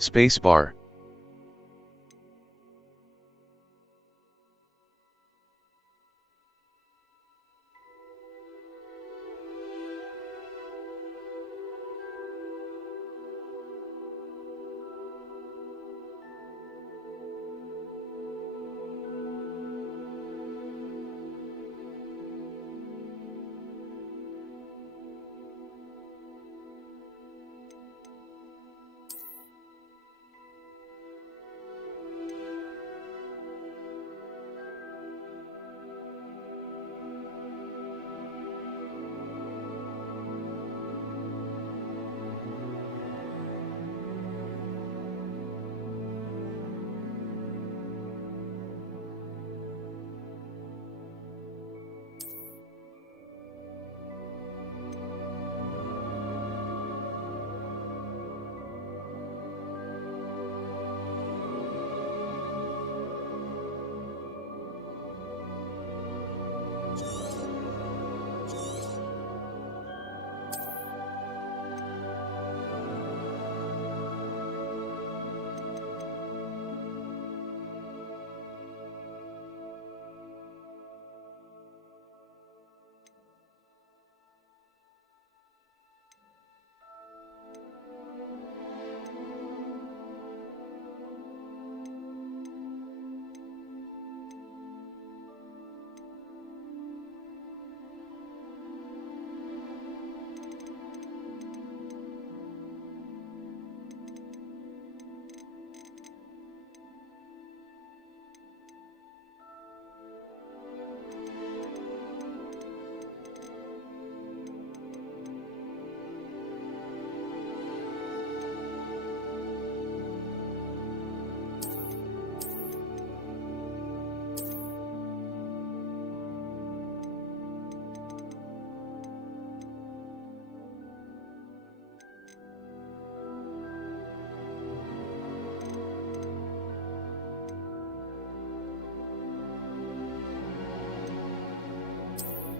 Spacebar.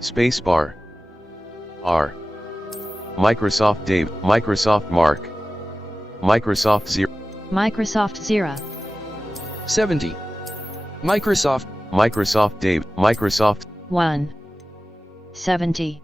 Spacebar. R. Microsoft Dave. Microsoft Mark. Microsoft Zero. Microsoft Zira. 70. Microsoft. Microsoft Dave. Microsoft 1. 70.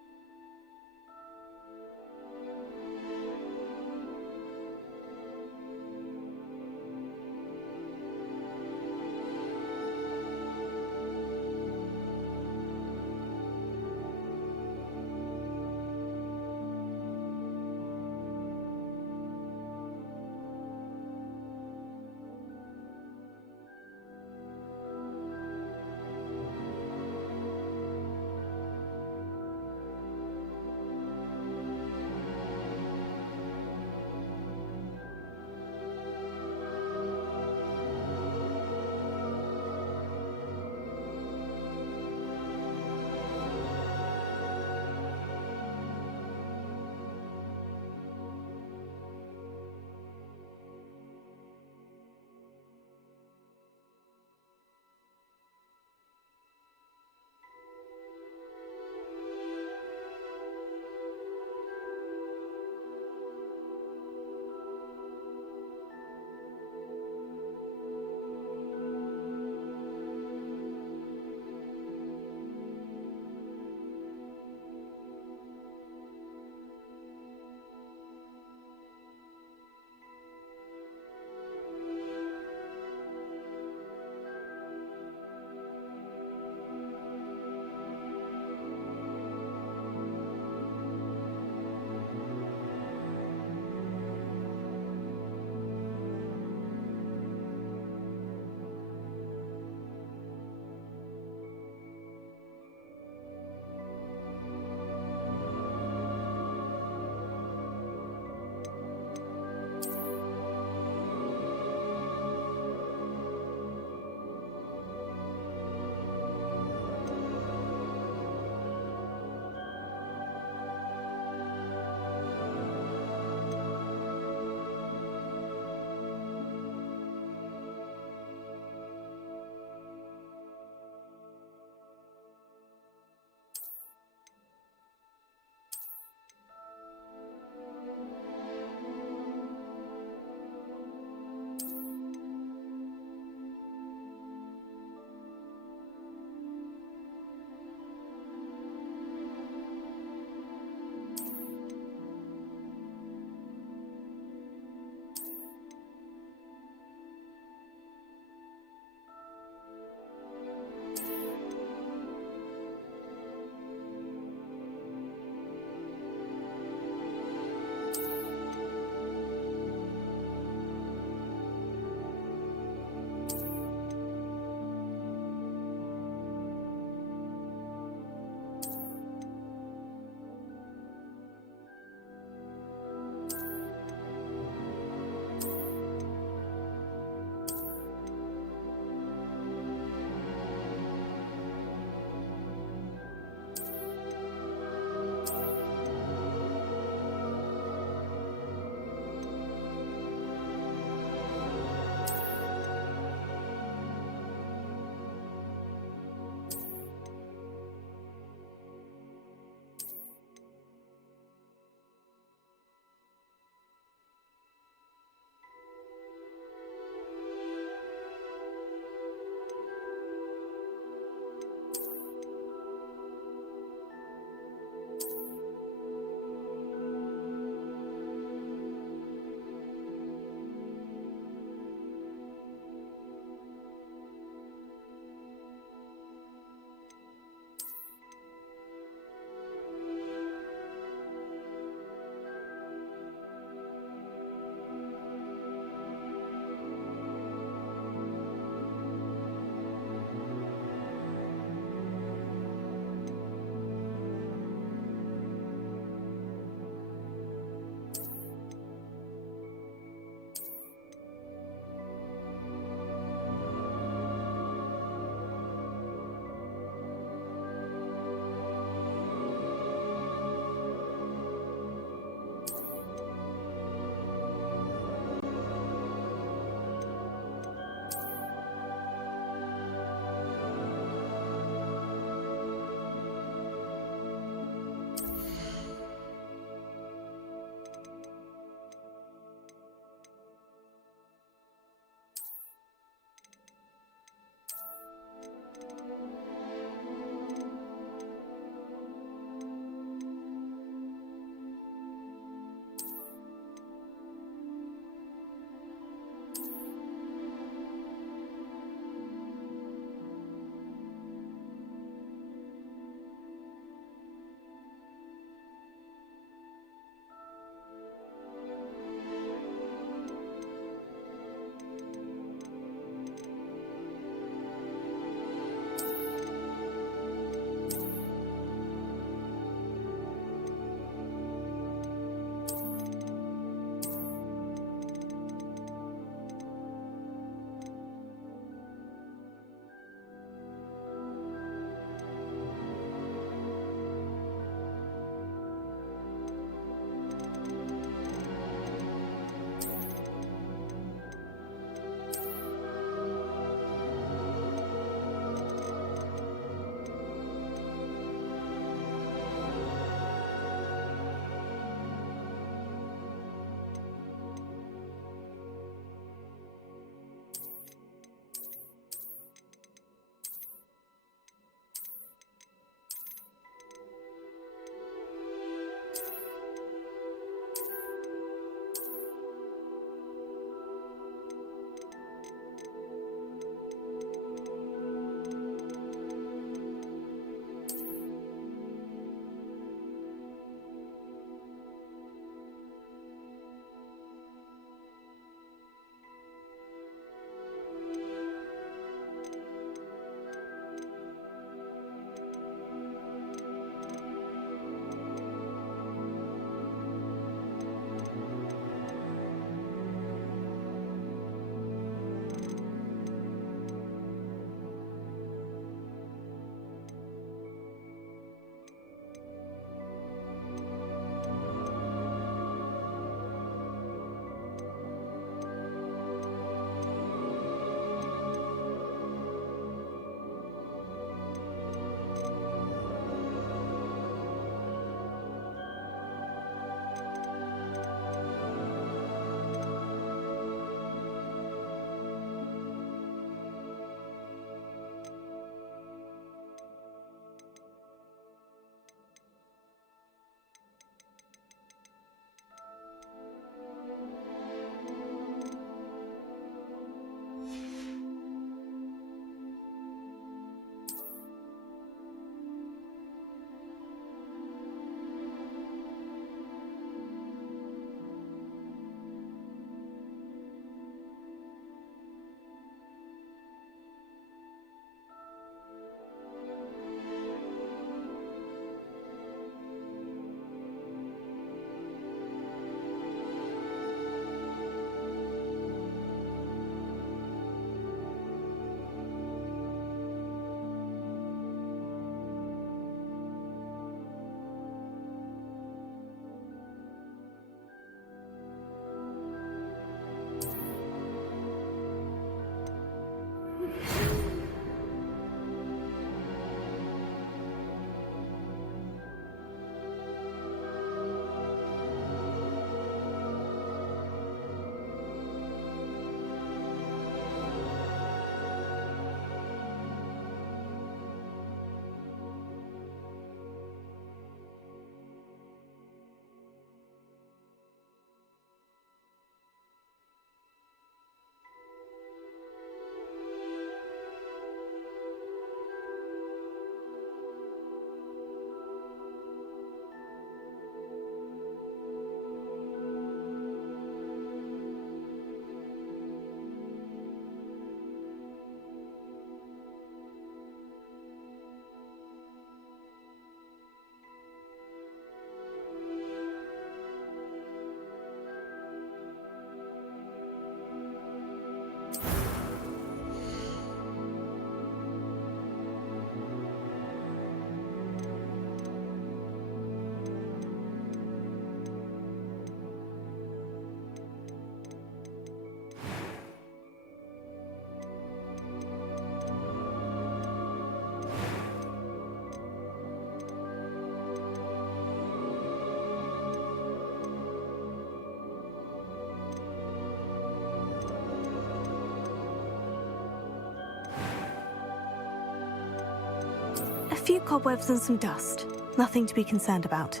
A few cobwebs and some dust. Nothing to be concerned about.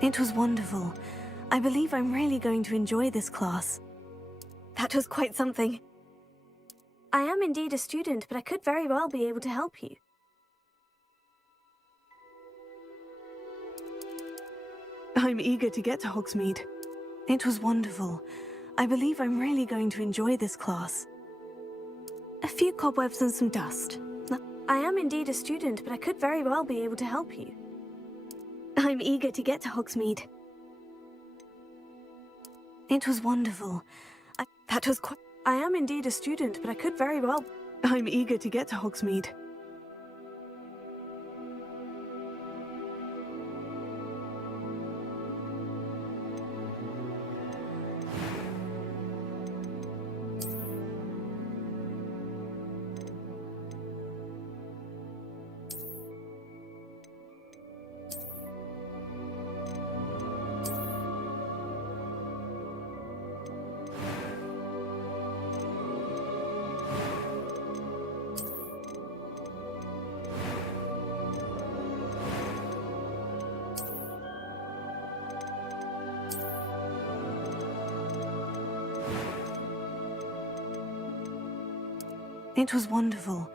It was wonderful. I believe I'm really going to enjoy this class. That was quite something. I am indeed a student, but I could very well be able to help you. I'm eager to get to Hogsmeade. It was wonderful. I believe I'm really going to enjoy this class. A few cobwebs and some dust. I am indeed a student, but I could very well be able to help you. I'm eager to get to Hogsmeade. It was wonderful. I am indeed a student, but I could very well... I'm eager to get to Hogsmeade. It was wonderful.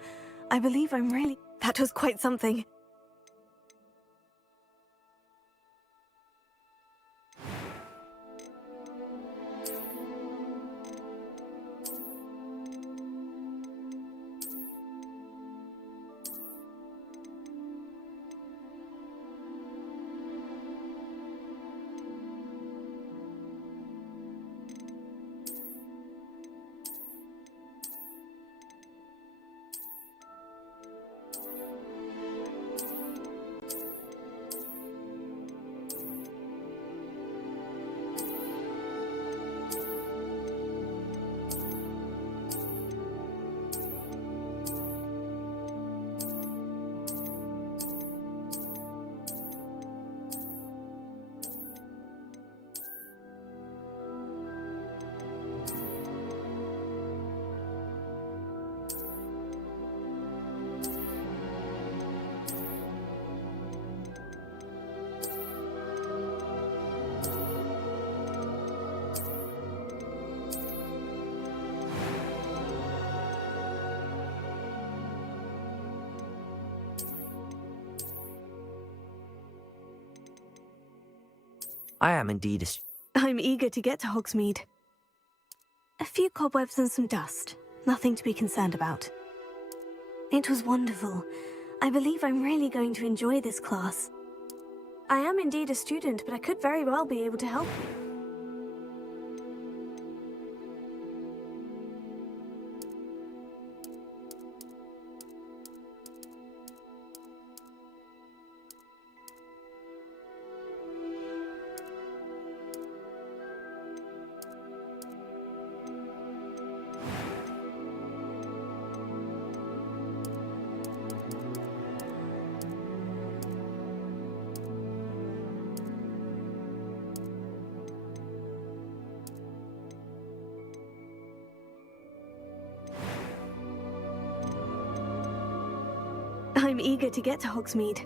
I believe I'm really... That was quite something. I am indeed a I'm eager to get to Hogsmeade. A few cobwebs and some dust. Nothing to be concerned about. It was wonderful. I believe I'm really going to enjoy this class. I am indeed a student, but I could very well be able to help you. I'm eager to get to Hogsmeade.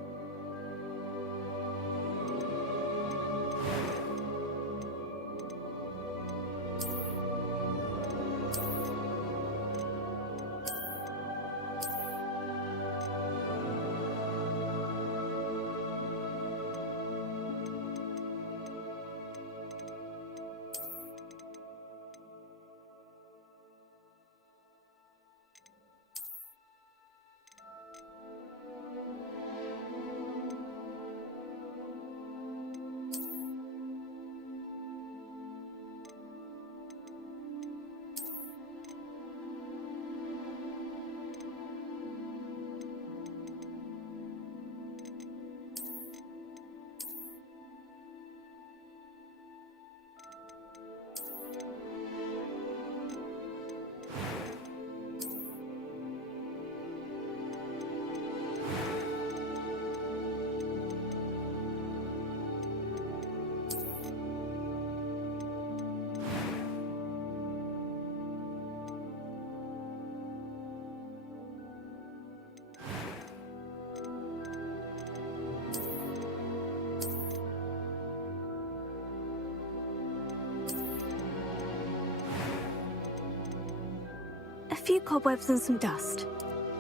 few cobwebs and some dust.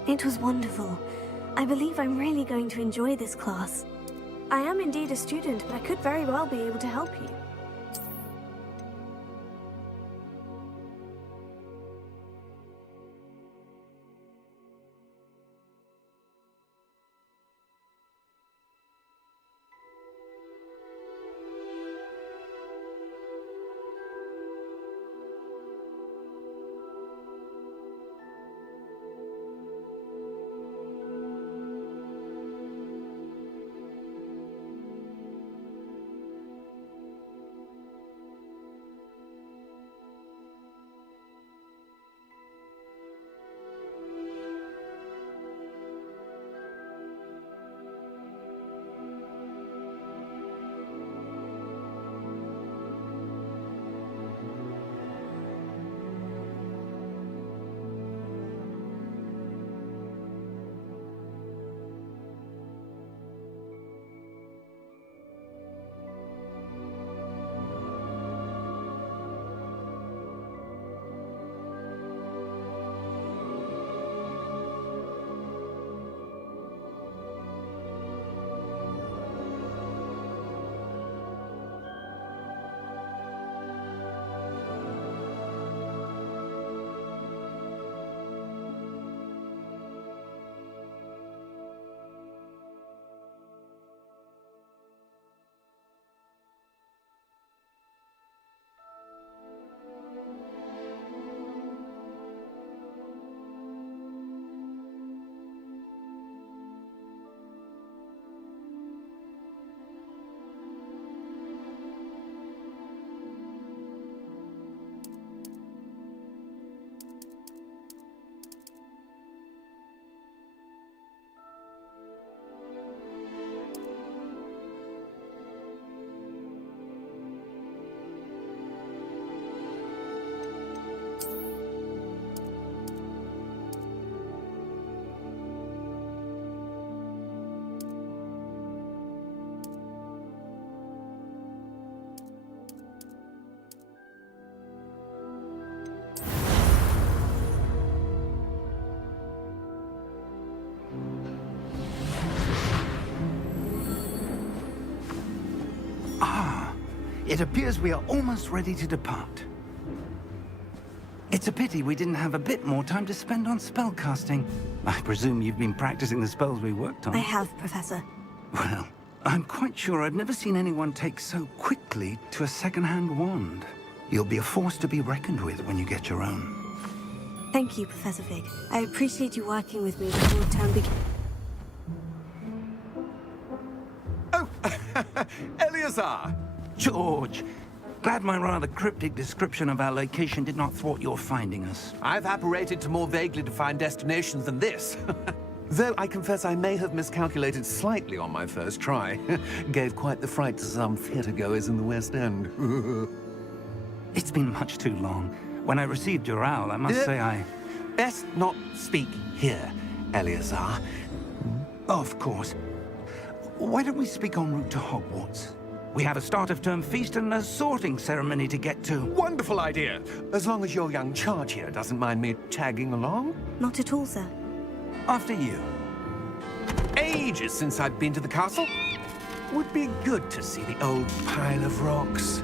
It was wonderful. I believe I'm really going to enjoy this class. I am indeed a student, but I could very well be able to help you. It appears we are almost ready to depart. It's a pity we didn't have a bit more time to spend on spellcasting. I presume you've been practicing the spells we worked on. I have, Professor. Well, I'm quite sure I've never seen anyone take so quickly to a second-hand wand. You'll be a force to be reckoned with when you get your own. Thank you, Professor Fig. I appreciate you working with me before term begins. Oh, Eleazar! George, glad my rather cryptic description of our location did not thwart your finding us. I've apparated to more vaguely defined destinations than this. Though I confess I may have miscalculated slightly on my first try. Gave quite the fright to some theatre-goers in the West End. It's been much too long. When I received your owl, I must say I... Best not speak here, Eleazar. Of course. Why don't we speak en route to Hogwarts? We have a start-of-term feast and a sorting ceremony to get to. Wonderful idea! As long as your young charge here doesn't mind me tagging along. Not at all, sir. After you. Ages since I've been to the castle. Would be good to see the old pile of rocks.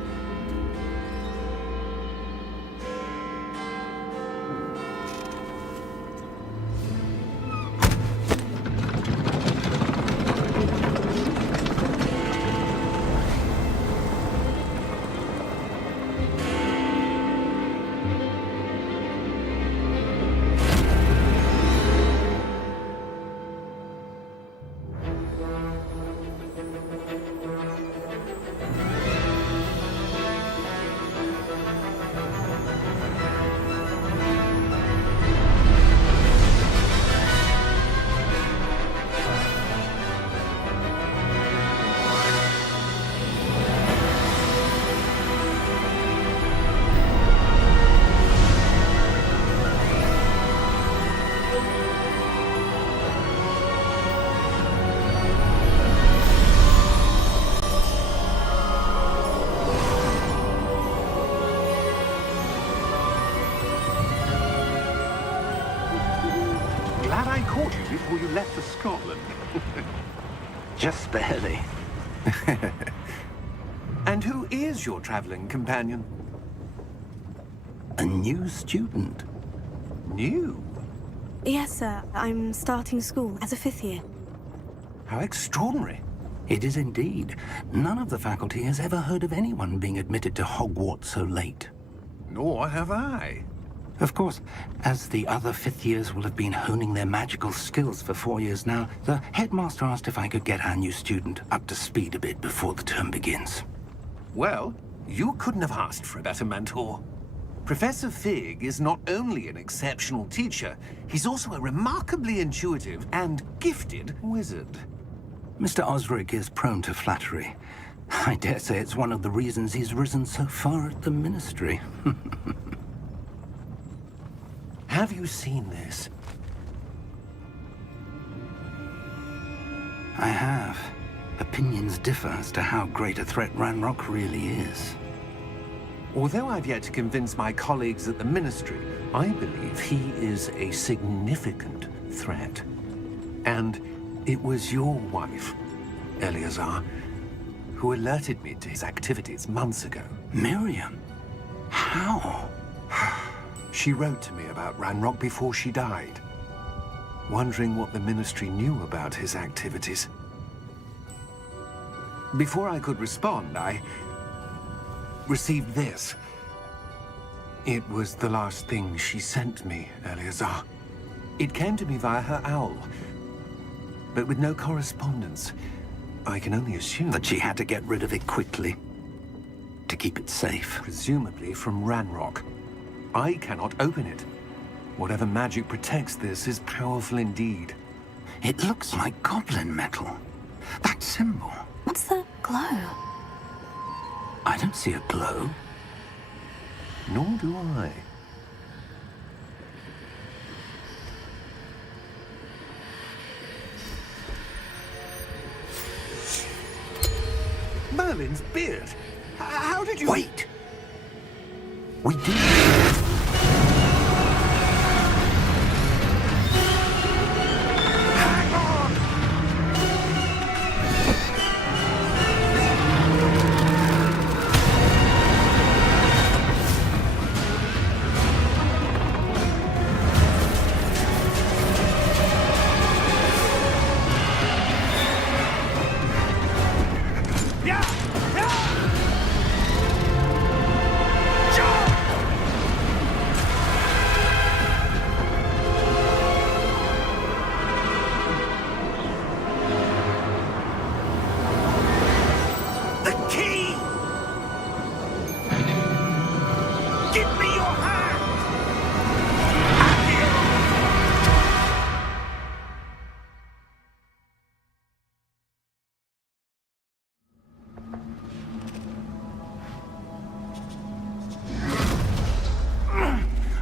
I caught you before you left for Scotland. Just barely. And who is your traveling companion? A new student. New? Yes, sir. I'm starting school as a 5th year. How extraordinary. It is indeed. None of the faculty has ever heard of anyone being admitted to Hogwarts so late. Nor have I. Of course, as the other 5th years will have been honing their magical skills for 4 years now, the headmaster asked if I could get our new student up to speed a bit before the term begins. Well, you couldn't have asked for a better mentor. Professor Fig is not only an exceptional teacher, he's also a remarkably intuitive and gifted wizard. Mr. Osric is prone to flattery. I dare say it's one of the reasons he's risen so far at the Ministry. Have you seen this? I have. Opinions differ as to how great a threat Ranrock really is. Although I've yet to convince my colleagues at the Ministry, I believe he is a significant threat. And it was your wife, Eleazar, who alerted me to his activities months ago. Miriam? How? She wrote to me about Ranrock before she died, wondering what the Ministry knew about his activities. Before I could respond, I received this. It was the last thing she sent me, Eleazar. It came to me via her owl, but with no correspondence. I can only assume That she had to get rid of it quickly. To keep it safe. presumably from Ranrock. I cannot open it. Whatever magic protects this is powerful indeed. It looks like goblin metal. That symbol. What's the glow? I don't see a glow. Nor do I. Merlin's beard. How did you... Wait! We do. Hang on! The key! Give me your hand!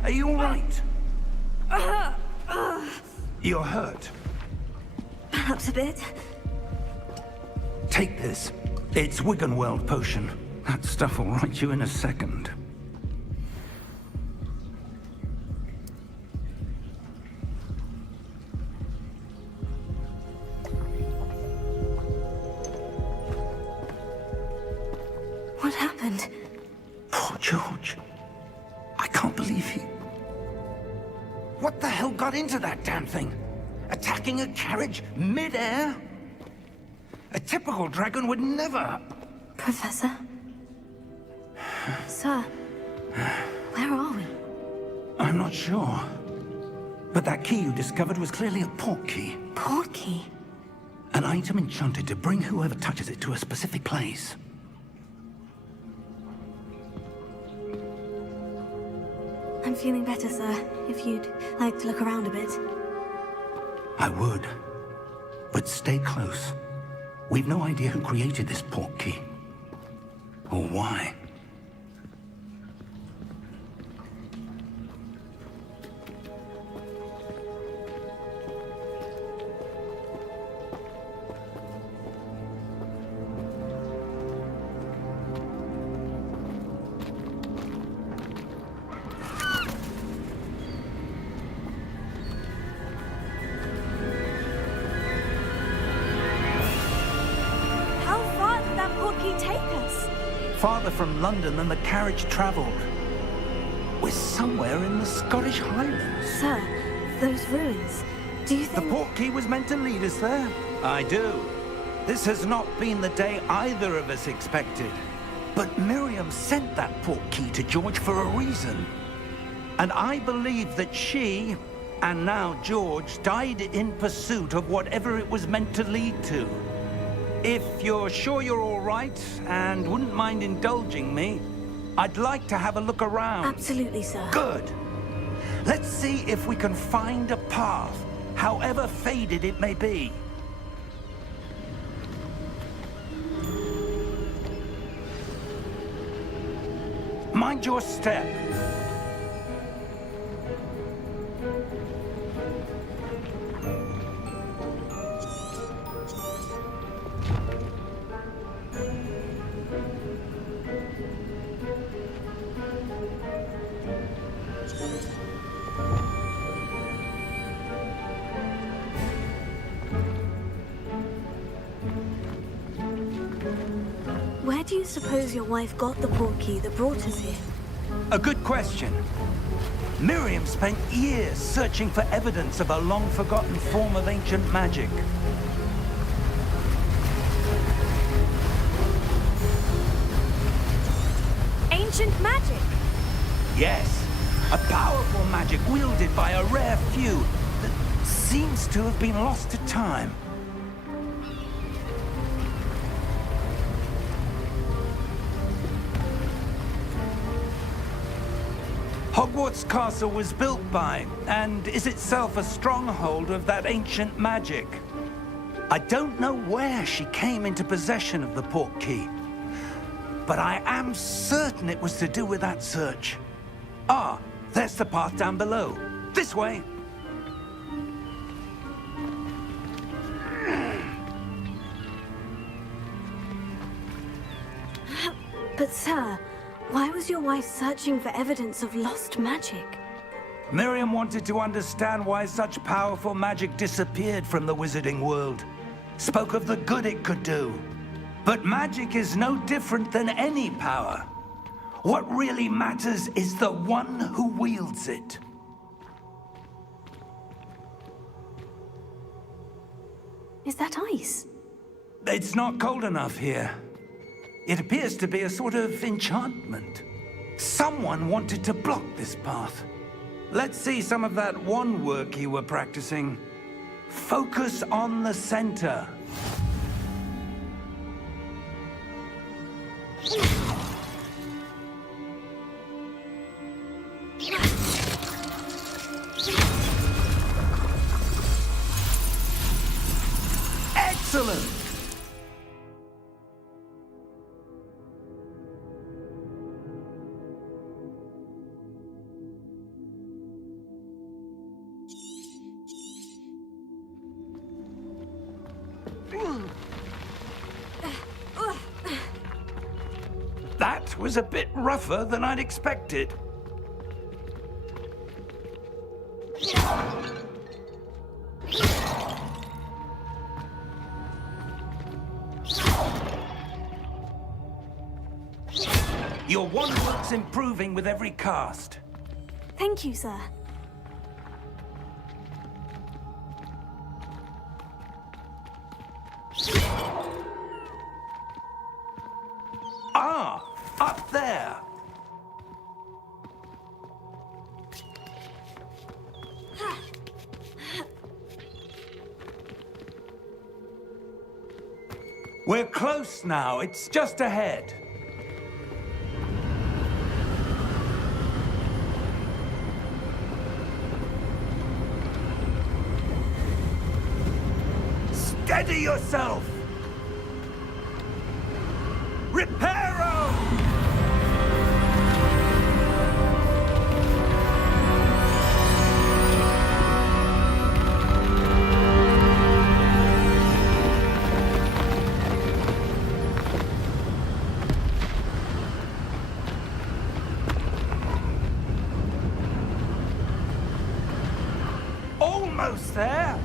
Are you all right? You're hurt. Perhaps a bit. Take this. It's Wiggenweld potion. That stuff will right you in a second. What happened? Poor George. I can't believe he... What the hell got into that damn thing? Attacking a carriage mid-air? A typical dragon would never... Professor? Sir? Where are we? I'm not sure. But that key you discovered was clearly a port key. Port key? An item enchanted to bring whoever touches it to a specific place. I'm feeling better, sir. If you'd like to look around a bit. I would. But stay close. We've no idea who created this port key. Or why. farther from London than the carriage travelled. We're somewhere in the Scottish Highlands. Sir, those ruins. Do you The think... portkey was meant to lead us there? I do. This has not been the day either of us expected. But Miriam sent that portkey to George for a reason. And I believe that she, and now George, died in pursuit of whatever it was meant to lead to. If you're sure you're all right, and wouldn't mind indulging me, I'd like to have a look around. Absolutely, sir. Good. Let's see if we can find a path, however faded it may be. Mind your step. Where do you suppose your wife got the portkey that brought us here? A good question. Miriam spent years searching for evidence of a long-forgotten form of ancient magic. Ancient magic? Yes, a powerful magic wielded by a rare few that seems to have been lost to time. Hogwarts Castle was built by, and is itself a stronghold of that ancient magic. I don't know where she came into possession of the portkey, but I am certain it was to do with that search. Ah, there's the path down below. This way. But sir, why was your wife searching for evidence of lost magic? Miriam wanted to understand why such powerful magic disappeared from the wizarding world. Spoke of the good it could do. But magic is no different than any power. What really matters is the one who wields it. Is that ice? It's not cold enough here. It appears to be a sort of enchantment. Someone wanted to block this path. Let's see some of that wand work you were practicing. Focus on the center. Excellent! That was a bit rougher than I'd expected. Your wand work's improving with every cast. Thank you, sir. Ah, up there. We're close now. It's just ahead. Steady yourself! Reparo! Almost there!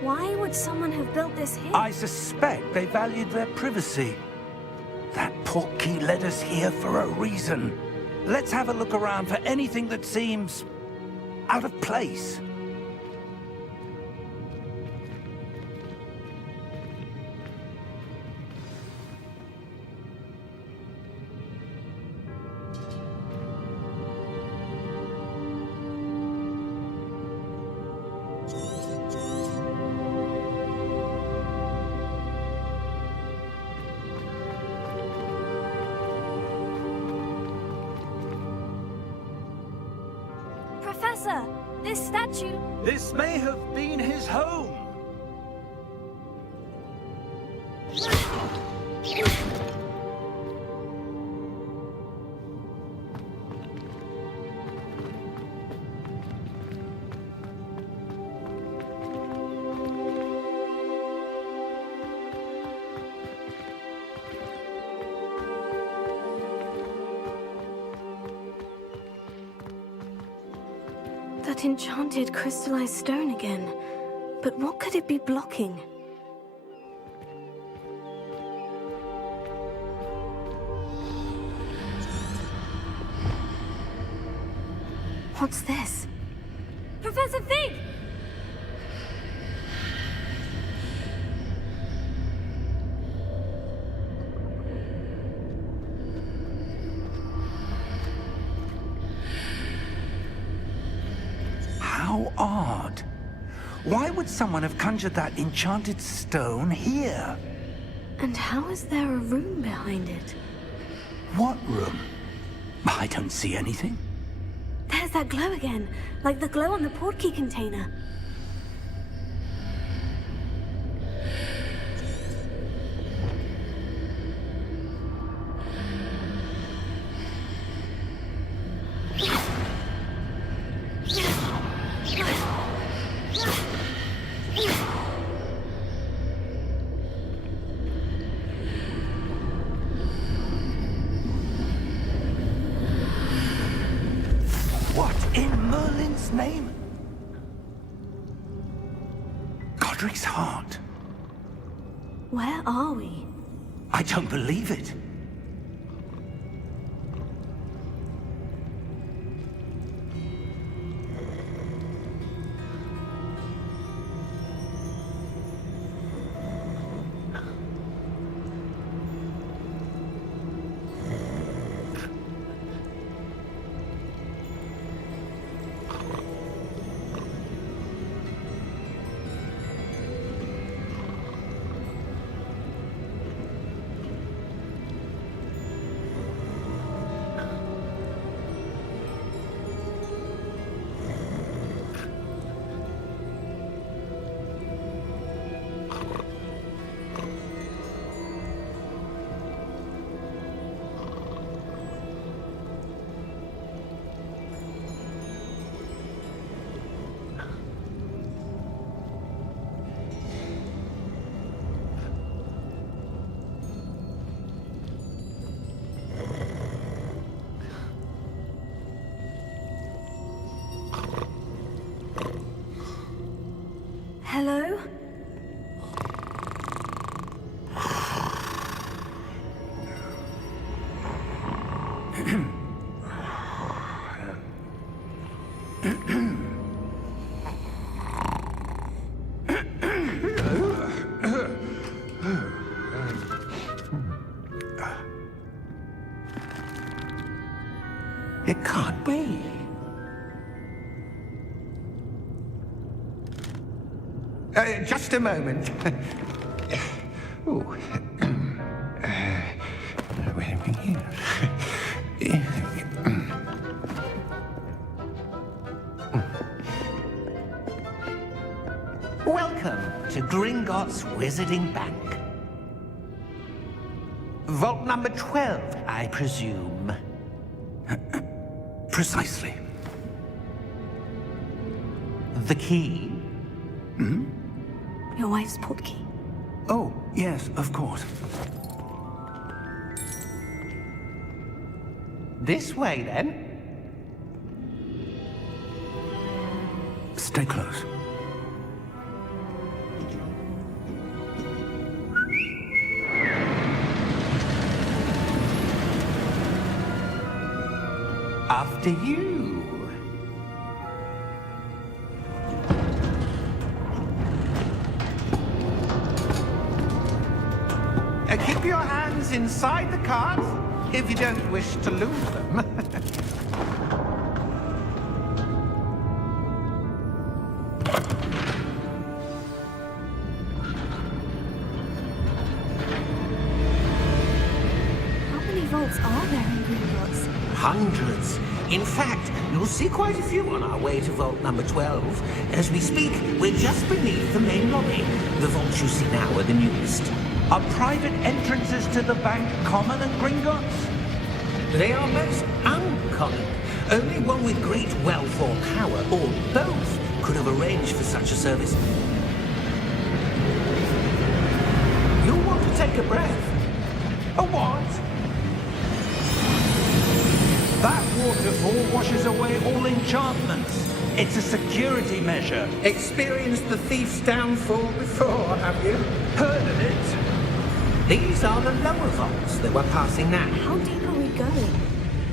Why would someone have built this here? I suspect they valued their privacy. That portkey led us here for a reason. Let's have a look around for anything that seems out of place. Professor, this statue... This may have been his home. That enchanted crystallized stone again. But what could it be blocking? What's this? Professor Fig! How odd. Why would someone have conjured that enchanted stone here? And how is there a room behind it? What room? I don't see anything. There's that glow again, like the glow on the portkey container. What in Merlin's name? Godric's heart. Where are we? I don't believe it. Hello? It can't be. Just a moment. Oh. Wait a minute. Welcome to Gringotts Wizarding Bank. Vault number 12, I presume. Precisely. The key? Your wife's portkey. Oh, yes, of course. This way, then. Stay close. After you. Keep your hands inside the cards if you don't wish to lose them. How many vaults are there in Gringotts? Hundreds. In fact, you'll see quite a few on our way to vault number 12. As we speak, we're just beneath the main lobby. The vaults you see now are the newest. Are private entrances to the bank common at Gringotts? They are most uncommon. Only one with great wealth or power, or both, could have arranged for such a service. You'll want to take a breath. A what? That waterfall washes away all enchantments. It's a security measure. Experienced the thief's downfall before, have you? Heard of it? These are the lower vaults that we're passing now. How deep are we going?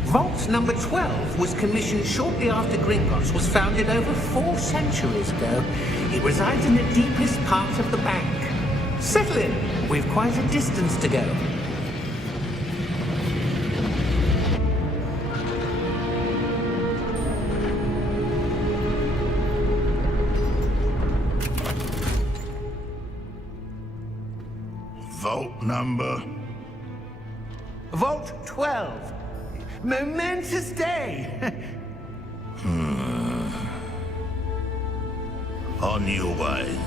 Vault number 12 was commissioned shortly after Gringotts was founded over 4 centuries ago. It resides in the deepest part of the bank. Settle in. We've quite a distance to go. Vault number? Vault 12. Momentous day. On your way.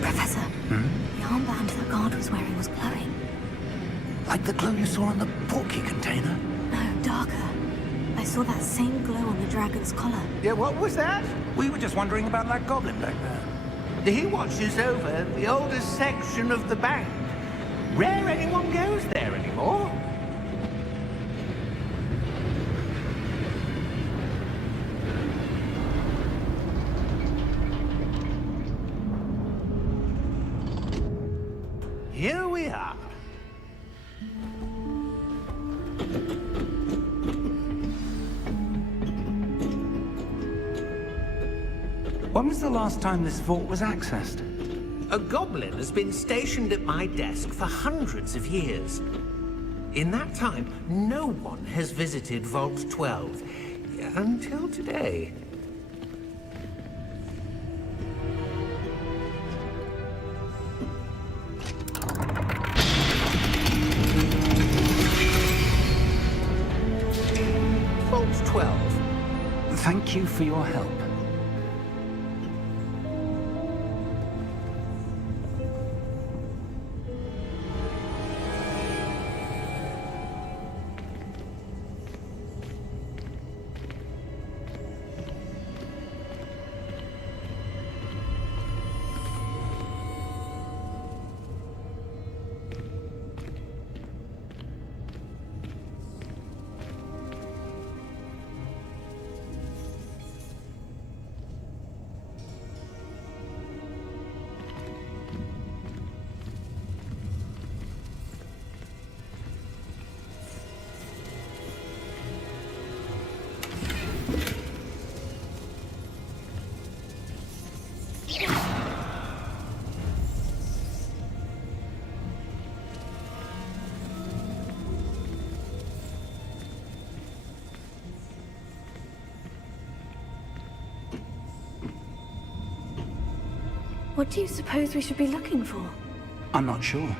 Professor, the armband the guard was wearing was glowing. Like the glow you saw on the portkey container? No, darker. I saw that same glow on the dragon's collar. Yeah, what was that? We were just wondering about that goblin back there. He watches over the oldest section of the bank. Rare anyone goes there anymore. Here we are. When was the last time this vault was accessed? A goblin has been stationed at my desk for hundreds of years. In that time, no one has visited Vault 12. Until today. Vault 12. Thank you for your help. What do you suppose we should be looking for? I'm not sure.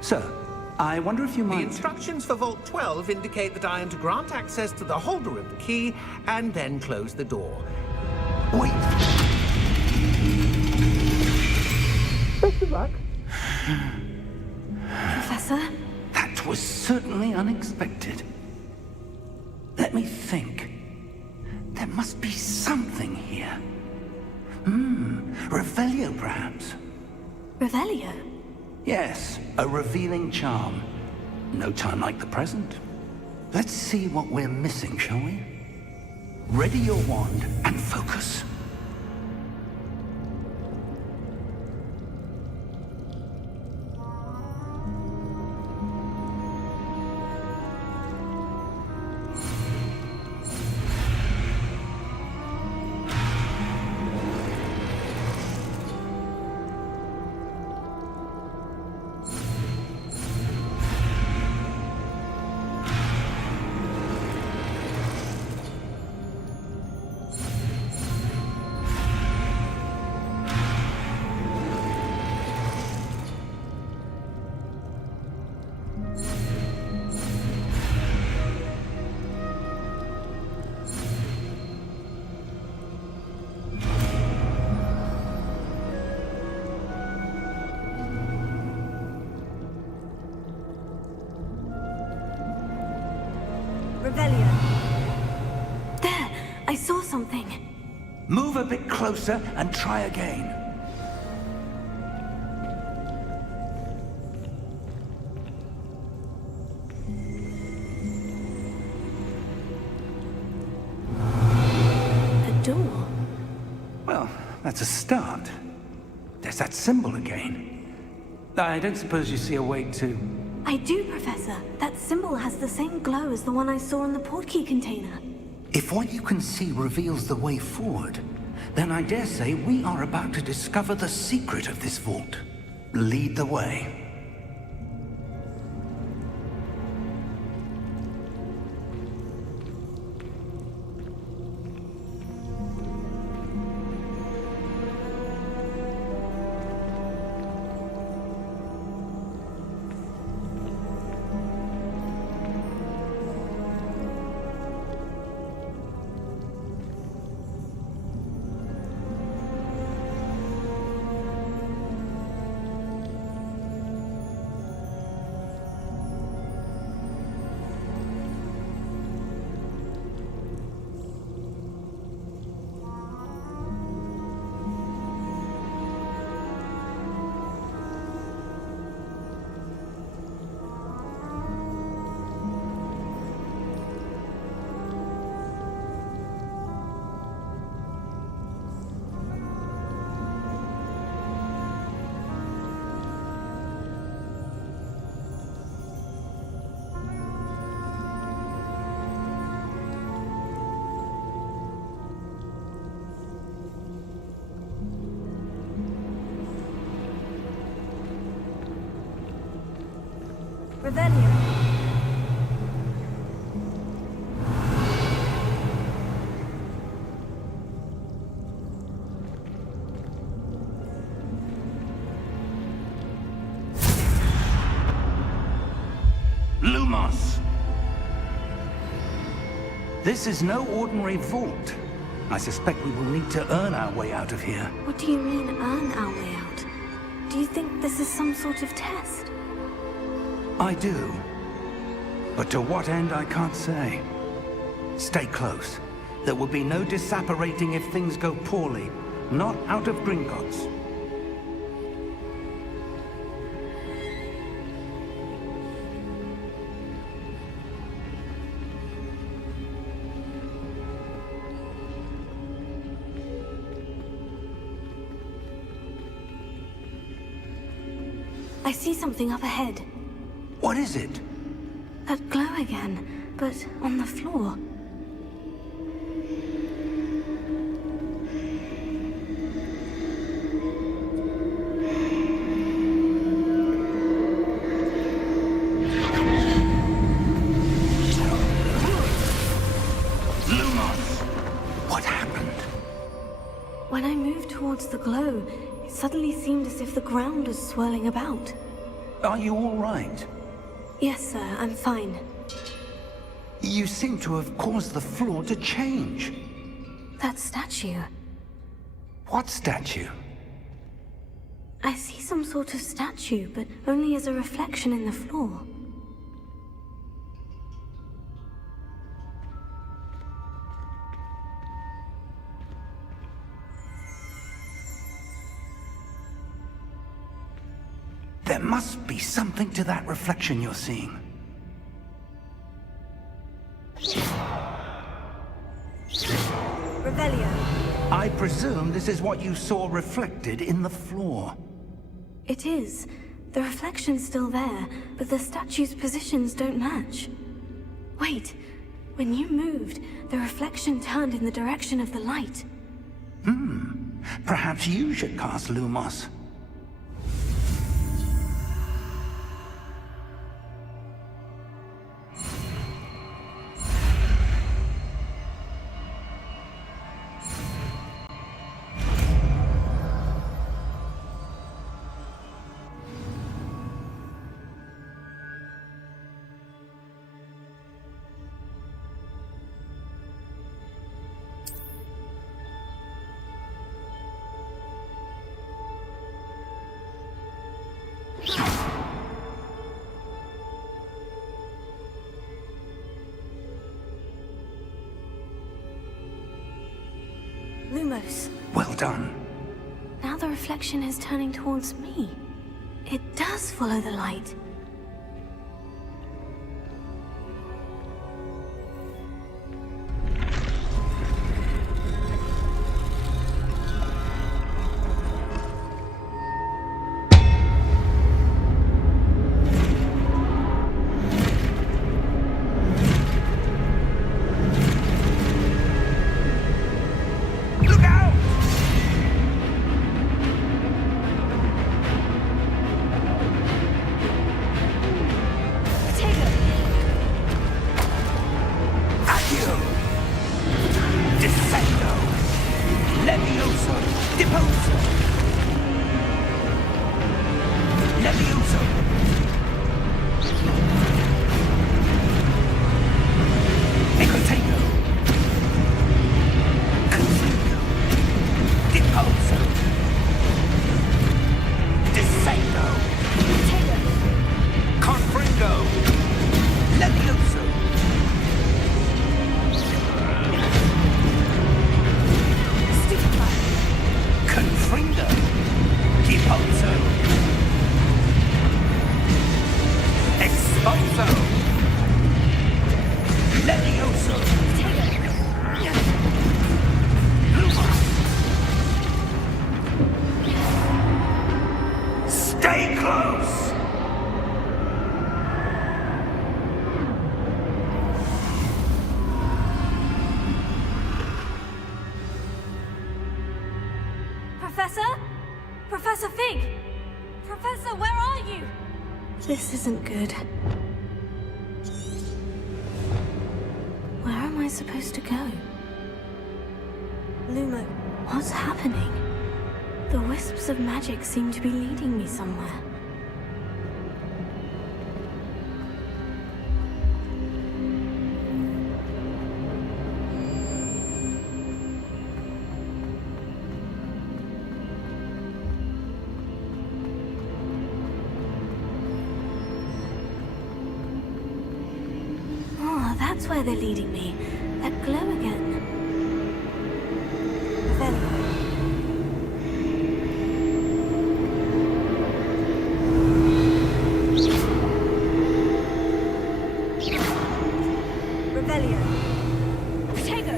Sir, I wonder if you The might... instructions for Vault 12 indicate that I am to grant access to the holder of the key and then close the door. Wait. Best of luck. Professor? That was certainly unexpected. Let me think. There must be something here. Revelio, perhaps. Revelio? Yes, a revealing charm. No time like the present. Let's see what we're missing, shall we? Ready your wand and focus. Revelio. There! I saw something. Move a bit closer and try again. A door. Well, that's a start. There's that symbol again. I don't suppose you see a way to... I do, Professor. That symbol has the same glow as the one I saw in the portkey container. If what you can see reveals the way forward, then I dare say we are about to discover the secret of this vault. Lead the way. Revelio. Lumos! This is no ordinary vault. I suspect we will need to earn our way out of here. What do you mean, earn our way out? Do you think this is some sort of test? I do. But to what end, I can't say. Stay close. There will be no disapparating if things go poorly. Not out of Gringotts. I see something up ahead. What is it? That glow again, but on the floor. Lumos! What happened? When I moved towards the glow, it suddenly seemed as if the ground was swirling about. Are you all right? Yes, sir, I'm fine. You seem to have caused the floor to change. That statue. What statue? I see some sort of statue, but only as a reflection in the floor. There must be something to that reflection you're seeing. Revelio. I presume this is what you saw reflected in the floor. It is. The reflection's still there, but the statue's positions don't match. Wait. When you moved, the reflection turned in the direction of the light. Perhaps you should cast Lumos. Lumos. Well done. Now the reflection is turning towards me. It does follow the light. Professor? Professor Fig! Professor, where are you? This isn't good. Where am I supposed to go? Lumo, what's happening? The wisps of magic seem to be leading me somewhere. That's where they're leading me. That glow again. Revelio. Protego.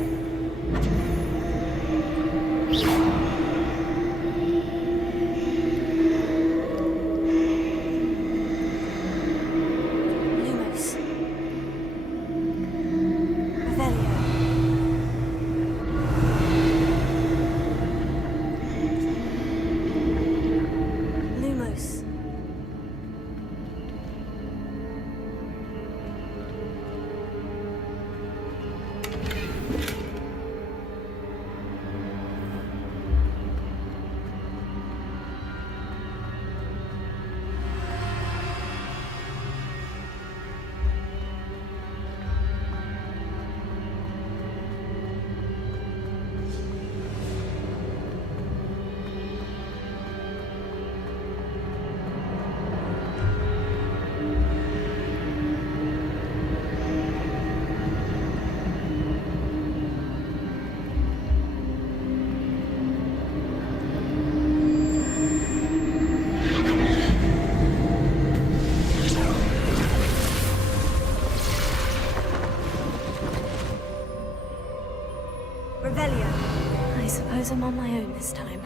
suppose I'm on my own this time.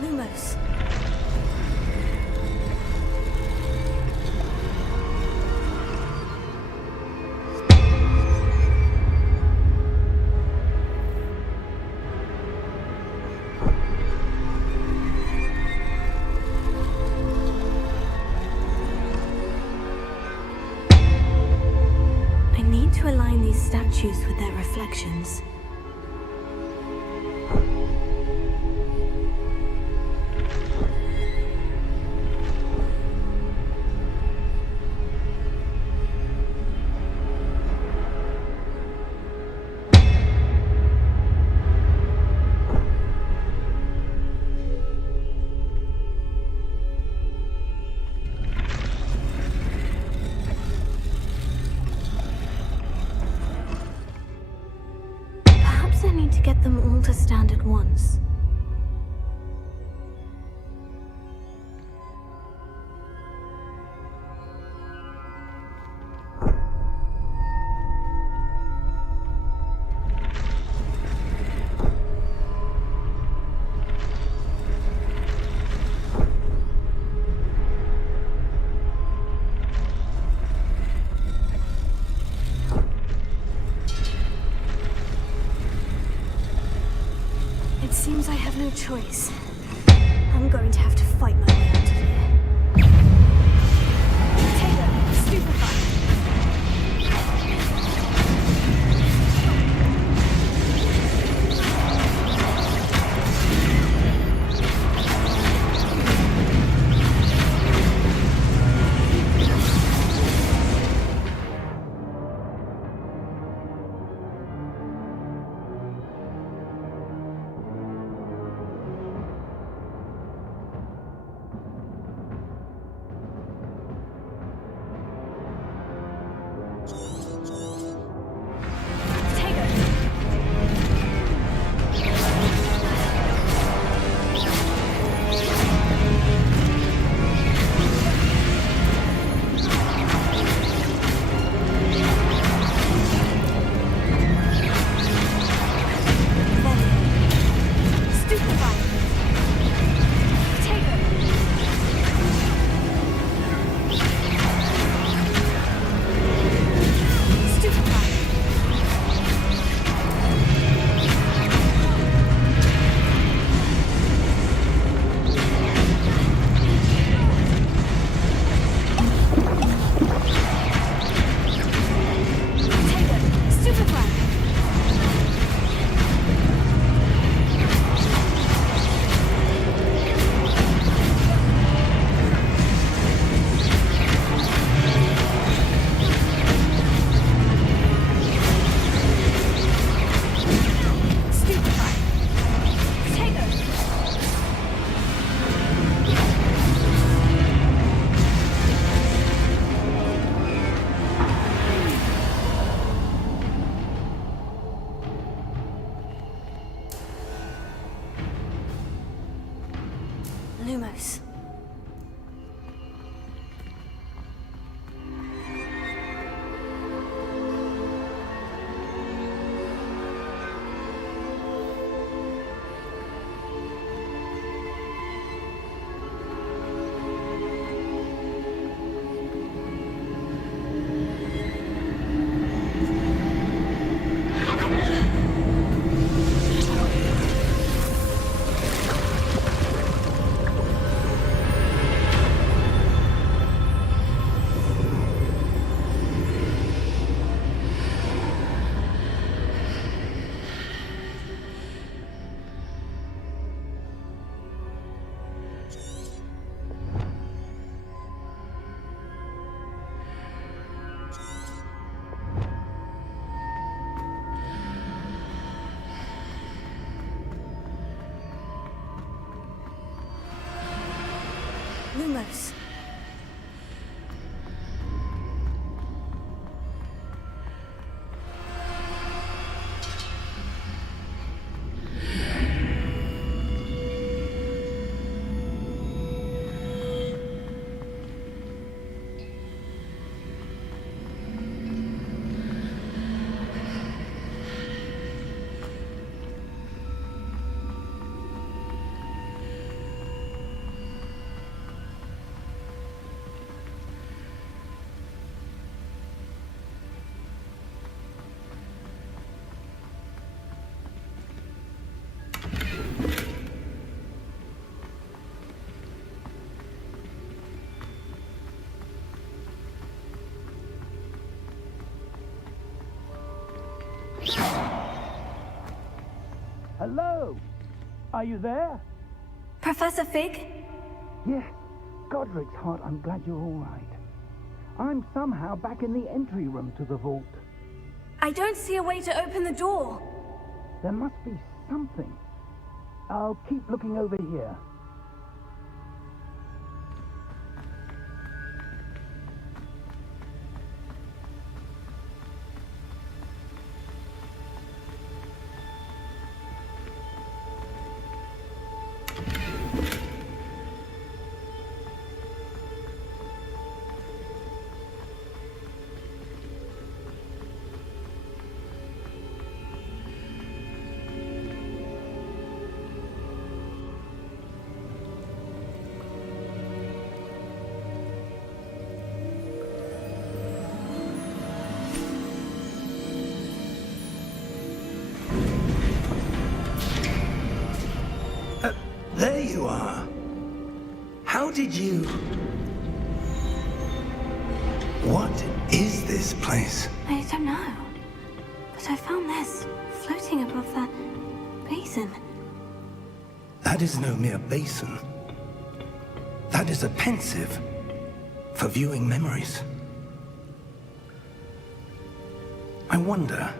Lumos. I need to align these statues with their reflections. Perhaps I need to get them all to stand at once. It seems I have no choice. I'm going to have to fight my way out of here. Taylor, stupefy! Lumos. Lumos. Are you there? Professor Fig? Yes. Godric's heart, I'm glad you're all right. I'm somehow back in the entry room to the vault. I don't see a way to open the door. There must be something. I'll keep looking over here. There you are. How did you... What is this place? I don't know. But I found this floating above that basin. That is no mere basin. That is a pensive for viewing memories. I wonder...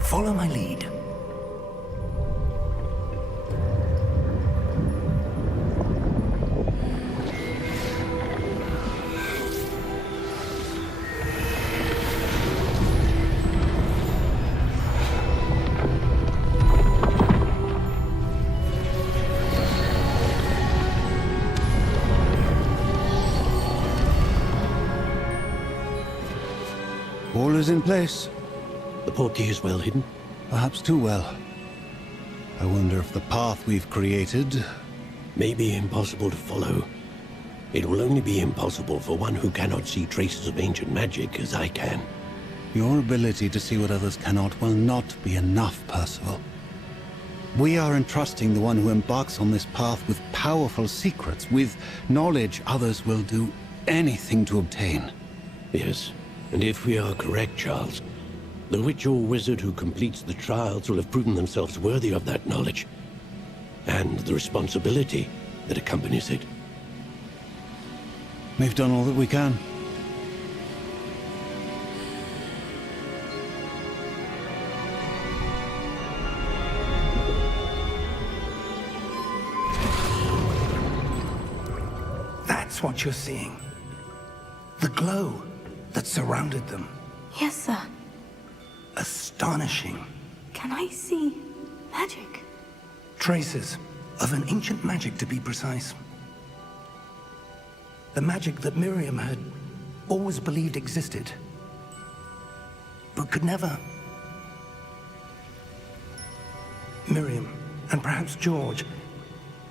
Follow my lead. All is in place. The portkey is well hidden? Perhaps too well. I wonder if the path we've created... may be impossible to follow. It will only be impossible for one who cannot see traces of ancient magic as I can. Your ability to see what others cannot will not be enough, Percival. We are entrusting the one who embarks on this path with powerful secrets, with knowledge others will do anything to obtain. Yes, and if we are correct, Charles, the witch or wizard who completes the trials will have proven themselves worthy of that knowledge, and the responsibility that accompanies it. We've done all that we can. That's what you're seeing. The glow that surrounded them. Yes, sir. Astonishing. Can I see magic? Traces of an ancient magic, to be precise. The magic that Miriam had always believed existed, but could never. Miriam, and perhaps George,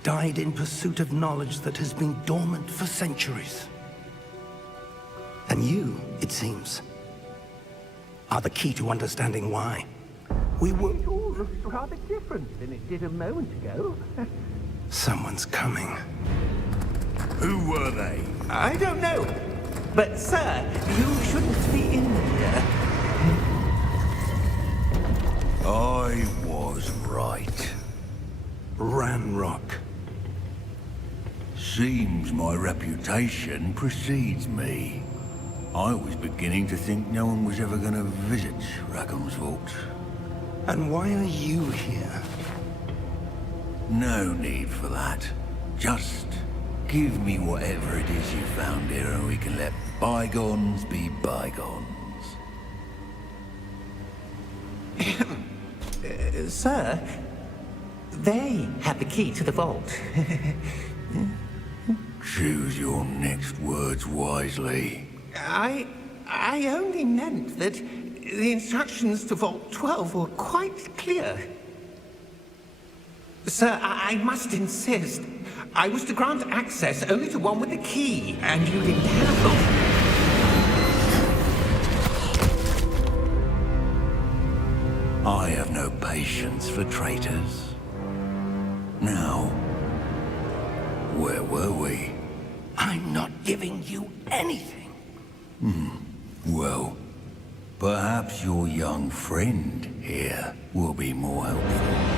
died in pursuit of knowledge that has been dormant for centuries. And you, it seems, are the key to understanding why. We were... It all looks rather different than it did a moment ago. Someone's coming. Who were they? I don't know. But, sir, you shouldn't be in here. I was right. Ranrock. Seems my reputation precedes me. I was beginning to think no one was ever going to visit Rackham's vault. And why are you here? No need for that. Just give me whatever it is you found here and we can let bygones be bygones. Sir, they have the key to the vault. Choose your next words wisely. I only meant that the instructions to Vault 12 were quite clear. Sir, I must insist. I was to grant access only to one with the key, and you didn't have them. I have no patience for traitors. Now, you anything. Well, perhaps your young friend here will be more helpful.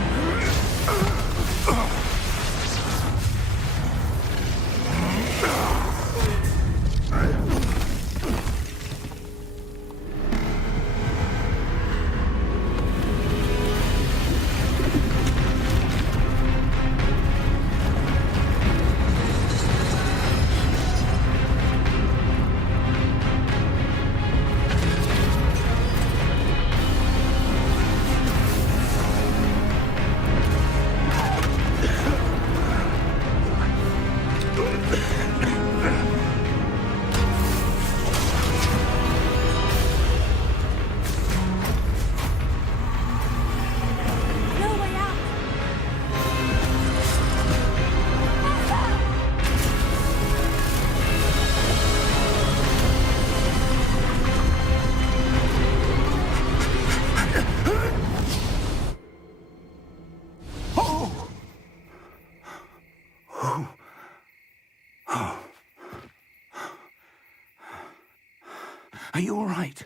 Are you all right?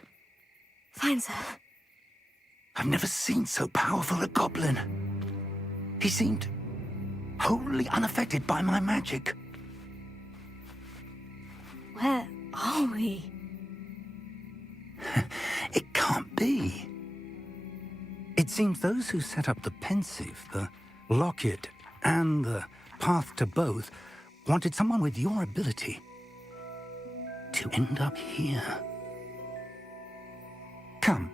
Fine, sir. I've never seen so powerful a goblin. He seemed wholly unaffected by my magic. Where are we? It can't be. It seems those who set up the pensive, the locket, and the path to both wanted someone with your ability to end up here. Come.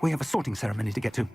We have a sorting ceremony to get to.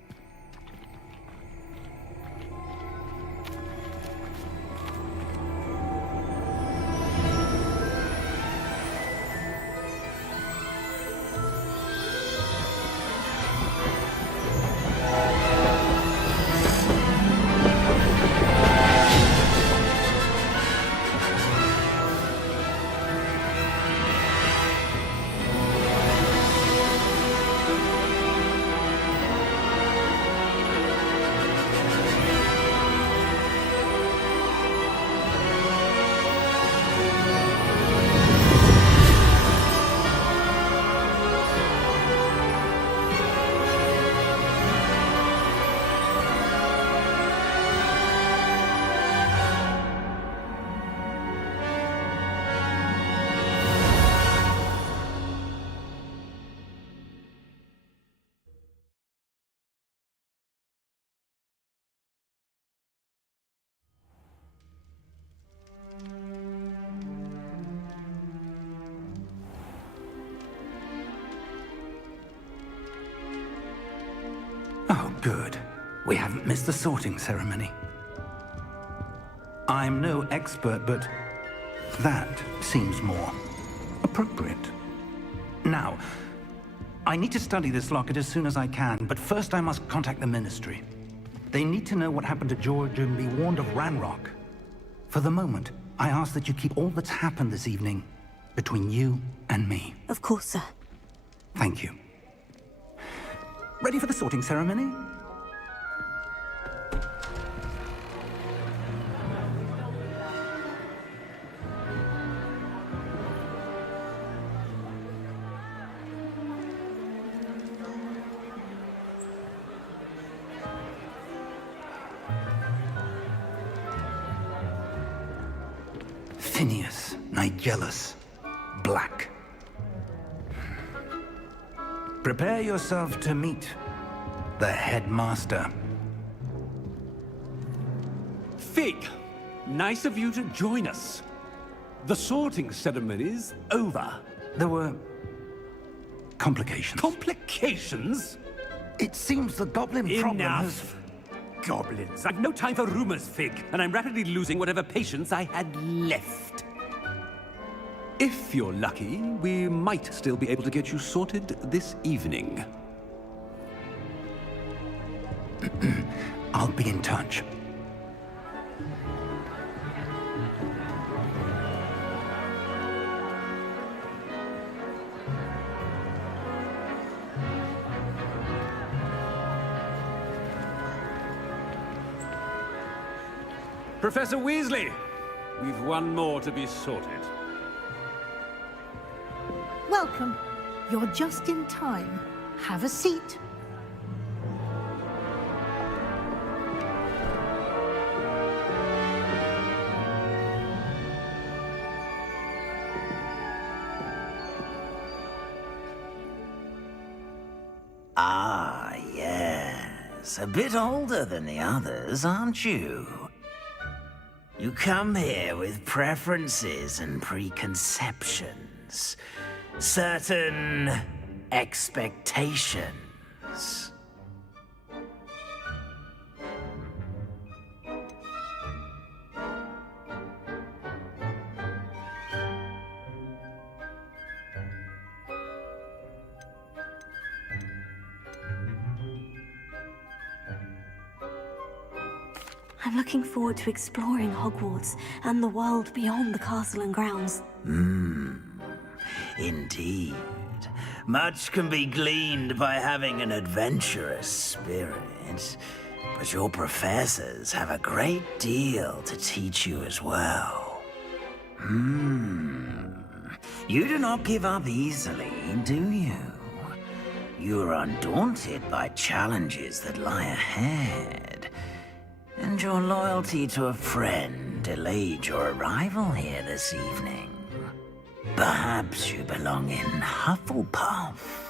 Oh, good. We haven't missed the sorting ceremony. I'm no expert, but that seems more appropriate. Now, I need to study this locket as soon as I can, but first I must contact the Ministry. They need to know what happened to George and be warned of Ranrock. For the moment, I ask that you keep all that's happened this evening between you and me. Of course, sir. Thank you. Ready for the sorting ceremony? Phineas, Nigellus, Black. Prepare yourself to meet the headmaster. Fig, nice of you to join us. The sorting ceremony's over. There were complications. Complications? It seems the goblin problem has... Enough! Goblins. I've no time for rumors, Fig, and I'm rapidly losing whatever patience I had left. If you're lucky, we might still be able to get you sorted this evening. I'll be in touch. Professor Weasley, we've one more to be sorted. Welcome. You're just in time. Have a seat. Ah, yes. A bit older than the others, aren't you? You come here with preferences and preconceptions. Certain expectations. I'm looking forward to exploring Hogwarts and the world beyond the castle and grounds. Indeed. Much can be gleaned by having an adventurous spirit. But your professors have a great deal to teach you as well. You do not give up easily, do you? You are undaunted by challenges that lie ahead. And your loyalty to a friend delayed your arrival here this evening. Perhaps you belong in Hufflepuff.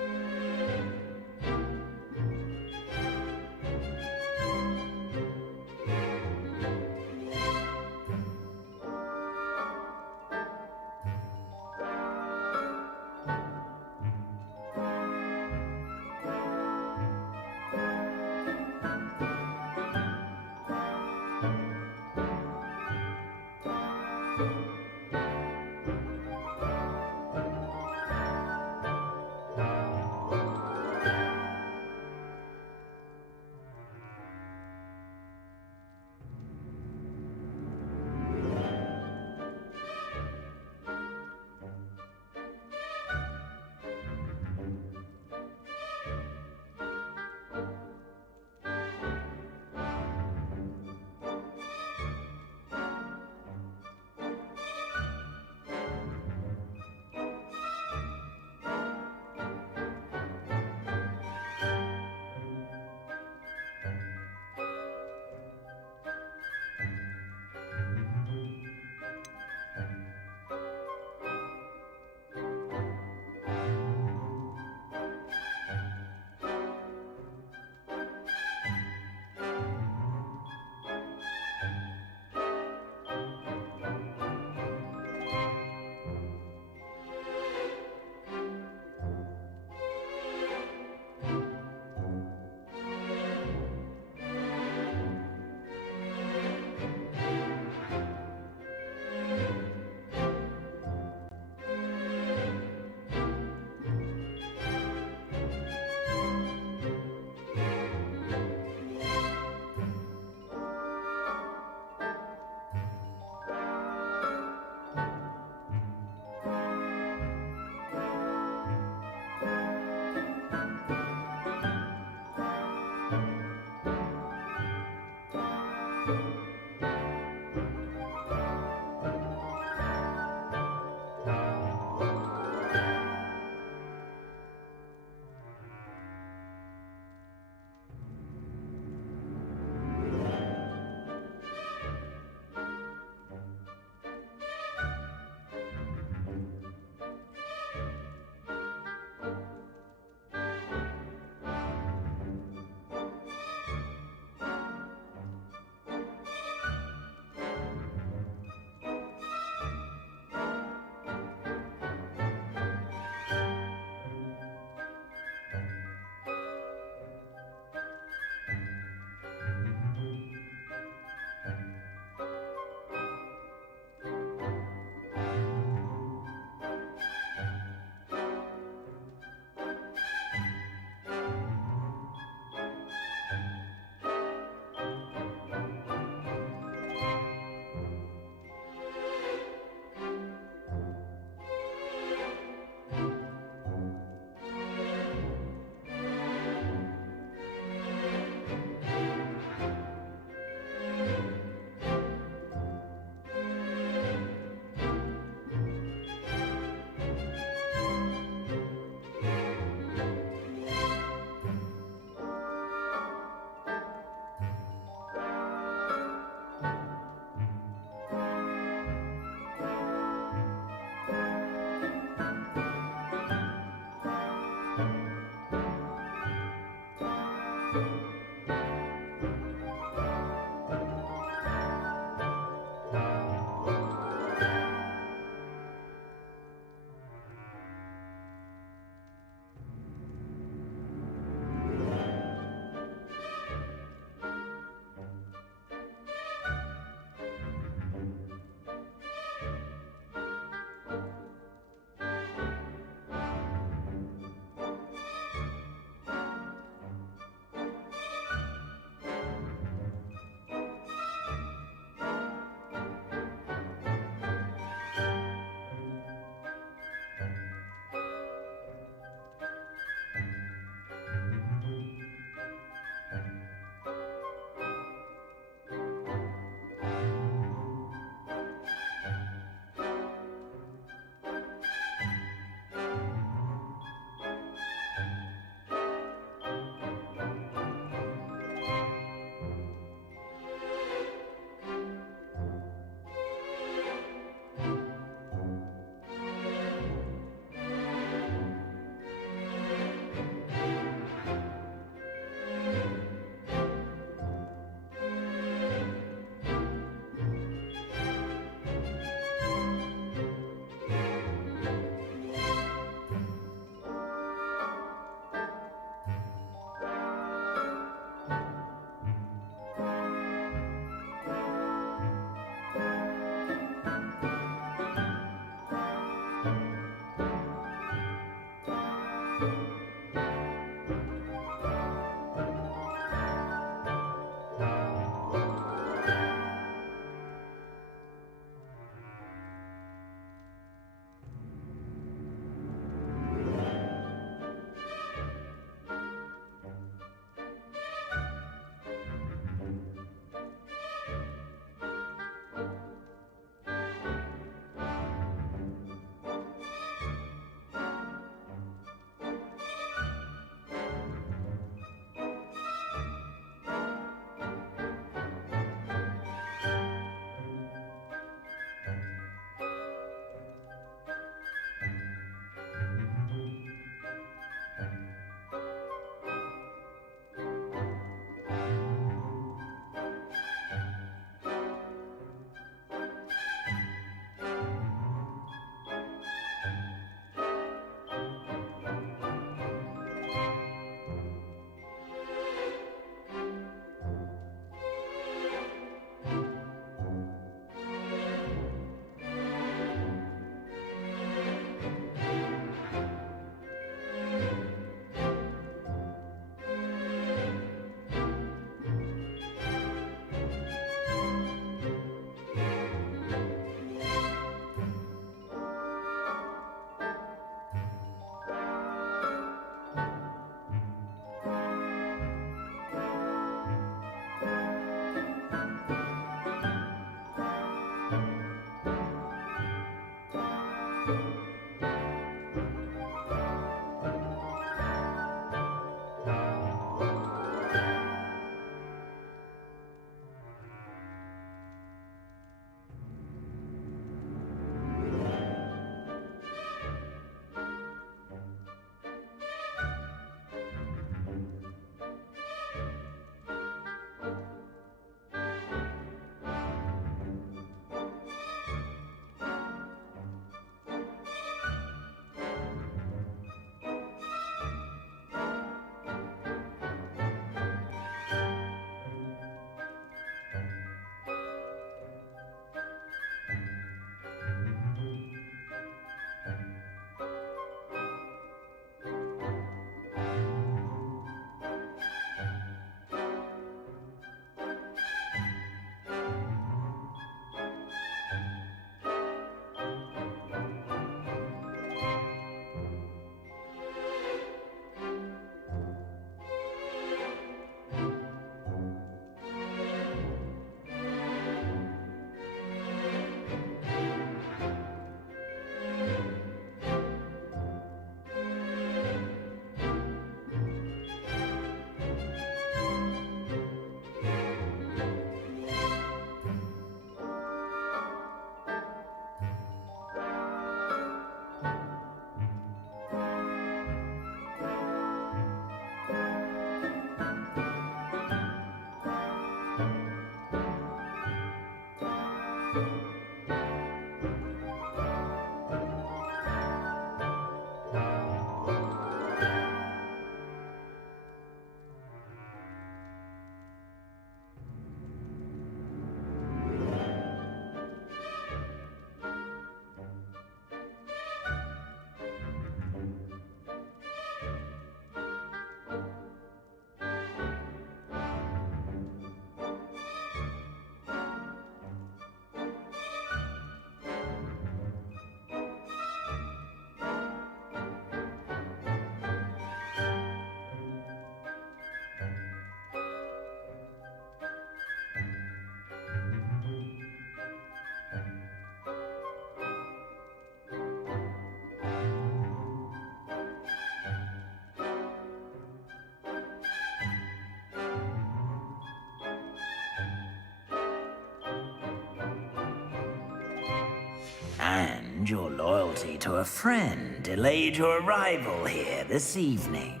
And your loyalty to a friend delayed your arrival here this evening.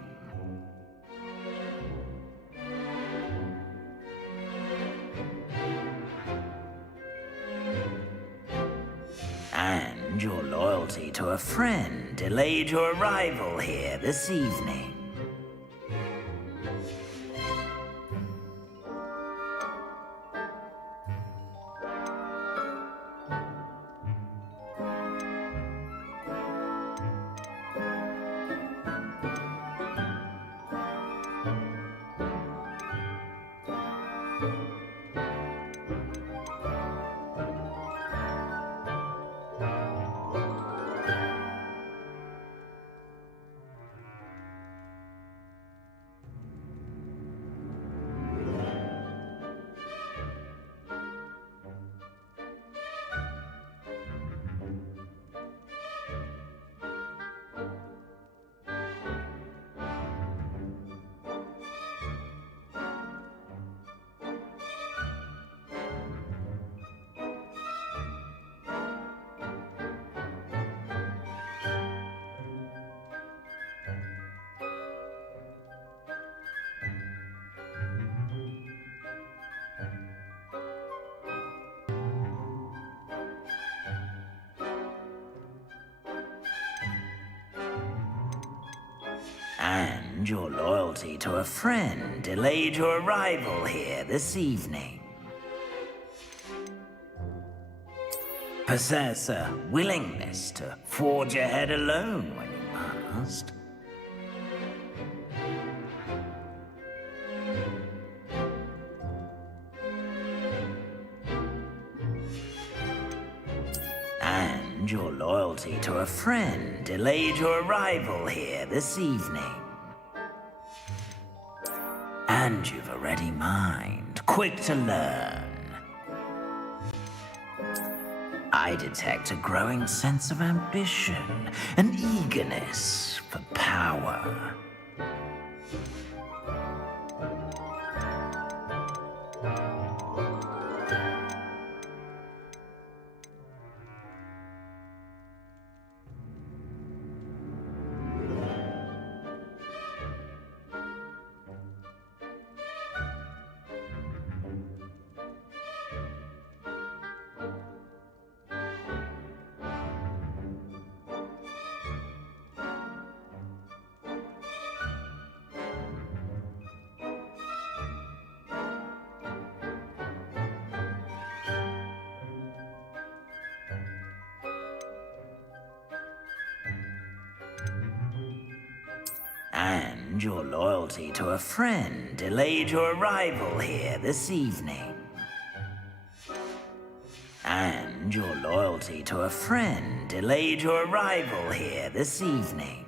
And your loyalty to a friend delayed your arrival here this evening. And your loyalty to a friend delayed your arrival here this evening. Possess a willingness to forge ahead alone when you must. And your loyalty to a friend delayed your arrival here this evening. And you've a ready mind, quick to learn. I detect a growing sense of ambition, an eagerness for power. And your loyalty to a friend delayed your arrival here this evening. And your loyalty to a friend delayed your arrival here this evening.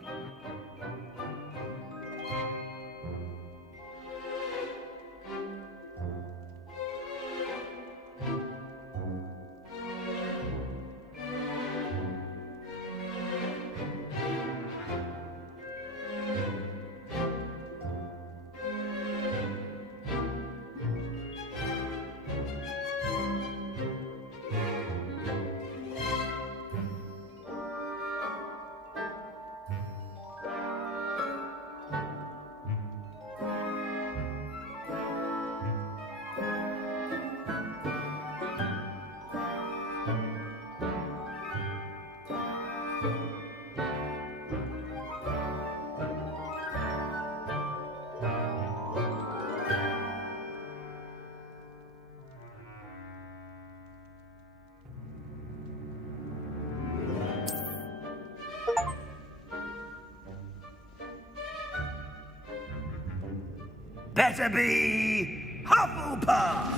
Better be Hufflepuff!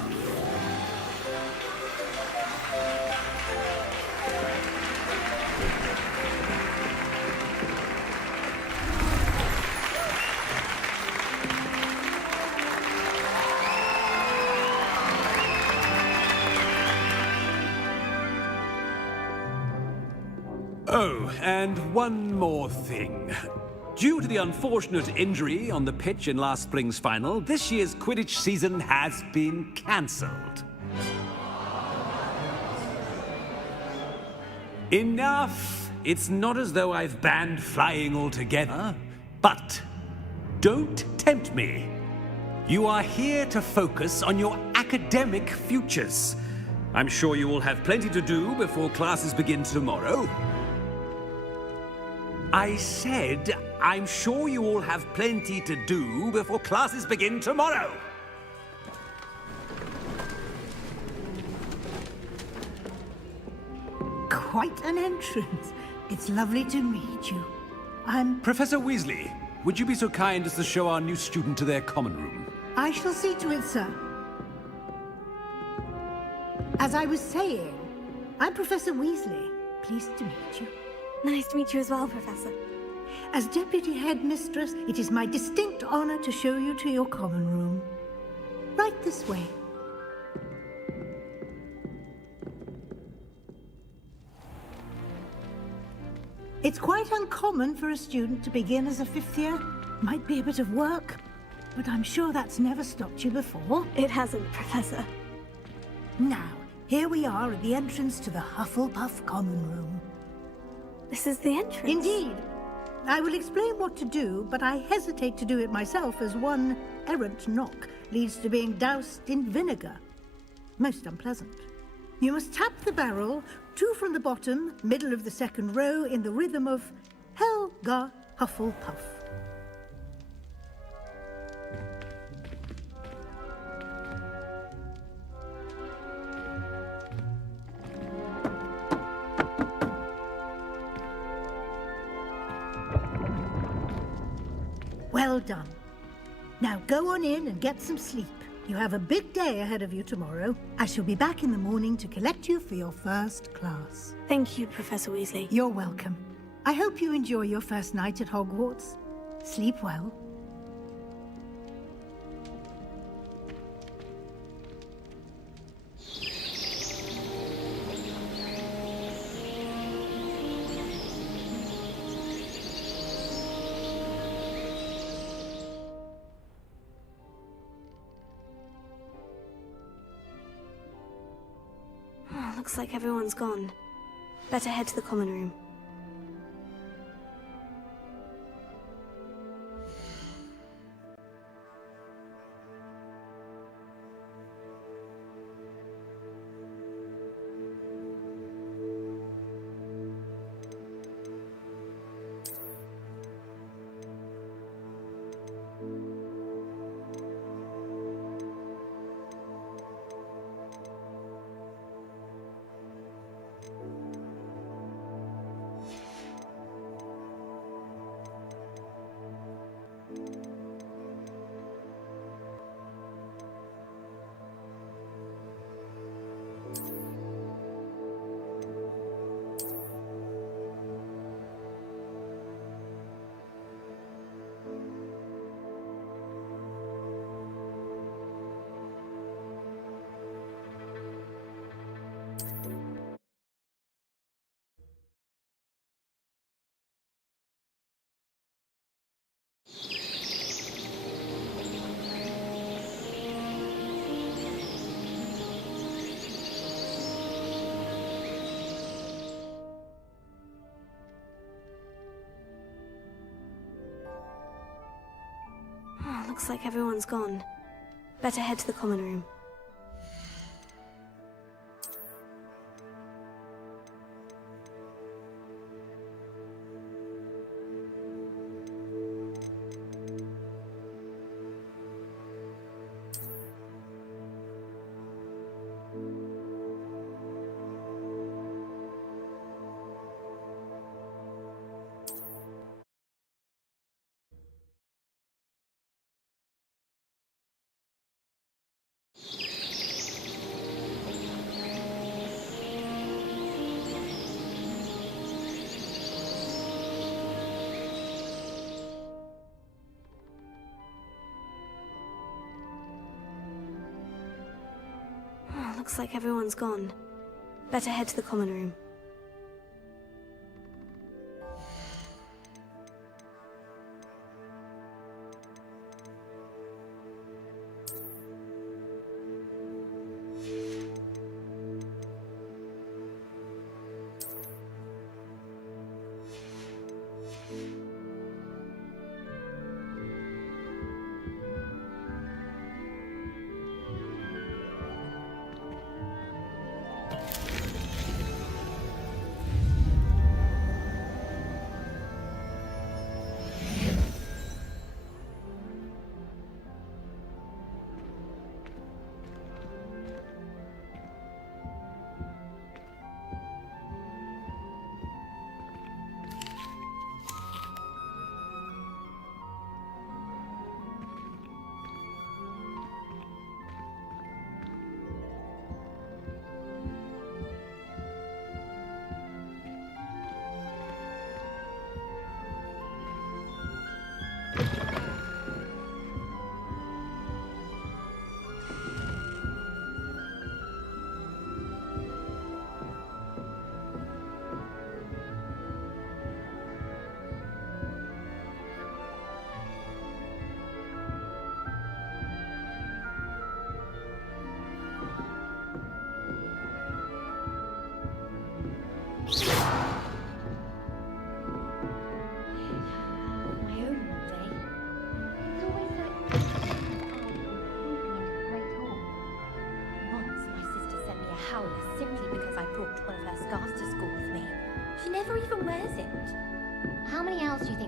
Oh, and one more thing. Due to the unfortunate injury on the pitch in last spring's final, this year's Quidditch season has been cancelled. Enough! It's not as though I've banned flying altogether, but don't tempt me. You are here to focus on your academic futures. I'm sure you will have plenty to do before classes begin tomorrow. I said, I'm sure you all have plenty to do before classes begin tomorrow. Quite an entrance. It's lovely to meet you. I'm... Professor Weasley, would you be so kind as to show our new student to their common room? I shall see to it, sir. As I was saying, I'm Professor Weasley. Pleased to meet you. Nice to meet you as well, Professor. As Deputy Headmistress, it is my distinct honor to show you to your common room. Right this way. It's quite uncommon for a student to begin as a fifth year. Might be a bit of work, but I'm sure that's never stopped you before. It hasn't, Professor. Now, here we are at the entrance to the Hufflepuff common room. This is the entrance? Indeed. I will explain what to do, but I hesitate to do it myself as one errant knock leads to being doused in vinegar. Most unpleasant. You must tap the barrel, 2 from the bottom, middle of the second row, in the rhythm of Helga Hufflepuff. Well done. Now go on in and get some sleep. You have a big day ahead of you tomorrow. I shall be back in the morning to collect you for your first class. Thank you, Professor Weasley. You're welcome. I hope you enjoy your first night at Hogwarts. Sleep well. Looks like everyone's gone. Better head to the common room. Looks like everyone's gone. Better head to the common room. Looks like everyone's gone. Better head to the common room.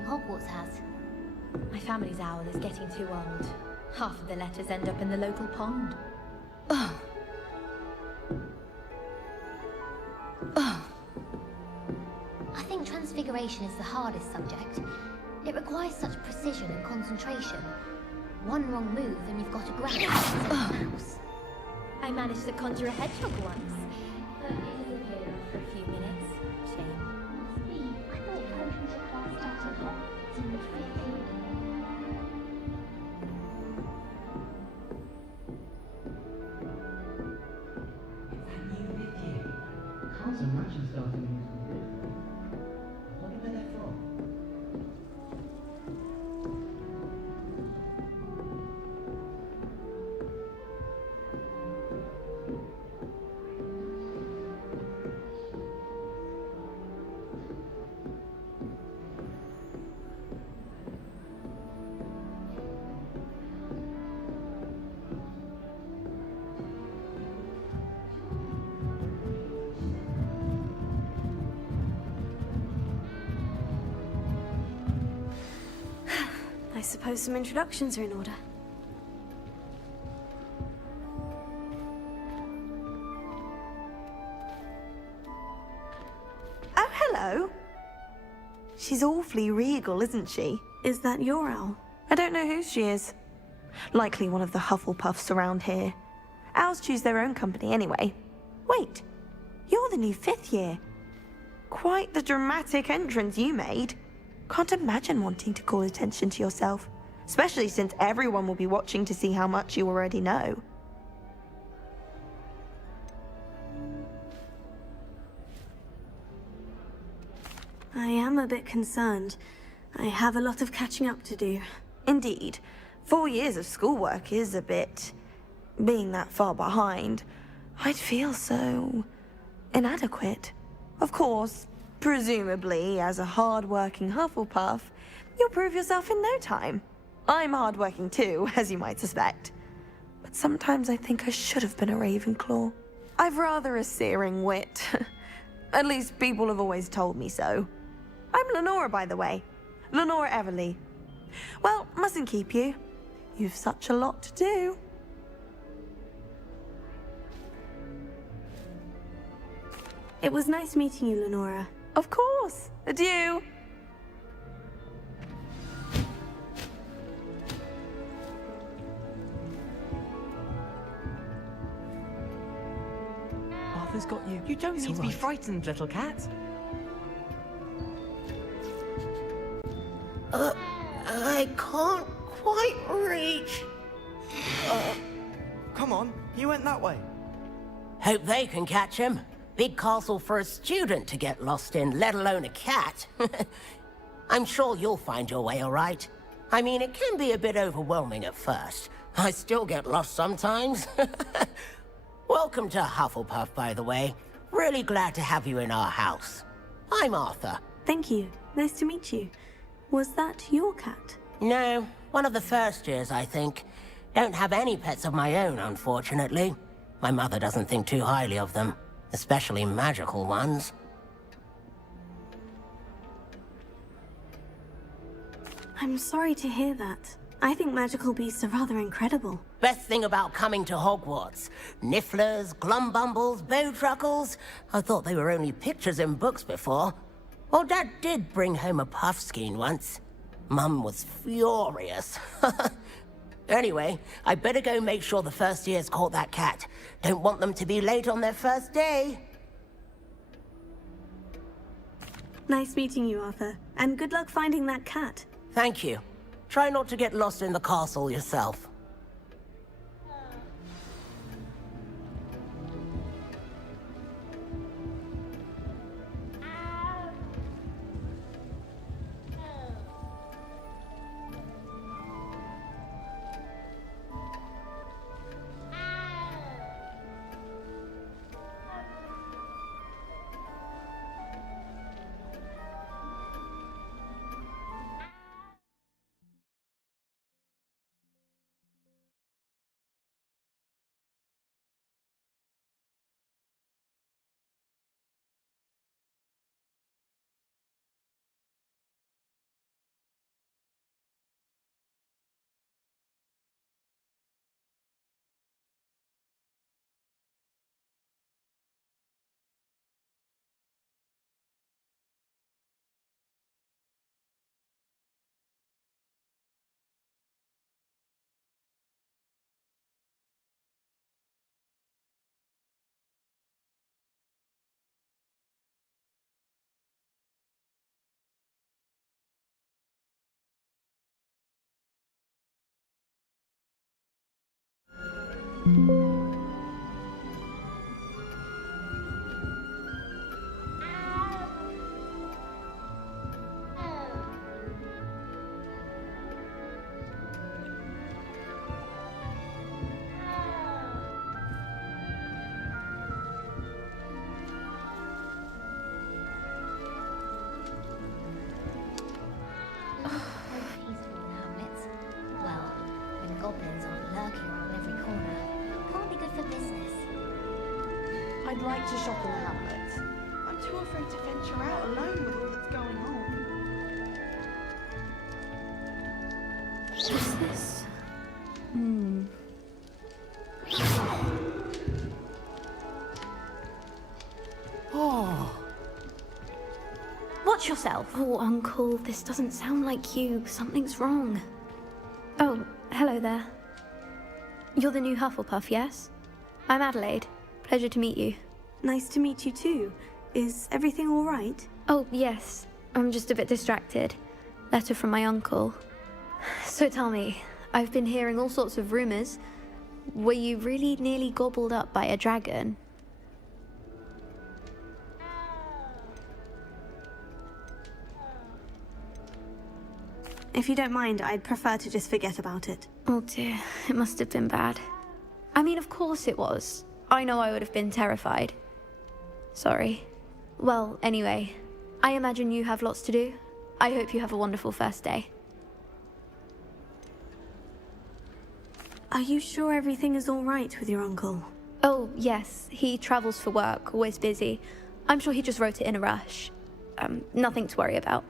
Hogwarts has. My family's owl is getting too old. Half of the letters end up in the local pond. Ugh. Ugh. I think transfiguration is the hardest subject. It requires such precision and concentration. One wrong move and you've got a ground mouse. I managed to conjure a hedgehog once, but it disappeared after a few minutes. Shame. I thought potions were passed out of Hogwarts in the 50s. Can't imagine starting a musical theatre. I wonder where they're from. I suppose some introductions are in order. Oh, hello. She's awfully regal, isn't she? Is that your owl? I don't know who she is. Likely one of the Hufflepuffs around here. Owls choose their own company anyway. Wait, you're the new 5th year. Quite the dramatic entrance you made. Can't imagine wanting to call attention to yourself, especially since everyone will be watching to see how much you already know. I am a bit concerned. I have a lot of catching up to do. Indeed. 4 years of schoolwork is a bit... being that far behind. I'd feel so... inadequate. Of course, presumably, as a hard-working Hufflepuff, you'll prove yourself in no time. I'm hard-working too, as you might suspect. But sometimes I think I should have been a Ravenclaw. I've rather a searing wit. At least people have always told me so. I'm Lenora, by the way. Lenora Everly. Well, mustn't keep you. You've such a lot to do. It was nice meeting you, Lenora. Of course. Adieu. Arthur's got you. You don't need to be frightened, little cat. I can't quite reach. Come on, you went that way. Hope they can catch him. Big castle for a student to get lost in, let alone a cat. I'm sure you'll find your way all right. I mean, it can be a bit overwhelming at first. I still get lost sometimes. Welcome to Hufflepuff, by the way. Really glad to have you in our house. I'm Arthur. Thank you. Nice to meet you. Was that your cat? No, one of the first years, I think. Don't have any pets of my own, unfortunately. My mother doesn't think too highly of them, especially magical ones. I'm sorry to hear that. I think magical beasts are rather incredible. Best thing about coming to Hogwarts. Nifflers, glumbumbles, bowtruckles. I thought they were only pictures in books before. Well, Dad did bring home a puffskein once. Mum was furious. Anyway, I better go make sure the first years caught that cat. Don't want them to be late on their first day. Nice meeting you, Arthur. And good luck finding that cat. Thank you. Try not to get lost in the castle yourself. Well, when goblins aren't lurking around every corner, can't be good for business. I'd like to shop in the hamlet. I'm too afraid to venture out alone with all that's going on. What's this? Oh. Watch yourself. Oh, Uncle, this doesn't sound like you. Something's wrong. Oh, hello there. You're the new Hufflepuff, yes? I'm Adelaide. Pleasure to meet you. Nice to meet you too. Is everything all right? Oh, yes. I'm just a bit distracted. Letter from my uncle. So tell me, I've been hearing all sorts of rumors. Were you really nearly gobbled up by a dragon? If you don't mind, I'd prefer to just forget about it. Oh dear, it must have been bad. I mean, of course it was. I know I would have been terrified. Sorry. Well, anyway, I imagine you have lots to do. I hope you have a wonderful first day. Are you sure everything is all right with your uncle? Oh, yes. He travels for work, always busy. I'm sure he just wrote it in a rush. Nothing to worry about.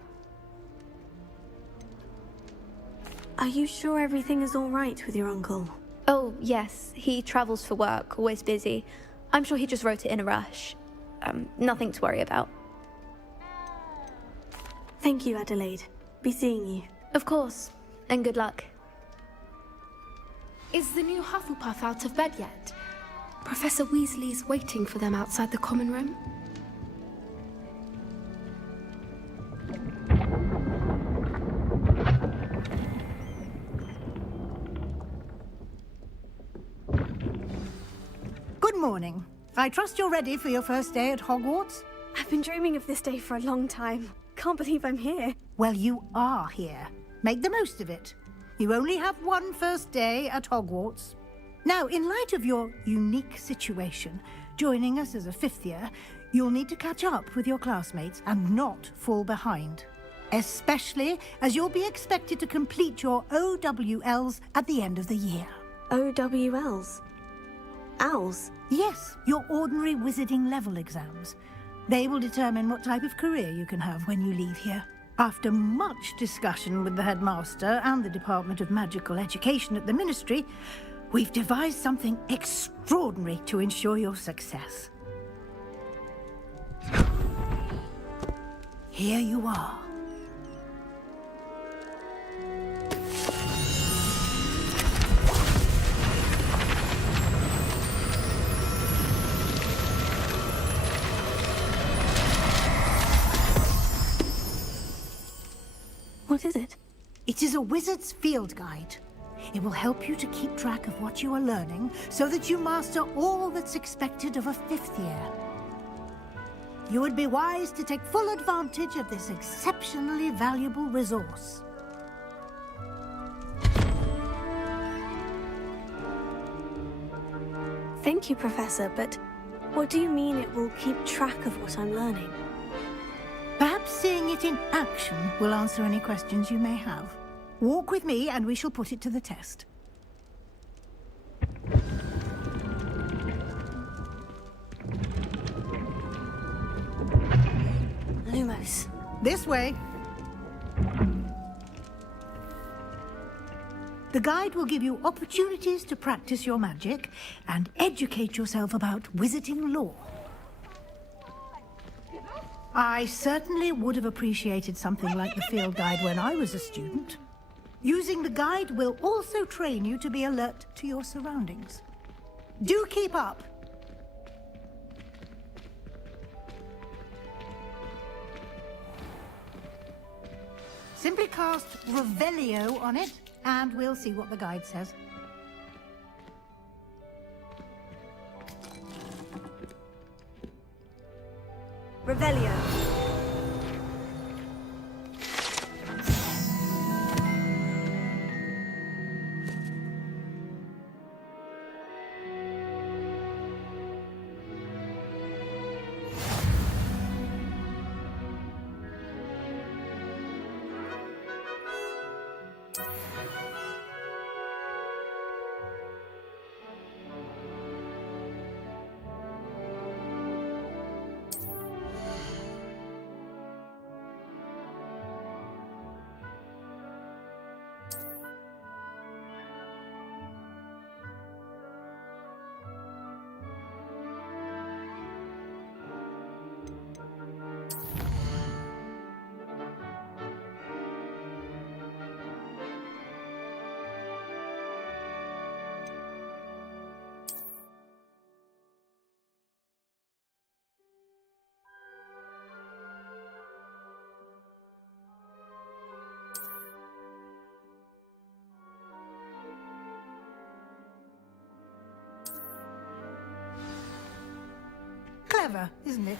Are you sure everything is all right with your uncle? Oh, yes. He travels for work, always busy. I'm sure he just wrote it in a rush. Nothing to worry about. Thank you, Adelaide. Be seeing you. Of course. And good luck. Is the new Hufflepuff out of bed yet? Professor Weasley's waiting for them outside the common room. Good morning. I trust you're ready for your first day at Hogwarts? I've been dreaming of this day for a long time. Can't believe I'm here. Well, you are here. Make the most of it. You only have one first day at Hogwarts. Now, in light of your unique situation, joining us as a fifth year, you'll need to catch up with your classmates and not fall behind. Especially as you'll be expected to complete your OWLs at the end of the year. OWLs? Owls? Yes, your ordinary wizarding level exams. They will determine what type of career you can have when you leave here. After much discussion with the headmaster and the Department of Magical Education at the Ministry, we've devised something extraordinary to ensure your success. Here you are. What is it? It is a wizard's field guide. It will help you to keep track of what you are learning so that you master all that's expected of a fifth year. You would be wise to take full advantage of this exceptionally valuable resource. Thank you, Professor, but what do you mean it will keep track of what I'm learning? Perhaps seeing it in action will answer any questions you may have. Walk with me and we shall put it to the test. Lumos. This way. The guide will give you opportunities to practice your magic and educate yourself about wizarding lore. I certainly would have appreciated something like the field guide when I was a student. Using the guide will also train you to be alert to your surroundings. Do keep up. Simply cast Revelio on it, and we'll see what the guide says. Revelio. Clever, isn't it?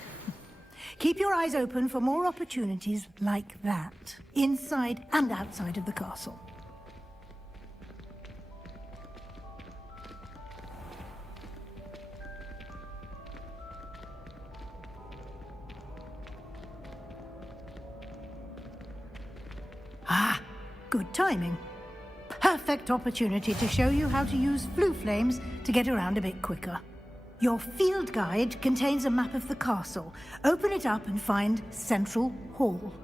Keep your eyes open for more opportunities like that, inside and outside of the castle. Ah, good timing. Perfect opportunity to show you how to use flue flames to get around a bit quicker. Your field guide contains a map of the castle. Open it up and find Central Hall.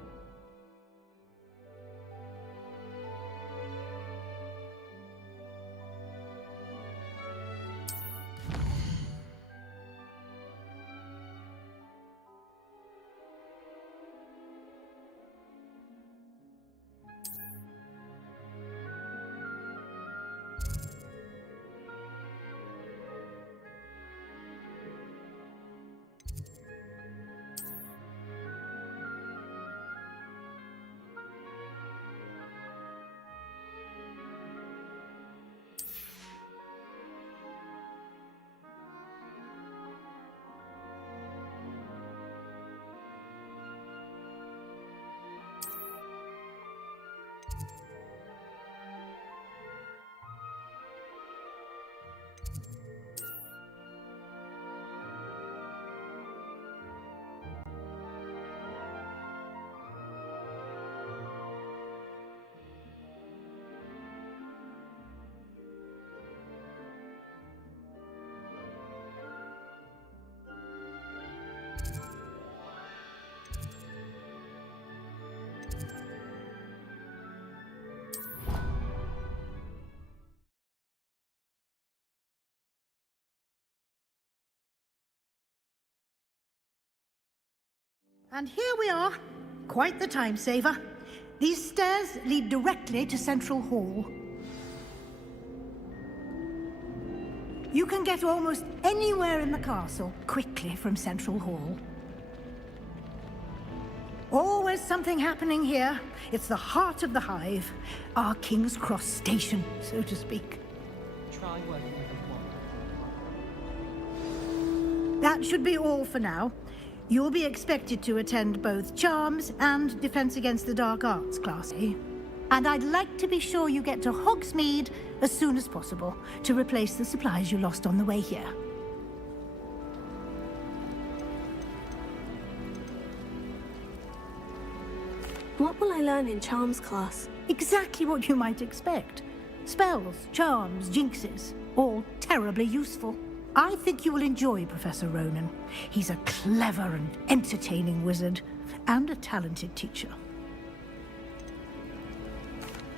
And here we are. Quite the time saver. These stairs lead directly to Central Hall. You can get almost anywhere in the castle quickly from Central Hall. Always something happening here. It's the heart of the hive. Our King's Cross station, so to speak. Try working with a wand. That should be all for now. You'll be expected to attend both Charms and Defense Against the Dark Arts class, eh? And I'd like to be sure you get to Hogsmeade as soon as possible to replace the supplies you lost on the way here. What will I learn in Charms class? Exactly what you might expect. Spells, charms, jinxes, all terribly useful. I think you will enjoy Professor Ronan. He's a clever and entertaining wizard, and a talented teacher.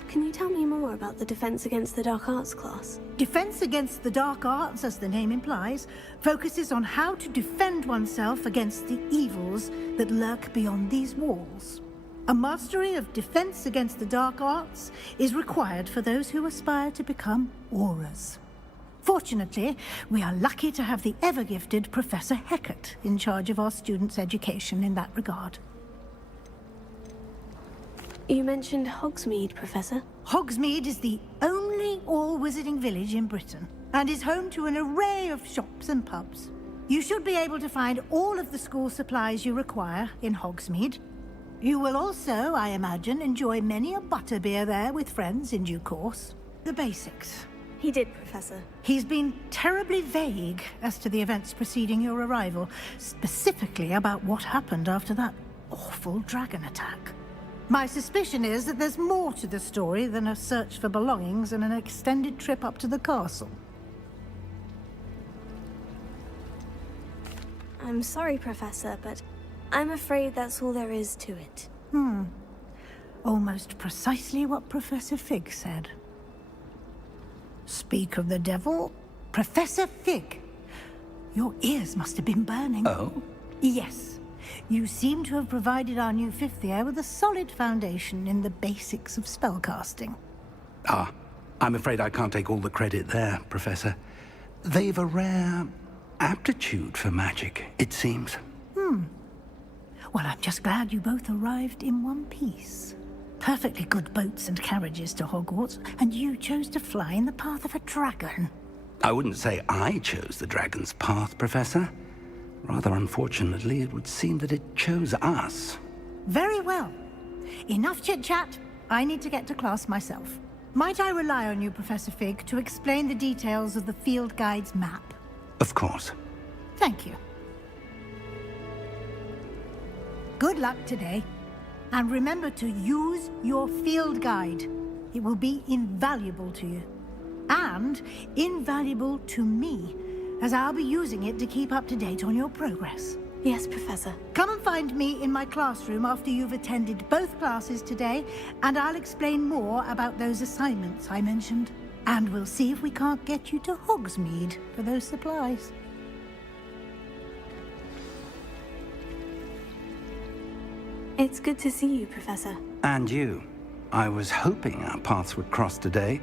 Can you tell me more about the Defense Against the Dark Arts class? Defense Against the Dark Arts, as the name implies, focuses on how to defend oneself against the evils that lurk beyond these walls. A mastery of Defense Against the Dark Arts is required for those who aspire to become Aurors. Fortunately, we are lucky to have the ever-gifted Professor Hecat in charge of our students' education in that regard. You mentioned Hogsmeade, Professor. Hogsmeade is the only all-wizarding village in Britain, and is home to an array of shops and pubs. You should be able to find all of the school supplies you require in Hogsmeade. You will also, I imagine, enjoy many a butterbeer there with friends in due course. The basics. He did, Professor. He's been terribly vague as to the events preceding your arrival, specifically about what happened after that awful dragon attack. My suspicion is that there's more to the story than a search for belongings and an extended trip up to the castle. I'm sorry, Professor, but I'm afraid that's all there is to it. Almost precisely what Professor Fig said. Speak of the devil, Professor Fig. Your ears must have been burning. Oh? Yes. You seem to have provided our new fifth year with a solid foundation in the basics of spellcasting. Ah, I'm afraid I can't take all the credit there, Professor. They've a rare aptitude for magic, it seems. Well, I'm just glad you both arrived in one piece. Perfectly good boats and carriages to Hogwarts, and you chose to fly in the path of a dragon. I wouldn't say I chose the dragon's path, Professor. Rather unfortunately, it would seem that it chose us. Very well. Enough chit-chat. I need to get to class myself. Might I rely on you, Professor Fig, to explain the details of the field guide's map? Of course. Thank you. Good luck today. And remember to use your field guide. It will be invaluable to you. And invaluable to me, as I'll be using it to keep up to date on your progress. Yes, Professor. Come and find me in my classroom after you've attended both classes today, and I'll explain more about those assignments I mentioned. And we'll see if we can't get you to Hogsmeade for those supplies. It's good to see you, Professor. And you. I was hoping our paths would cross today,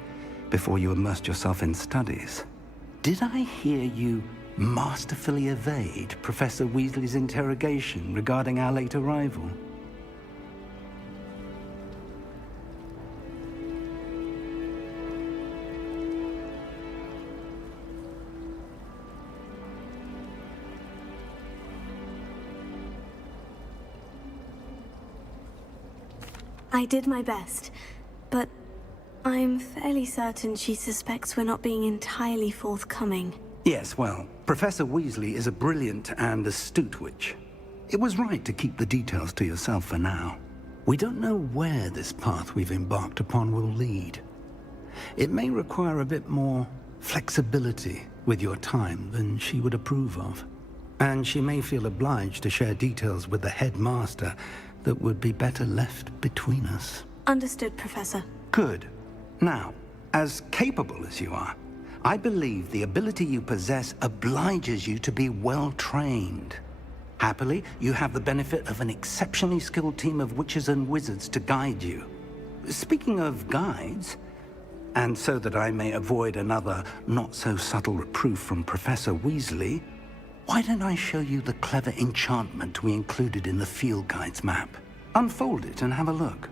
before you immersed yourself in studies. Did I hear you masterfully evade Professor Weasley's interrogation regarding our late arrival? I did my best, but I'm fairly certain she suspects we're not being entirely forthcoming. Yes, well, Professor Weasley is a brilliant and astute witch. It was right to keep the details to yourself for now. We don't know where this path we've embarked upon will lead. It may require a bit more flexibility with your time than she would approve of. And she may feel obliged to share details with the headmaster that would be better left between us. Understood, Professor. Good. Now, as capable as you are, I believe the ability you possess obliges you to be well trained. Happily, you have the benefit of an exceptionally skilled team of witches and wizards to guide you. Speaking of guides, and so that I may avoid another not-so-subtle reproof from Professor Weasley, why don't I show you the clever enchantment we included in the field guide's map? Unfold it and have a look.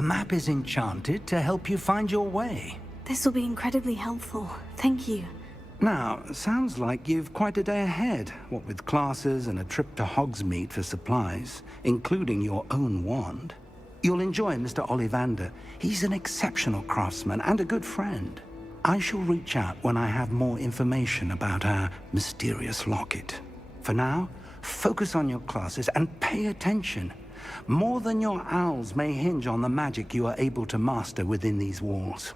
The map is enchanted to help you find your way. This will be incredibly helpful. Thank you. Now, sounds like you've quite a day ahead, what with classes and a trip to Hogsmeade for supplies, including your own wand. You'll enjoy Mr. Ollivander. He's an exceptional craftsman and a good friend. I shall reach out when I have more information about our mysterious locket. For now, focus on your classes and pay attention. More than your owls may hinge on the magic you are able to master within these walls.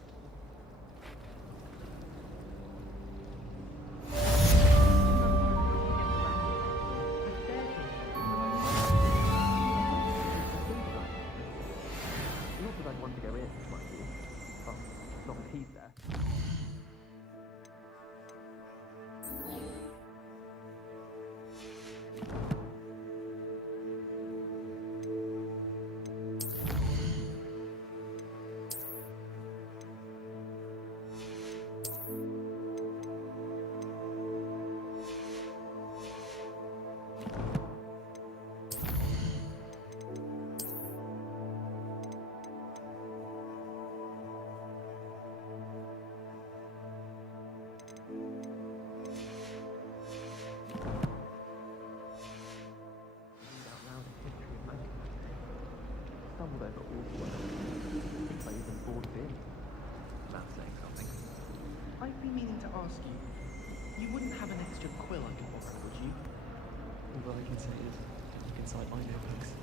Stumbled over all the work. I think I even boarded in. That's saying something. I've been meaning to ask you. You wouldn't have an extra quill I could borrow, would you? All I can say is, look inside my notebooks.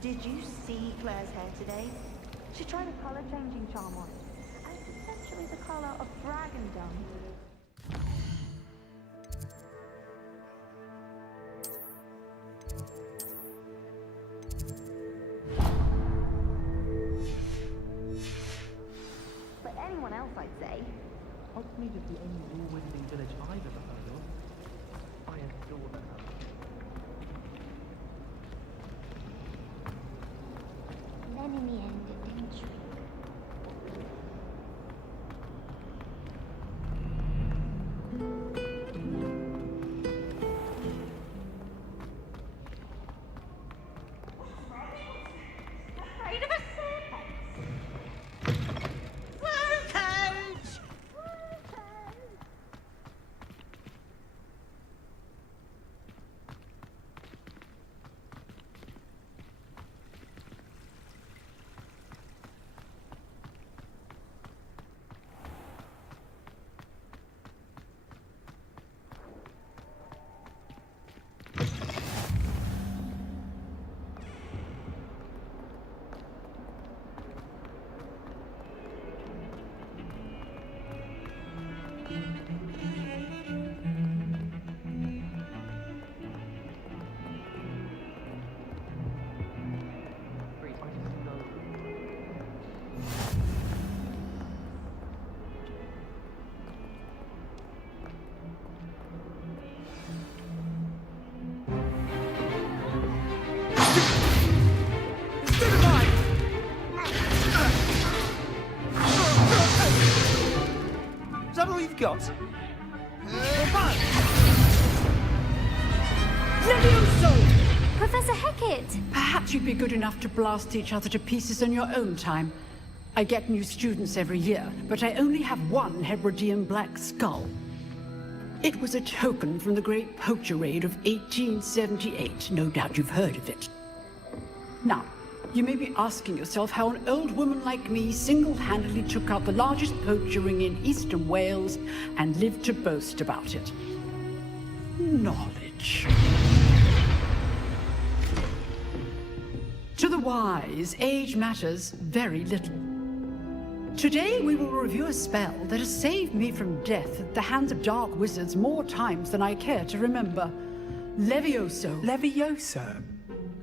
Did you see Claire's hair today? She tried a colour changing charm on it, and it's essentially the colour of dragon dung. But anyone else, I'd say. Hogsmeade is the only war-wielding village I've ever heard of. I adore that. Then in the end, it didn't shrink. Afraid of a serpent? Is that all you've got? Professor Hecat! Perhaps you'd be good enough to blast each other to pieces in your own time. I get new students every year, but I only have one Hebridean black skull. It was a token from the Great Poacher Raid of 1878. No doubt you've heard of it. Now, you may be asking yourself how an old woman like me single-handedly took out the largest poacher ring in eastern Wales and lived to boast about it. Knowledge. To the wise, age matters very little. Today we will review a spell that has saved me from death at the hands of dark wizards more times than I care to remember. Levioso. Levioso?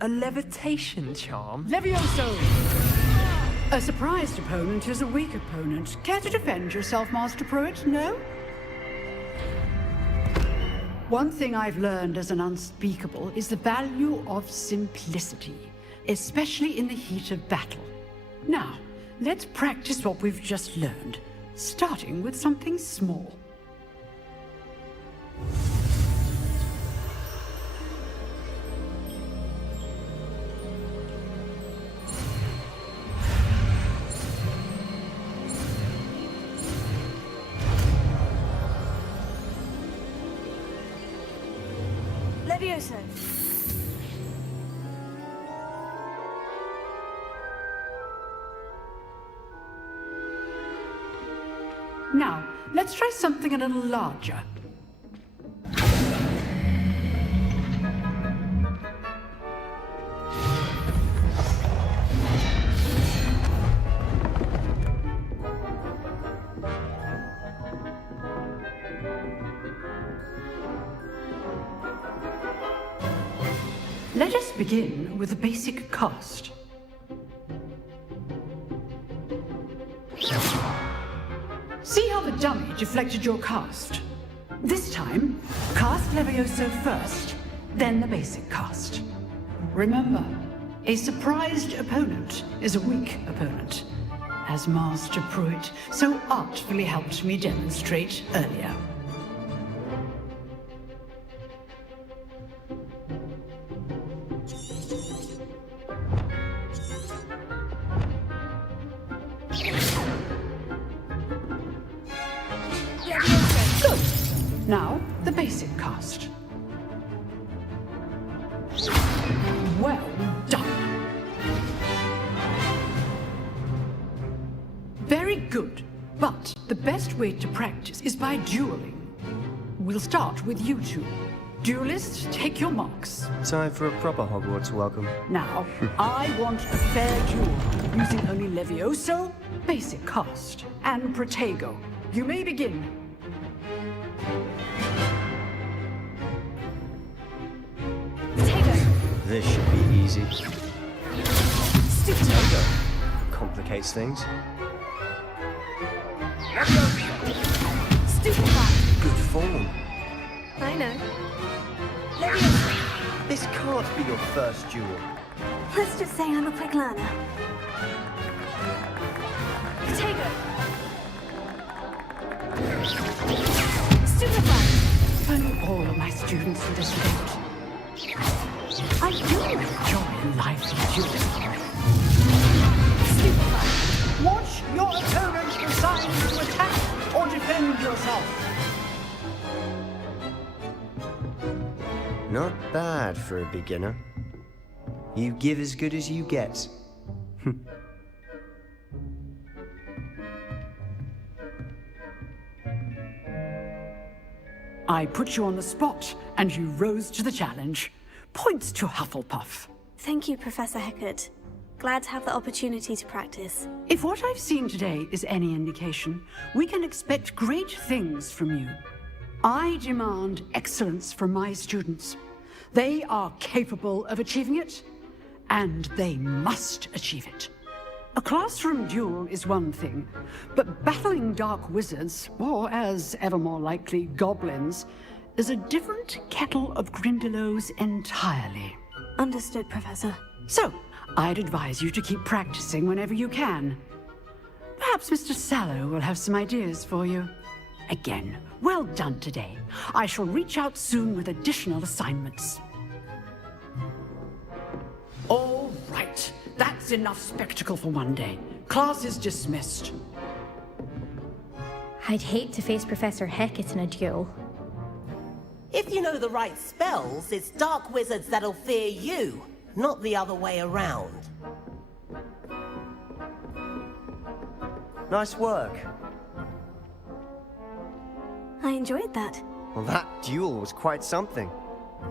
A levitation charm? Levioso! A surprised opponent is a weak opponent. Care to defend yourself, Master Pruitt? No? One thing I've learned as an unspeakable is the value of simplicity, especially in the heat of battle. Now, let's practice what we've just learned, starting with something small. Levioso. Now, let's try something a little larger. Let us begin with the basic cast. See how the dummy deflected your cast? This time, cast Levioso first, then the basic cast. Remember, a surprised opponent is a weak opponent, as Master Pruitt so artfully helped me demonstrate earlier. Now, the basic cast. Well done. Very good. But the best way to practice is by dueling. We'll start with you two. Duelists, take your marks. Time for a proper Hogwarts welcome. Now, I want a fair duel, using only Levioso, basic cast, and Protego. You may begin. This should be easy. Stupid. Complicates things. Stupid. Good form. I know. This can't be your first duel. Let's just say I'm a quick learner. Potato. Stupefy. Only all of my students for this event. I do enjoy lively dueling. Stupefy. Watch your opponent decide to attack or defend yourself. Not bad for a beginner. You give as good as you get. I put you on the spot, and you rose to the challenge. Points to Hufflepuff. Thank you, Professor Hecat. Glad to have the opportunity to practice. If what I've seen today is any indication, we can expect great things from you. I demand excellence from my students. They are capable of achieving it, and they must achieve it. A classroom duel is one thing, but battling dark wizards, or as ever more likely, goblins, is a different kettle of Grindylows entirely. Understood, Professor. So, I'd advise you to keep practicing whenever you can. Perhaps Mr. Sallow will have some ideas for you. Again, well done today. I shall reach out soon with additional assignments. All right. That's enough spectacle for one day. Class is dismissed. I'd hate to face Professor Hecat in a duel. If you know the right spells, it's dark wizards that'll fear you, not the other way around. Nice work. I enjoyed that. Well, that duel was quite something.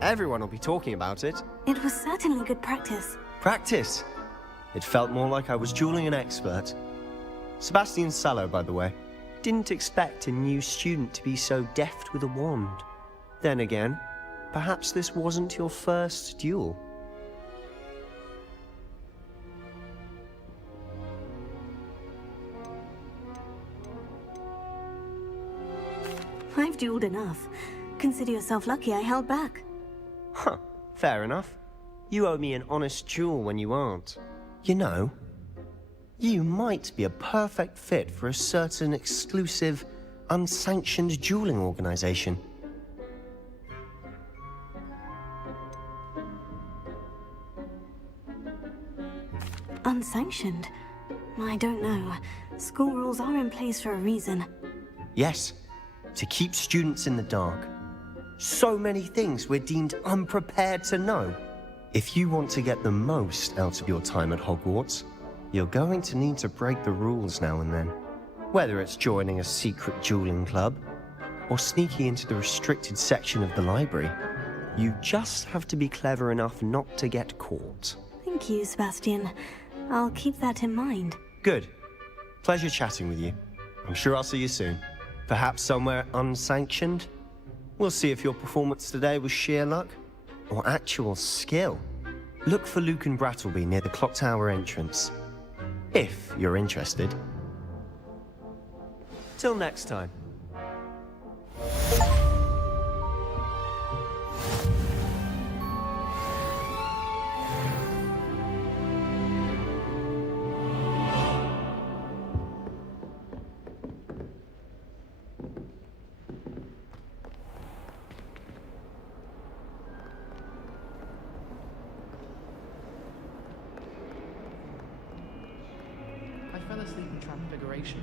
Everyone will be talking about it. It was certainly good practice. Practice? It felt more like I was dueling an expert. Sebastian Sallow, by the way. Didn't expect a new student to be so deft with a wand. Then again, perhaps this wasn't your first duel. I've dueled enough. Consider yourself lucky I held back. Huh, fair enough. You owe me an honest duel when you aren't. You know, you might be a perfect fit for a certain exclusive, unsanctioned dueling organization. Unsanctioned? I don't know. School rules are in place for a reason. Yes, to keep students in the dark. So many things we're deemed unprepared to know. If you want to get the most out of your time at Hogwarts, you're going to need to break the rules now and then. Whether it's joining a secret dueling club, or sneaking into the restricted section of the library, you just have to be clever enough not to get caught. Thank you, Sebastian. I'll keep that in mind. Good. Pleasure chatting with you. I'm sure I'll see you soon. Perhaps somewhere unsanctioned? We'll see if your performance today was sheer luck or actual skill. Look for Luke and Brattleby near the clock tower entrance. If you're interested. Till next time. I fell asleep in Transfiguration.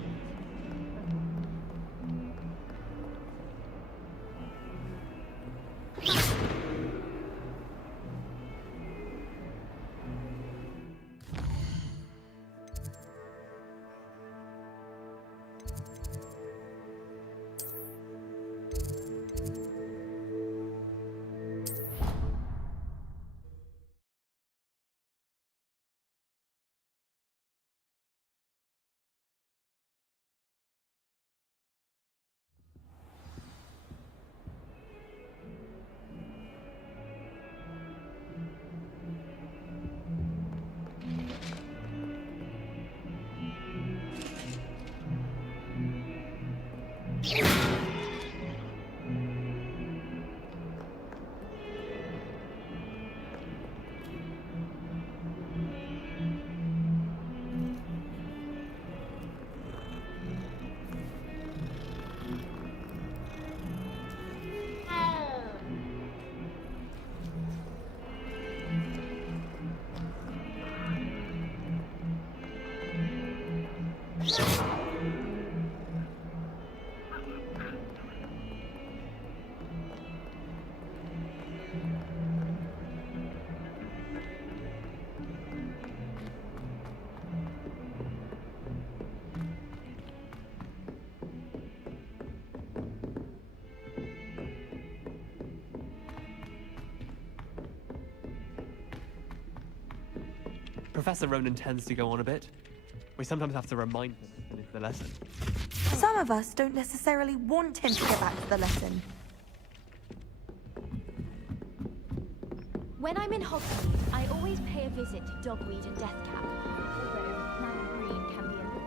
Professor Ronan tends to go on a bit. We sometimes have to remind him to finish the lesson. Some of us don't necessarily want him to get back to the lesson. When I'm in Hogsmeade, I always pay a visit to Dogweed and Deathcap, although Madame Green can be a little...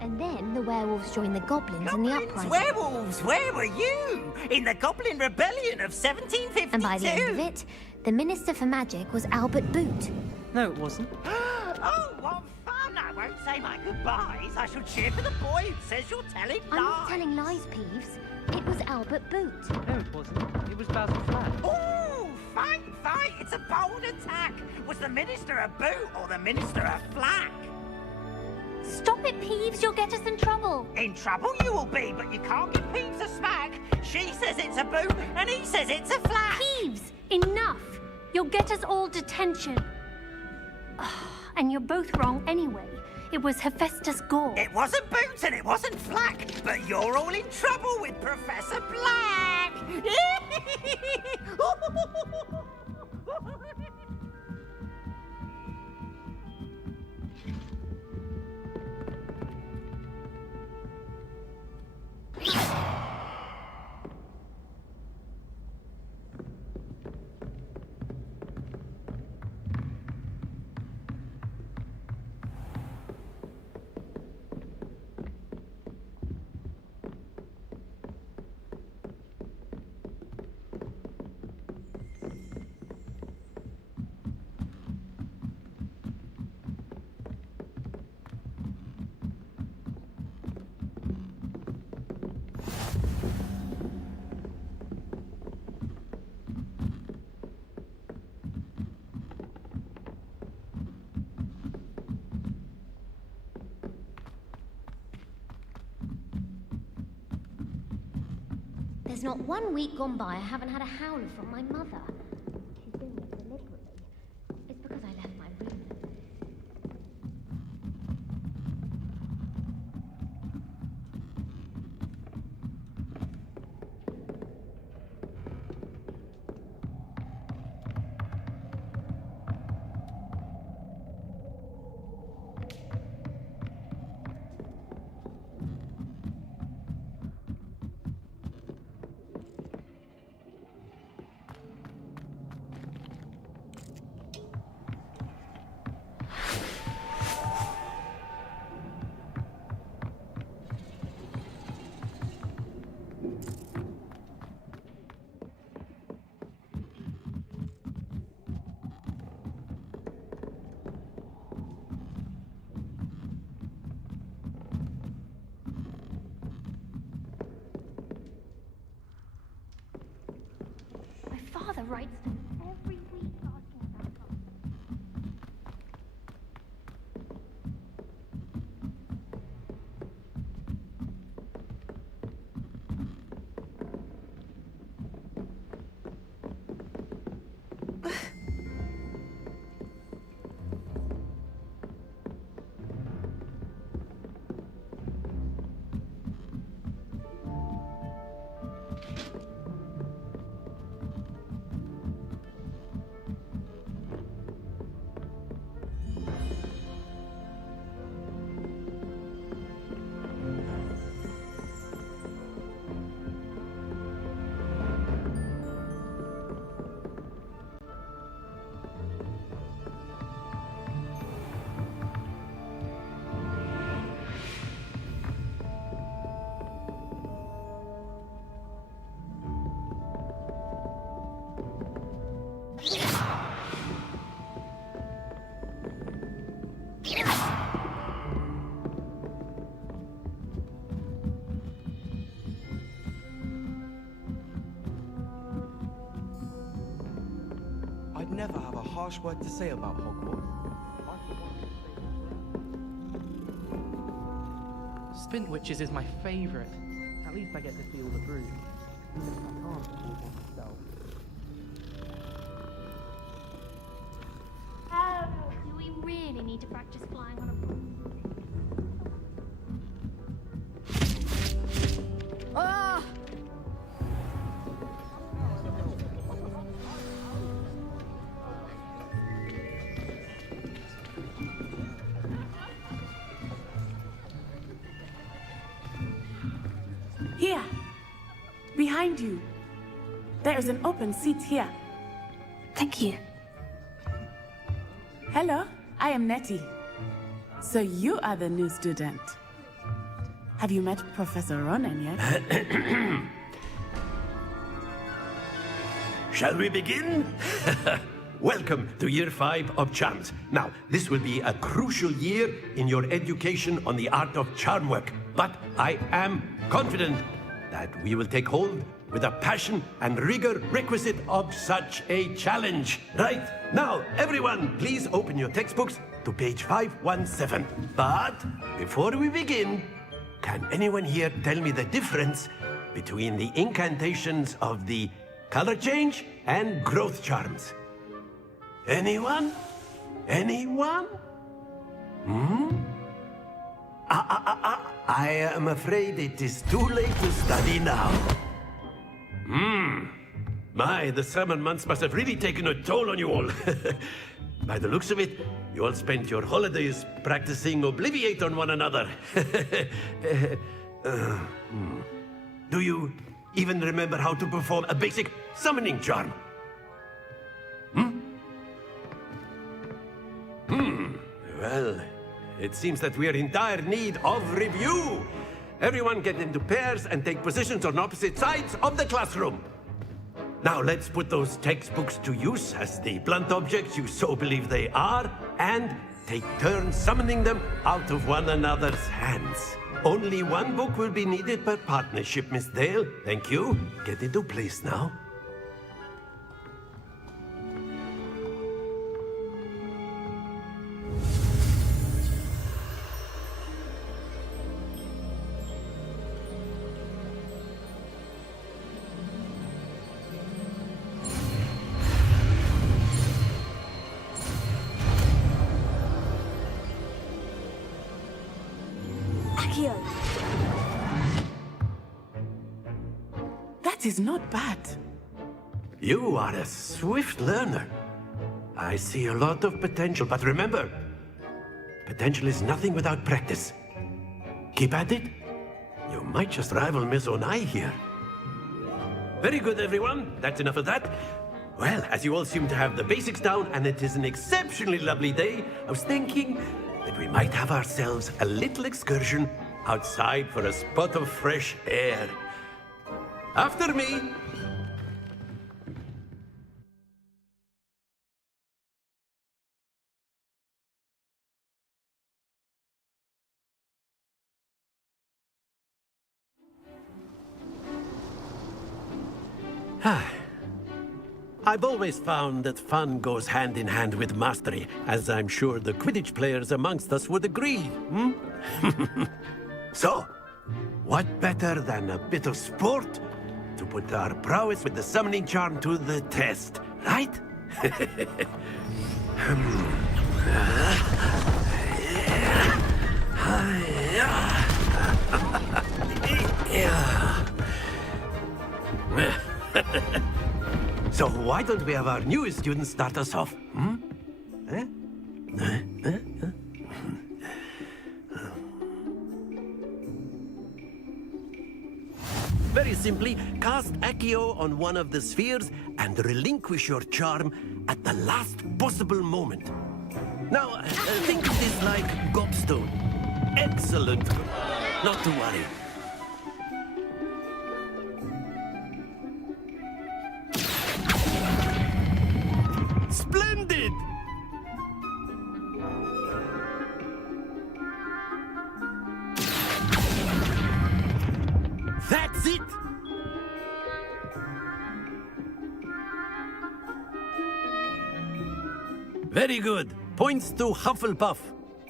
And then the werewolves join the goblins in the uprising. Werewolves, where were you? In the Goblin Rebellion of 1752? And by the end of it, the Minister for Magic was Albert Boot. No, it wasn't. Oh, what fun! I won't say my goodbyes. I shall cheer for the boy who says you're telling lies. I'm not telling lies, Peeves. It was Albert Boot. No, it wasn't. It was Basil Flack. Oh, fight! It's a bold attack. Was the Minister a Boot or the Minister a Flack? Stop it, Peeves. You'll get us in trouble. In trouble you will be, but you can't give Peeves a smack. She says it's a Boot, and he says it's a Flack. Peeves, enough. You'll get us all detention. And you're both wrong anyway. It was Hephaestus Gore. It wasn't Boot and it wasn't Flack, but you're all in trouble with Professor Black. There's not 1 week gone by I haven't had a howler from my mother. She's doing it deliberately. It's because I left my room. Father writes to me every week asking about I'd never have a harsh word to say about Hogwarts. Spintwitches is my favourite. At least I get to see all the brooms. Even if I can't afford one myself. Do we really need to practice flying on a broom? Ah! Here, behind you. There is an open seat here. Thank you. Hello, I am Nettie. So you are the new student. Have you met Professor Ronan yet? Shall we begin? Welcome to Year 5 of Charms. Now, this will be a crucial year in your education on the art of charm work, but I am confident that we will take hold with the passion and rigor requisite of such a challenge. Right, now, everyone, please open your textbooks to page 517. But before we begin, can anyone here tell me the difference between the incantations of the color change and growth charms? Anyone? Anyone? I am afraid it is too late to study now. My, the summer months must have really taken a toll on you all. By the looks of it, you all spent your holidays practicing Obliviate on one another. Do you even remember how to perform a basic summoning charm? Well, it seems that we are in dire need of review. Everyone get into pairs and take positions on opposite sides of the classroom. Now let's put those textbooks to use as the blunt objects you so believe they are, and take turns summoning them out of one another's hands. Only one book will be needed per partnership, Miss Dale. Thank you. Get into place now. That is not bad. You are a swift learner. I see a lot of potential, but remember, potential is nothing without practice. Keep at it. You might just rival Miss Onai here. Very good, everyone. That's enough of that. Well, as you all seem to have the basics down, and it is an exceptionally lovely day, I was thinking that we might have ourselves a little excursion outside for a spot of fresh air. After me. I've always found that fun goes hand in hand with mastery, as I'm sure the Quidditch players amongst us would agree, hmm? So, what better than a bit of sport to put our prowess with the summoning charm to the test, right? So why don't we have our newest student start us off? Hmm? Very simply, cast Accio on one of the spheres and relinquish your charm at the last possible moment. Now, think of this like gobstone. Excellent. Not to worry. Splendid! That's it! Very good. Points to Hufflepuff.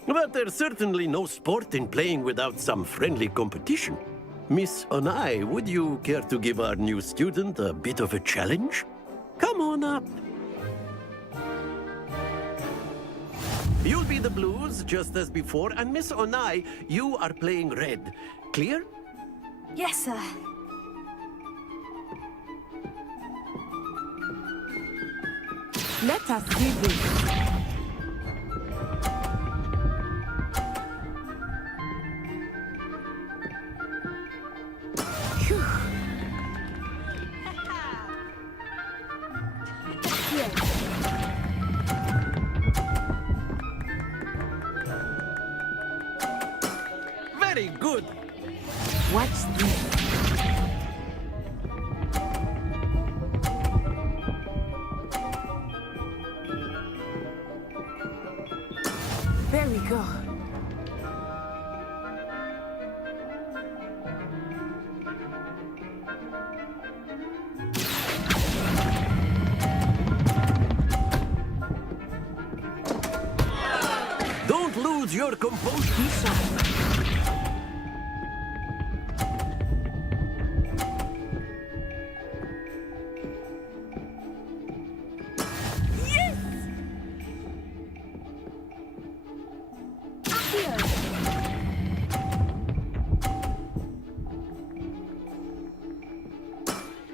But there's certainly no sport in playing without some friendly competition. Miss Onai, would you care to give our new student a bit of a challenge? Come on up. You'll be the blues, just as before, and Miss Onai, you are playing red. Clear? Yes, sir. Let us see this. Very good. Watch this. There we go. Don't lose your composure.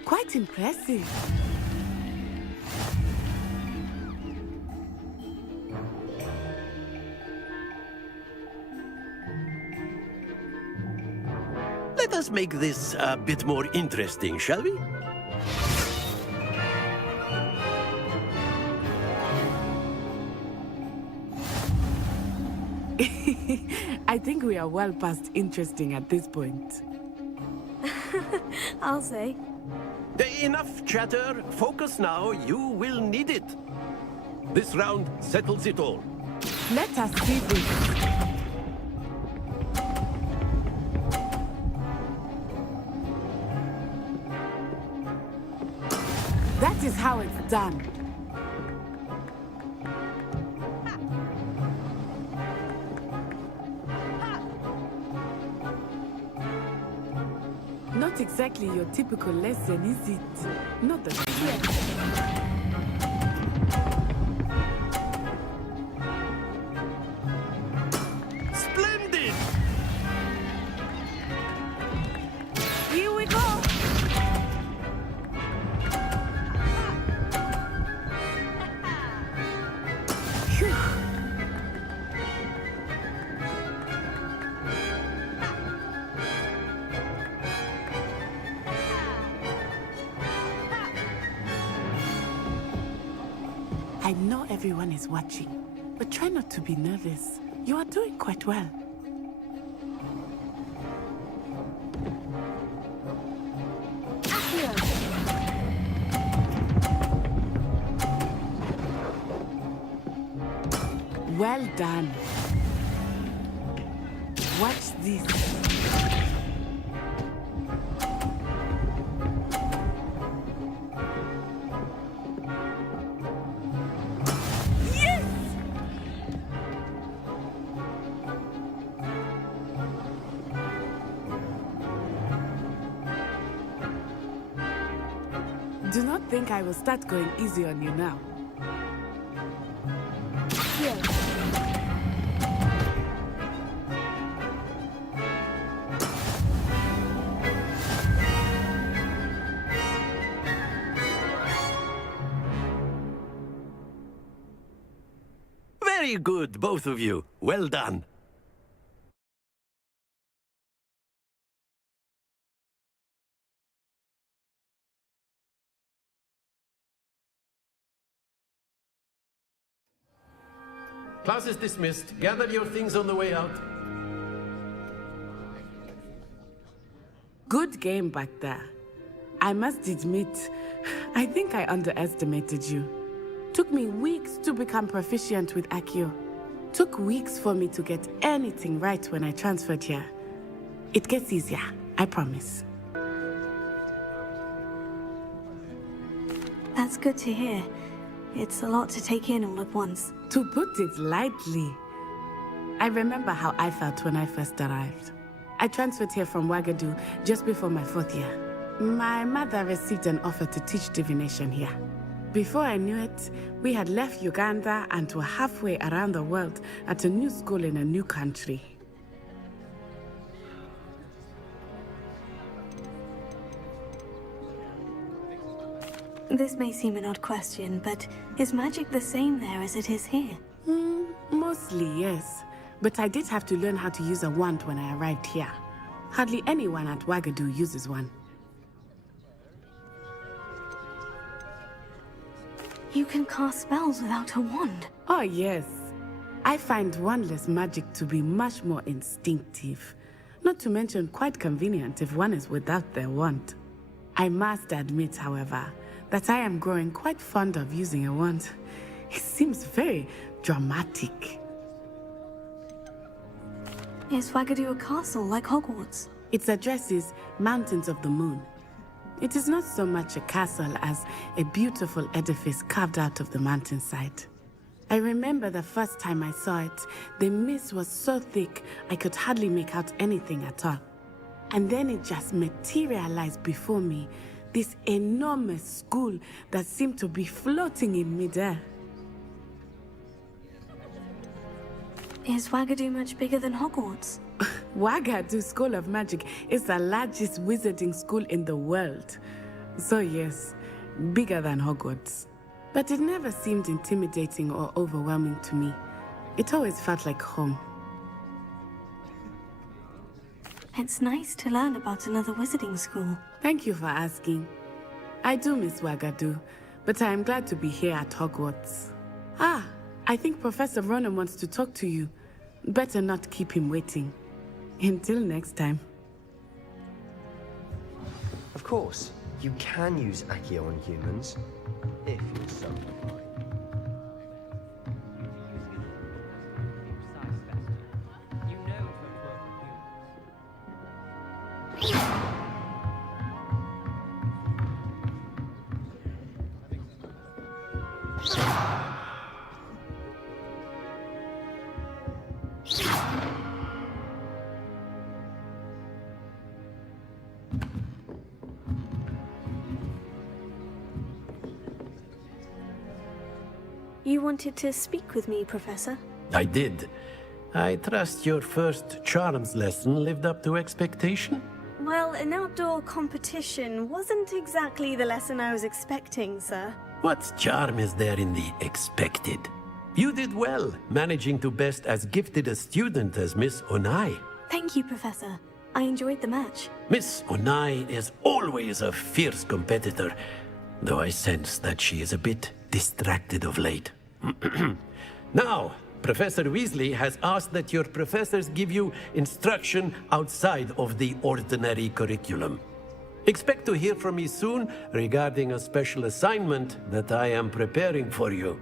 Quite impressive. Let us make this a bit more interesting, shall we? I think we are well past interesting at this point. I'll say. Enough chatter. Focus now. You will need it. This round settles it all. Let us see this. That is how it's done. Not exactly your typical lesson, is it? Not that I know. Splendid! Here we go. I know everyone is watching, but try not to be nervous. You are doing quite well. Well done. Watch this. Do not think I will start going easy on you now. Very good, both of you. Well done. Class is dismissed. Gather your things on the way out. Good game back there. I must admit, I think I underestimated you. Took me weeks to become proficient with Accio. Took weeks for me to get anything right when I transferred here. It gets easier, I promise. That's good to hear. It's a lot to take in all at once. To put it lightly, I remember how I felt when I first arrived. I transferred here from Wagadu just before my 4th year. My mother received an offer to teach divination here. Before I knew it, we had left Uganda and were halfway around the world at a new school in a new country. This may seem an odd question, but is magic the same there as it is here? Mostly, yes. But I did have to learn how to use a wand when I arrived here. Hardly anyone at Wagadu uses one. You can cast spells without a wand? Oh, yes. I find wandless magic to be much more instinctive. Not to mention quite convenient if one is without their wand. I must admit, however, that I am growing quite fond of using a wand. It seems very dramatic. Is Wagadu a castle like Hogwarts? Its address is Mountains of the Moon. It is not so much a castle as a beautiful edifice carved out of the mountainside. I remember the first time I saw it, the mist was so thick I could hardly make out anything at all. And then it just materialized before me, this enormous school that seemed to be floating in midair. Is Wagadu much bigger than Hogwarts? Wagadu School of Magic is the largest wizarding school in the world. So yes, bigger than Hogwarts. But it never seemed intimidating or overwhelming to me. It always felt like home. It's nice to learn about another wizarding school. Thank you for asking. I do miss Wagadu, but I am glad to be here at Hogwarts. Ah, I think Professor Ronan wants to talk to you. Better not keep him waiting. Until next time. Of course, you can use Accio on humans, if you're so inclined. You wanted to speak with me, Professor? I did. I trust your first charms lesson lived up to expectation? Well, an outdoor competition wasn't exactly the lesson I was expecting, sir. What charm is there in the expected? You did well, managing to best as gifted a student as Miss Onai. Thank you, Professor. I enjoyed the match. Miss Onai is always a fierce competitor, though I sense that she is a bit distracted of late. Now, Professor Weasley has asked that your professors give you instruction outside of the ordinary curriculum. Expect to hear from me soon regarding a special assignment that I am preparing for you.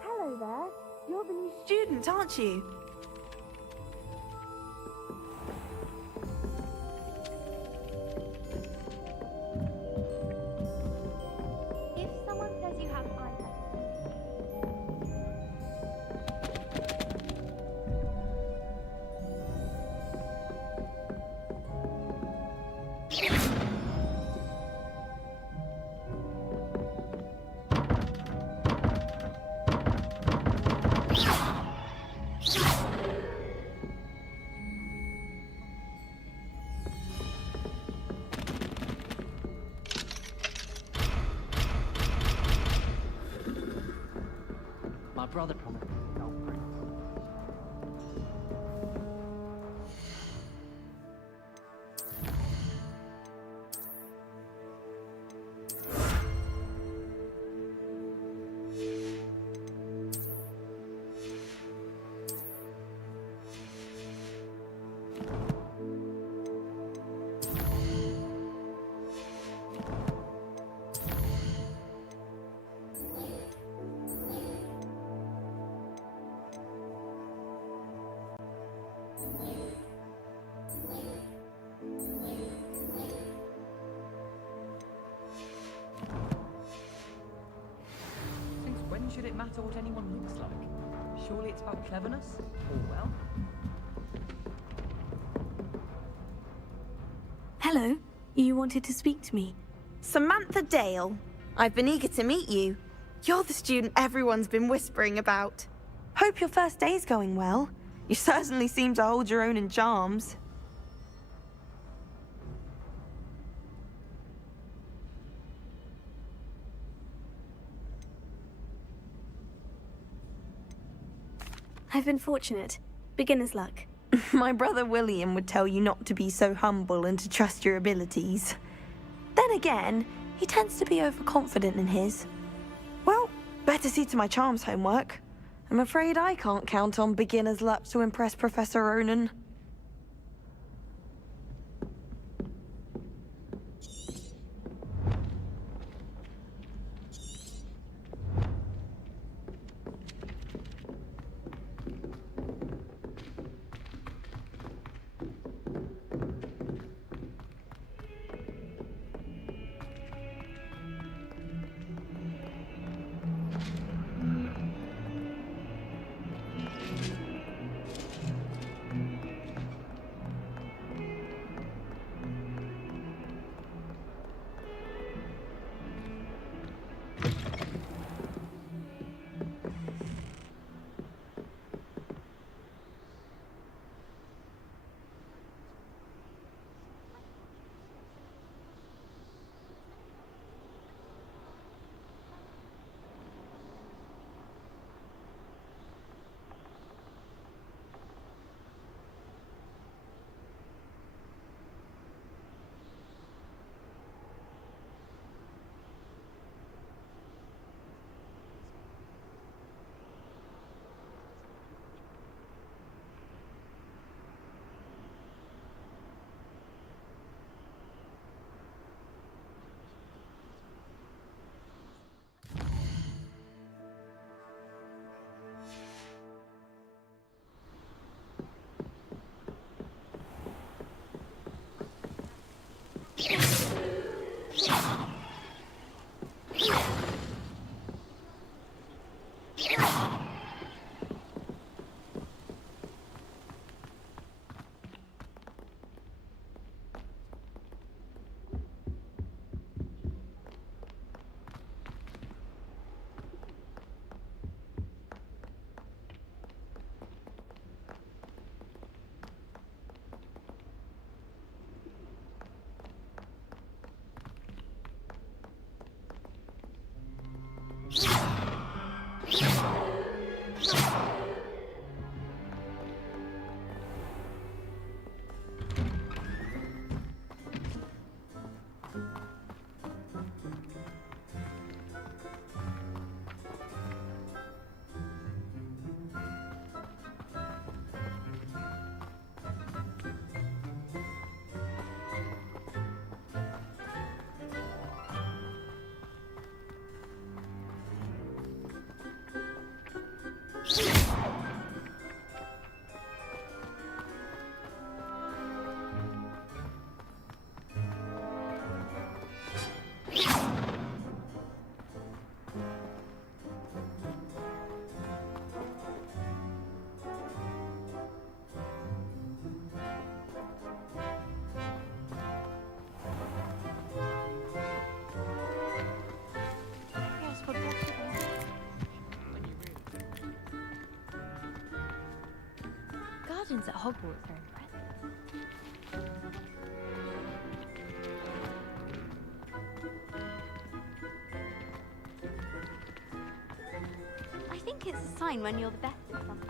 Hello there. You're the new student, aren't you? If someone says you have iPad, my brother promised I'll bring. Since when should it matter what anyone looks like? Surely it's about cleverness? Or, well, Hello, you wanted to speak to me. Samantha Dale. I've been eager to meet you. You're the student everyone's been whispering about. Hope your first day's going well. You certainly seem to hold your own in charms. I've been fortunate. Beginner's luck. My brother William would tell you not to be so humble and to trust your abilities. Then again, he tends to be overconfident in his. Well, better see to my charms homework. I'm afraid I can't count on beginner's luck to impress Professor Ronan. gardens at Hogwarts are impressive. I think it's a sign when you're the best at something.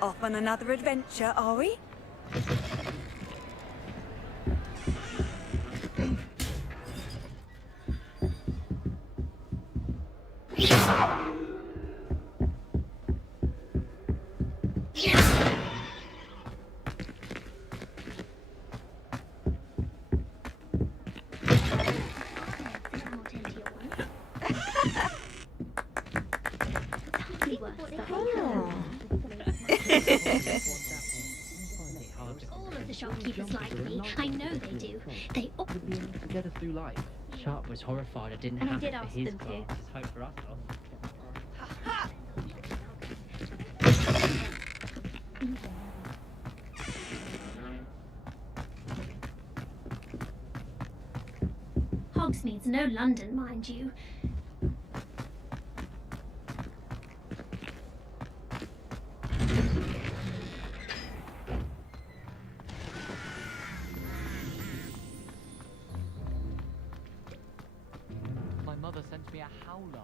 Off on another adventure, are we? All of the shopkeepers like me. I know they do. They all Would be able to get us through life. Sharp was horrified it didn't And I happen did for ask his them to. class. Just hope for us, though. Hogsmeade's no London, mind you. My mother sent me a howler.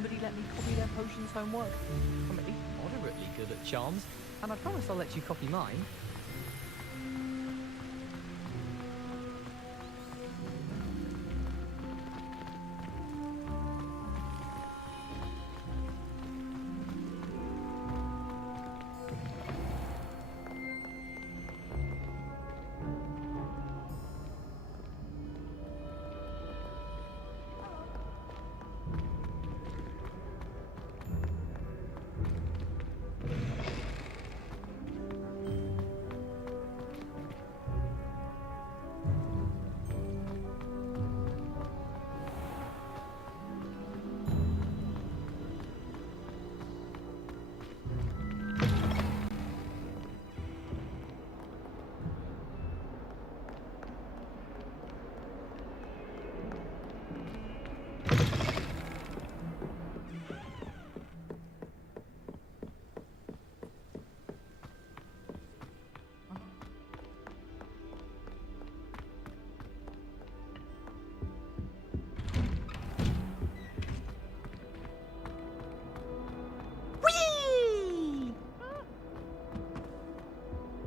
somebody let me copy their potions homework? I'm at least moderately good at charms, and I promise I'll let you copy mine.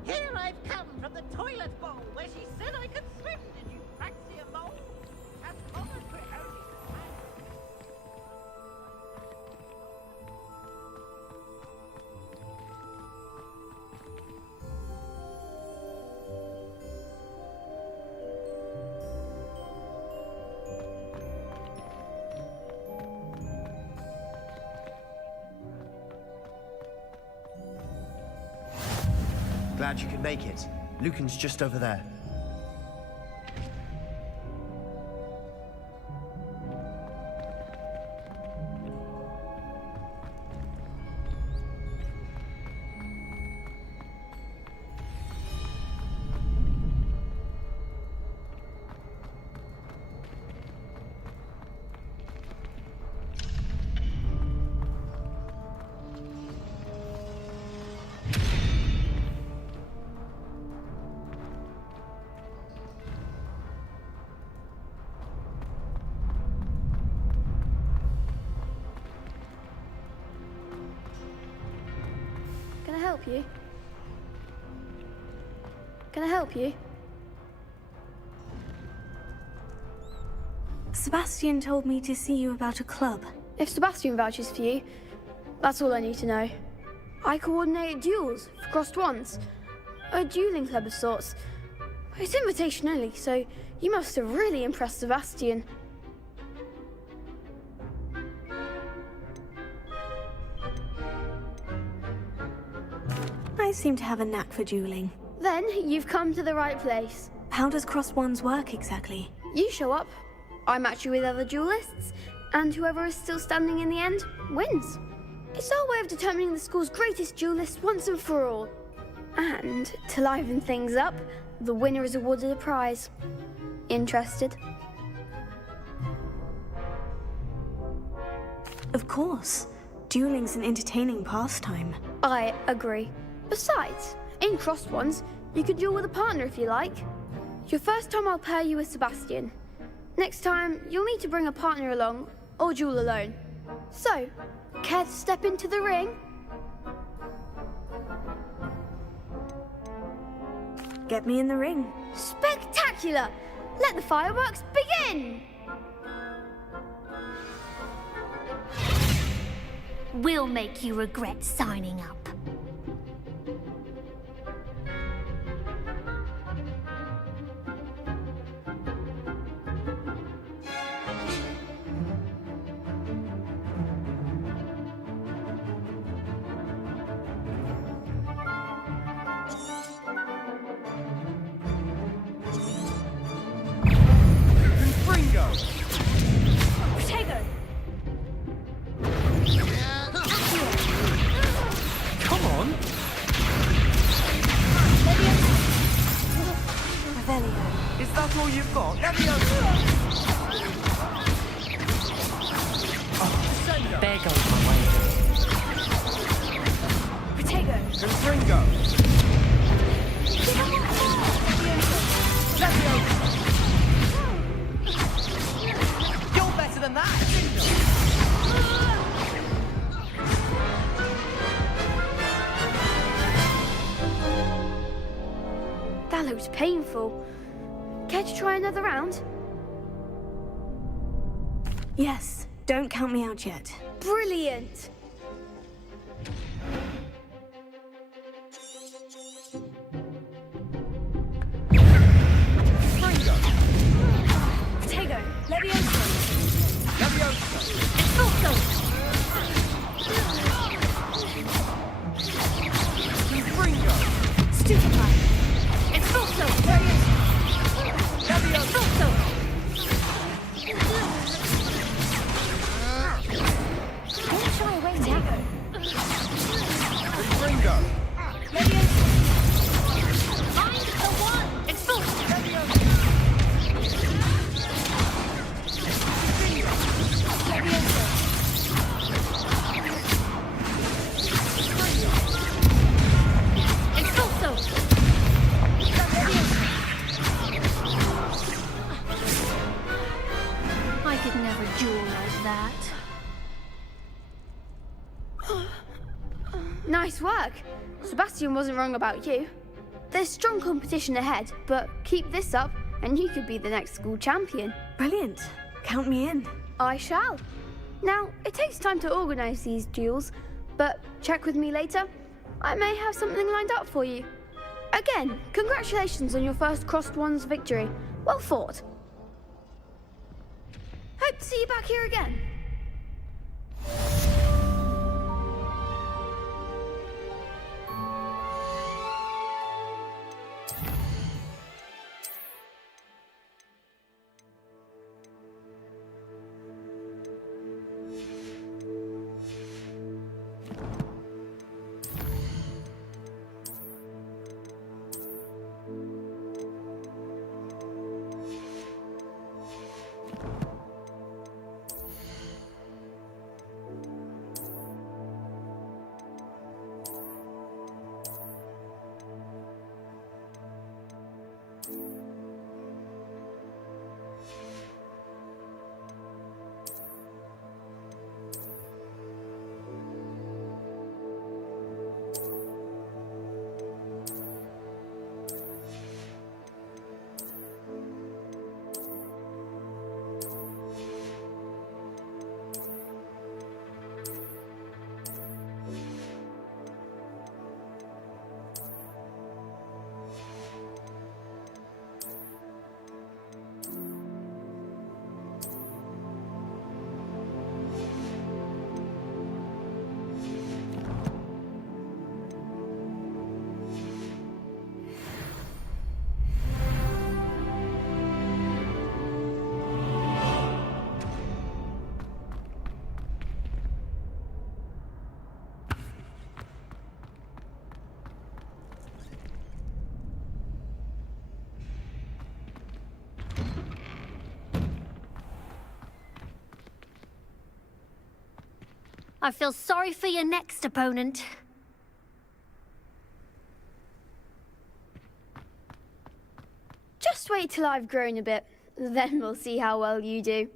Here I've come from the toilet bowl where she said I could swim. Did you fancy a mole? As common for Glad you could make it. Lucan's just over there. Can I help you? Can I help you? Sebastian told me to see you about a club. If Sebastian vouches for you, that's all I need to know. I coordinate duels for crossed wands. A dueling club of sorts. It's invitation only, so you must have really impressed Sebastian. I seem to have a knack for dueling. Then you've come to the right place. How does crossed wands work exactly? You show up, I match you with other duelists, and whoever is still standing in the end wins. It's our way of determining the school's greatest duelist once and for all. And to liven things up, the winner is awarded a prize. Interested? Of course. Dueling's an entertaining pastime. I agree. Besides, in crossed ones, you could duel with a partner if you like. Your first time I'll pair you with Sebastian. Next time, you'll need to bring a partner along, or duel alone. So, care to step into the ring? Get me in the ring. Spectacular! Let the fireworks begin! We'll make you regret signing up. You're better than that! looked painful. Care to try another round? Yes, don't count me out yet. Brilliant! Potato, Levioso. Expulso! Stupefy. Expulso! Levioso. Don't shy away now. Levioso. Find the one! Expulso! Expulso! I could never duel like that. Nice work. Sebastian wasn't wrong about you. There's strong competition ahead, but keep this up and you could be the next school champion. Brilliant. Count me in. I shall. Now, it takes time to organise these duels, but check with me later. I may have something lined up for you. Again, congratulations on your first Crossed Wands victory. Well fought. Hope to see you back here again. I feel sorry for your next opponent. Just wait till I've grown a bit, then we'll see how well you do.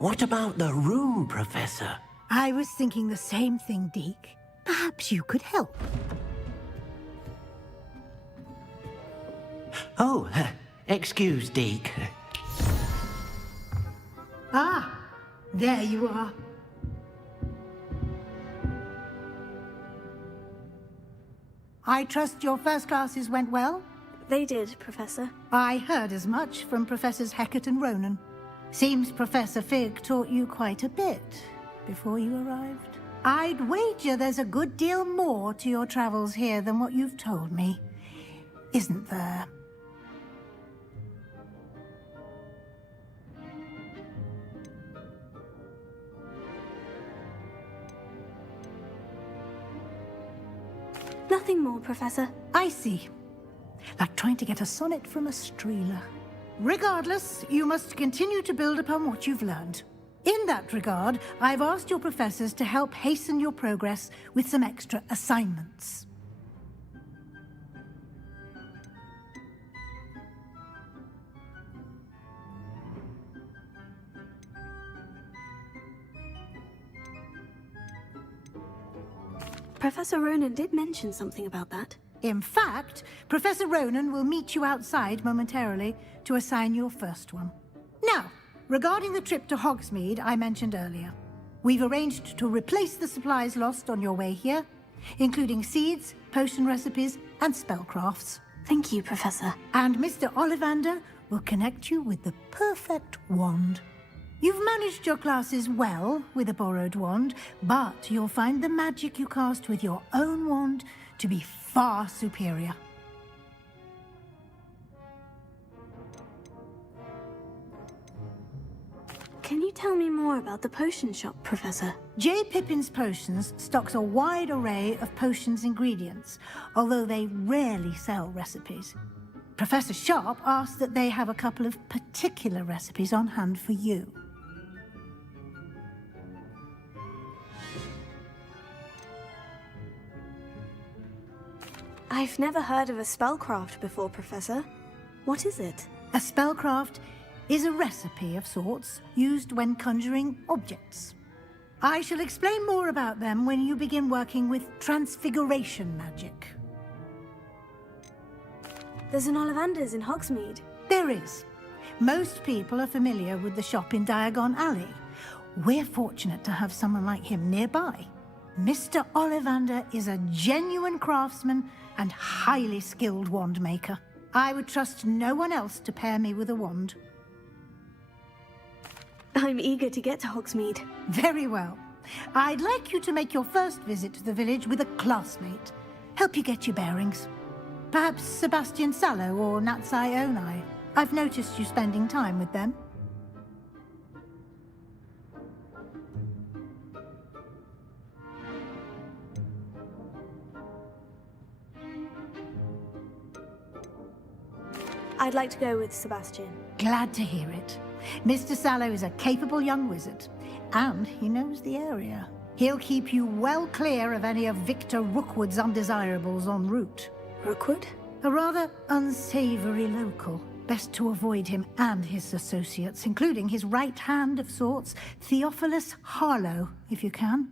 What about the room, Professor? I was thinking the same thing, Deke. Perhaps you could help. Oh, excuse, Deke. Ah, there you are. I trust your first classes went well? They did, Professor. I heard as much from Professors Hecat and Ronan. Seems Professor Fig taught you quite a bit before you arrived. I'd wager there's a good deal more to your travels here than what you've told me, isn't there? Nothing more, Professor. I see. Like trying to get a sonnet from a streeler. Regardless, you must continue to build upon what you've learned. In that regard, I've asked your professors to help hasten your progress with some extra assignments. Professor Ronan did mention something about that. In fact, Professor Ronan will meet you outside momentarily to assign your first one. Now, regarding the trip to Hogsmeade I mentioned earlier, we've arranged to replace the supplies lost on your way here, including seeds, potion recipes, and spellcrafts. Thank you, Professor. And Mr. Ollivander will connect you with the perfect wand. You've managed your classes well with a borrowed wand, but you'll find the magic you cast with your own wand to be far superior. Can you tell me more about the potion shop, Professor? J. Pippin's Potions stocks a wide array of potions ingredients, although they rarely sell recipes. Professor Sharp asked that they have a couple of particular recipes on hand for you. I've never heard of a spellcraft before, Professor. What is it? A spellcraft is a recipe of sorts used when conjuring objects. I shall explain more about them when you begin working with transfiguration magic. There's an Ollivander's in Hogsmeade. There is. Most people are familiar with the shop in Diagon Alley. We're fortunate to have someone like him nearby. Mr. Ollivander is a genuine craftsman and highly skilled wand maker. I would trust no one else to pair me with a wand. I'm eager to get to Hogsmeade. Very well. I'd like you to make your first visit to the village with a classmate. Help you get your bearings. Perhaps Sebastian Sallow or Natsai Onai. I've noticed you spending time with them. I'd like to go with Sebastian. Glad to hear it. Mr. Sallow is a capable young wizard, and he knows the area. He'll keep you well clear of any of Victor Rookwood's undesirables en route. Rookwood? A rather unsavory local. Best to avoid him and his associates, including his right hand of sorts, Theophilus Harlow, if you can.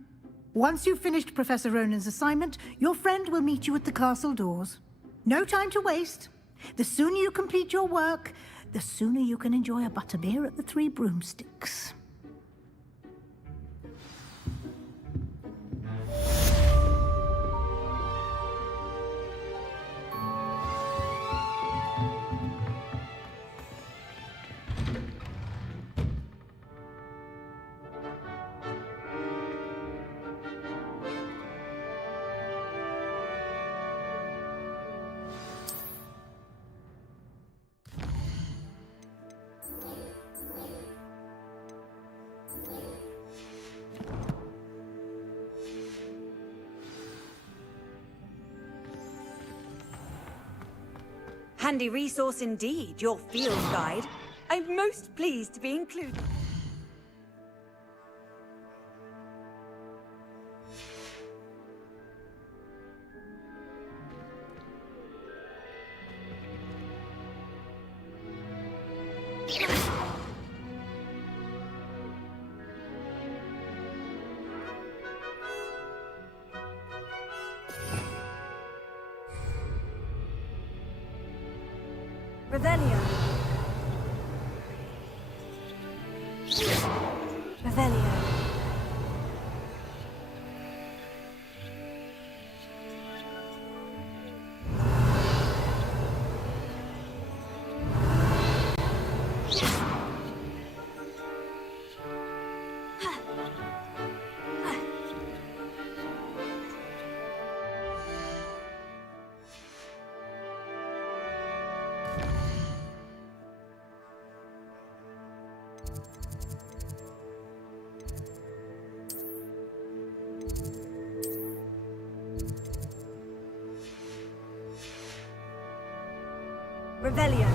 Once you've finished Professor Ronan's assignment, your friend will meet you at the castle doors. No time to waste. The sooner you complete your work, the sooner you can enjoy a butterbeer at the Three Broomsticks. Handy resource indeed, your field guide. I'm most pleased to be included. Revelio. Revelio. Revelio.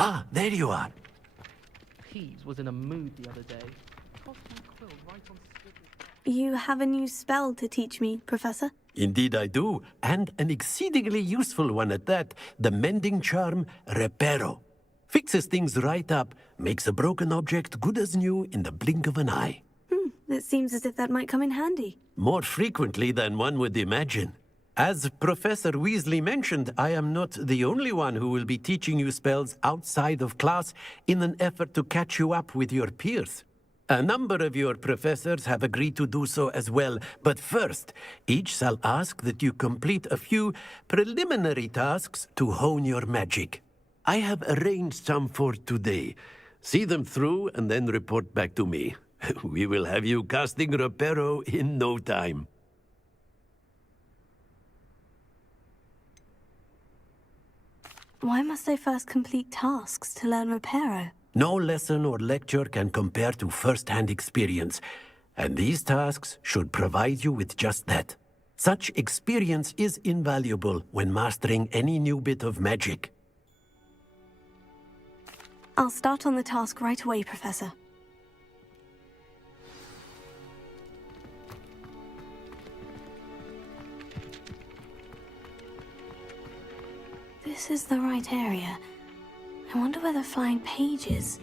Ah, there you are. Peeves was in a mood the other day. Tossed my quill right on Scribbler's. You have a new spell to teach me, Professor? Indeed I do, and an exceedingly useful one at that, the mending charm Reparo. Fixes things right up, makes a broken object good as new in the blink of an eye. It seems as if that might come in handy. More frequently than one would imagine. As Professor Weasley mentioned, I am not the only one who will be teaching you spells outside of class in an effort to catch you up with your peers. A number of your professors have agreed to do so as well, but first, each shall ask that you complete a few preliminary tasks to hone your magic. I have arranged some for today. See them through and then report back to me. We will have you casting Reparo in no time. Why must I first complete tasks to learn Reparo? No lesson or lecture can compare to first-hand experience, and these tasks should provide you with just that. Such experience is invaluable when mastering any new bit of magic. I'll start on the task right away, Professor. This is the right area. I wonder where the flying page is.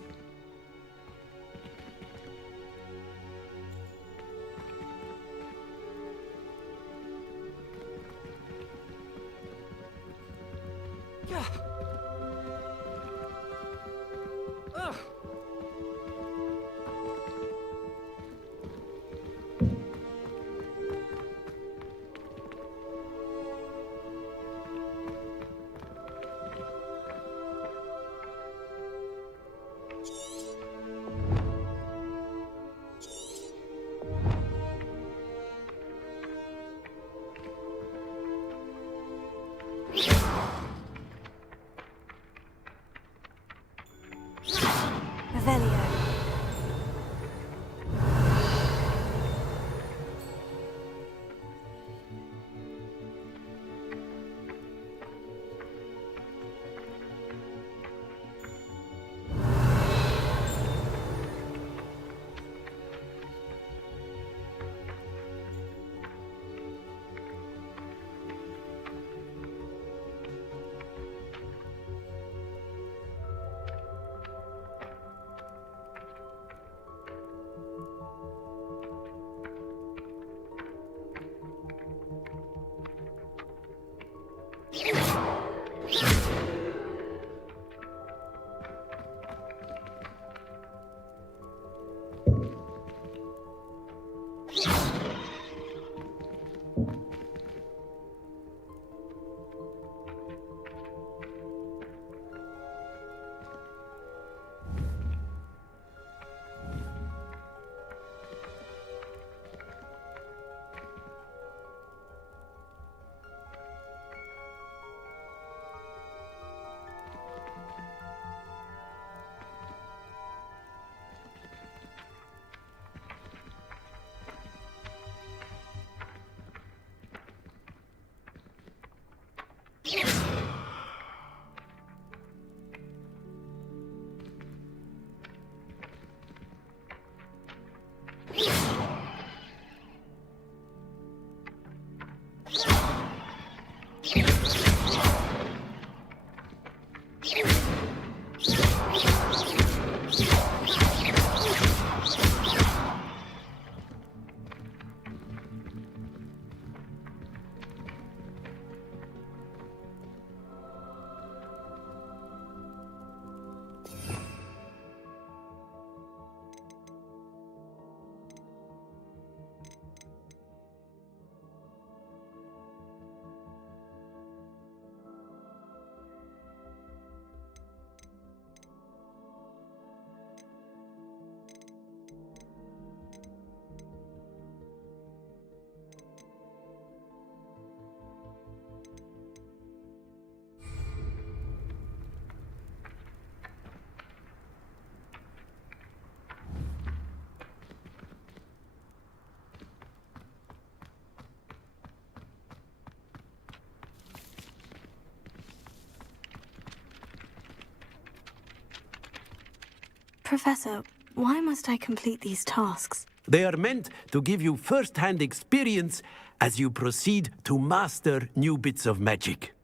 Professor, why must I complete these tasks? They are meant to give you first-hand experience as you proceed to master new bits of magic.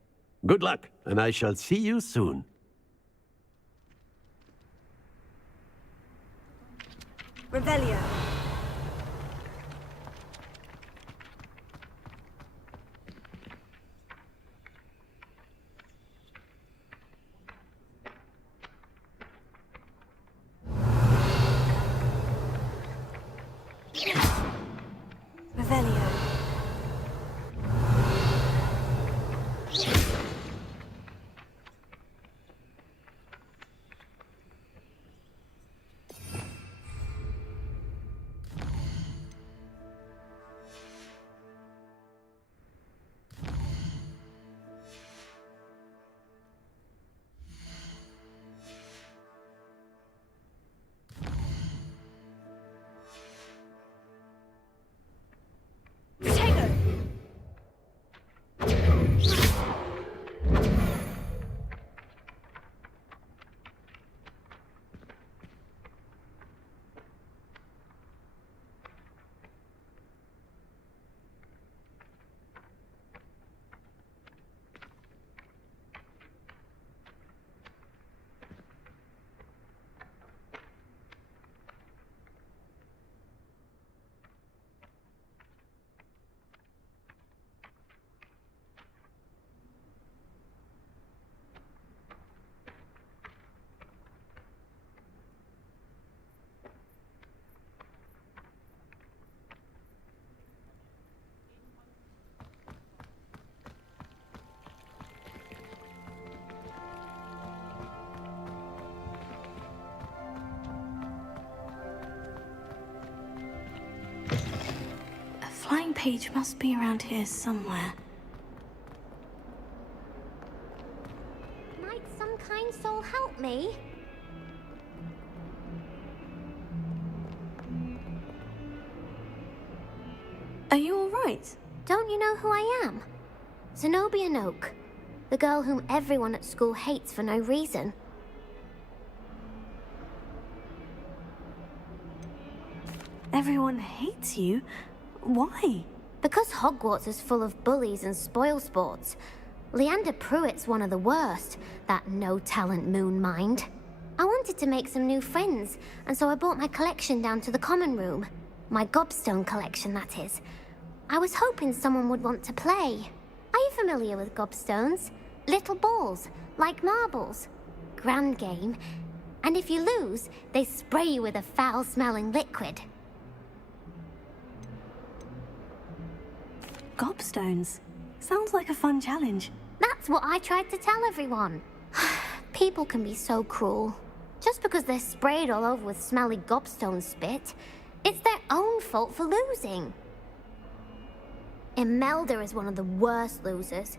Good luck, and I shall see you soon. Revelio. Revelio. Flying page must be around here somewhere. Might some kind soul help me? Are you all right? Don't you know who I am? Zenobia Noak, the girl whom everyone at school hates for no reason. Everyone hates you? Why? Because Hogwarts is full of bullies and spoilsports. Leander Pruitt's one of the worst, that no-talent moon mind. I wanted to make some new friends, and so I brought my collection down to the common room. My gobstone collection, that is. I was hoping someone would want to play. Are you familiar with gobstones? Little balls, like marbles. Grand game. And if you lose, they spray you with a foul-smelling liquid. Gobstones. Sounds like a fun challenge. That's what I tried to tell everyone. People can be so cruel. Just because they're sprayed all over with smelly gobstone spit, it's their own fault for losing. Imelda is one of the worst losers.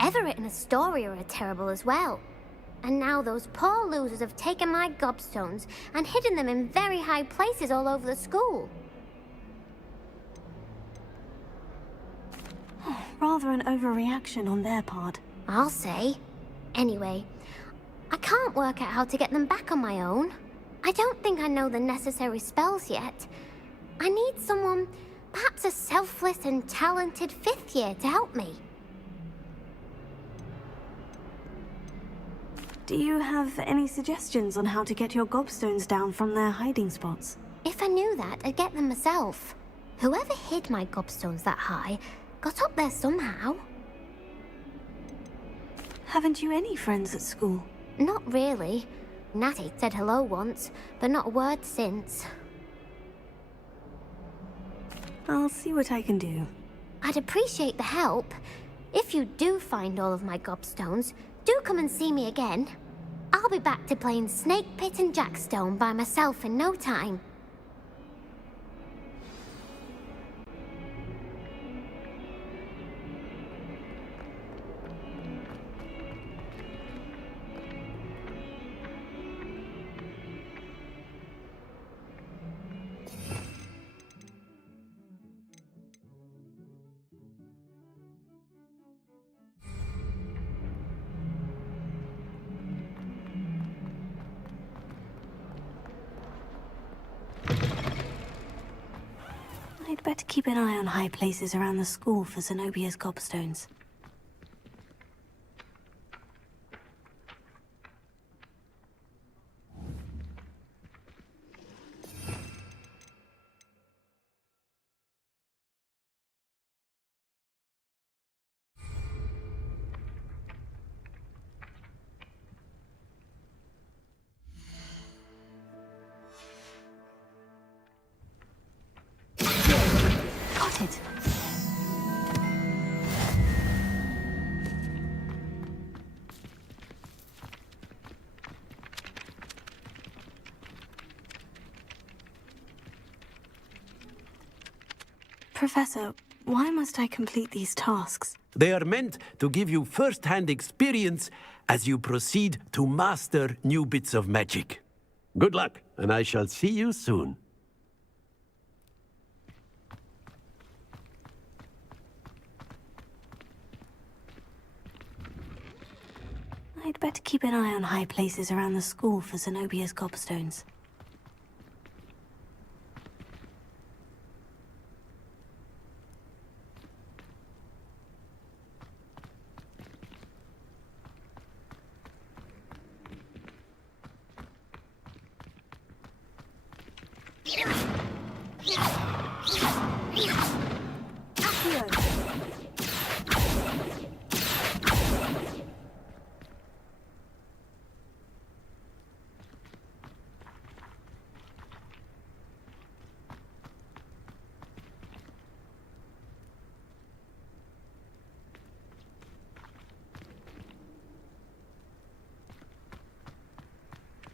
Everett and Astoria are terrible as well. And now those poor losers have taken my gobstones and hidden them in very high places all over the school. Rather an overreaction on their part. I'll say. Anyway, I can't work out how to get them back on my own. I don't think I know the necessary spells yet. I need someone, perhaps a selfless and talented 5th year to help me. Do you have any suggestions on how to get your gobstones down from their hiding spots? If I knew that, I'd get them myself. Whoever hid my gobstones that high got up there somehow. Haven't you any friends at school? Not really. Natty said hello once, but not a word since. I'll see what I can do. I'd appreciate the help. If you do find all of my gobstones, do come and see me again. I'll be back to playing Snake Pit and Jackstone by myself in no time. better keep an eye on high places around the school for Zenobia's gobstones. Got it. Professor, why must I complete these tasks? They are meant to give you first-hand experience as you proceed to master new bits of magic. Good luck, and I shall see you soon. I'd better keep an eye on high places around the school for Zenobia's gobstones.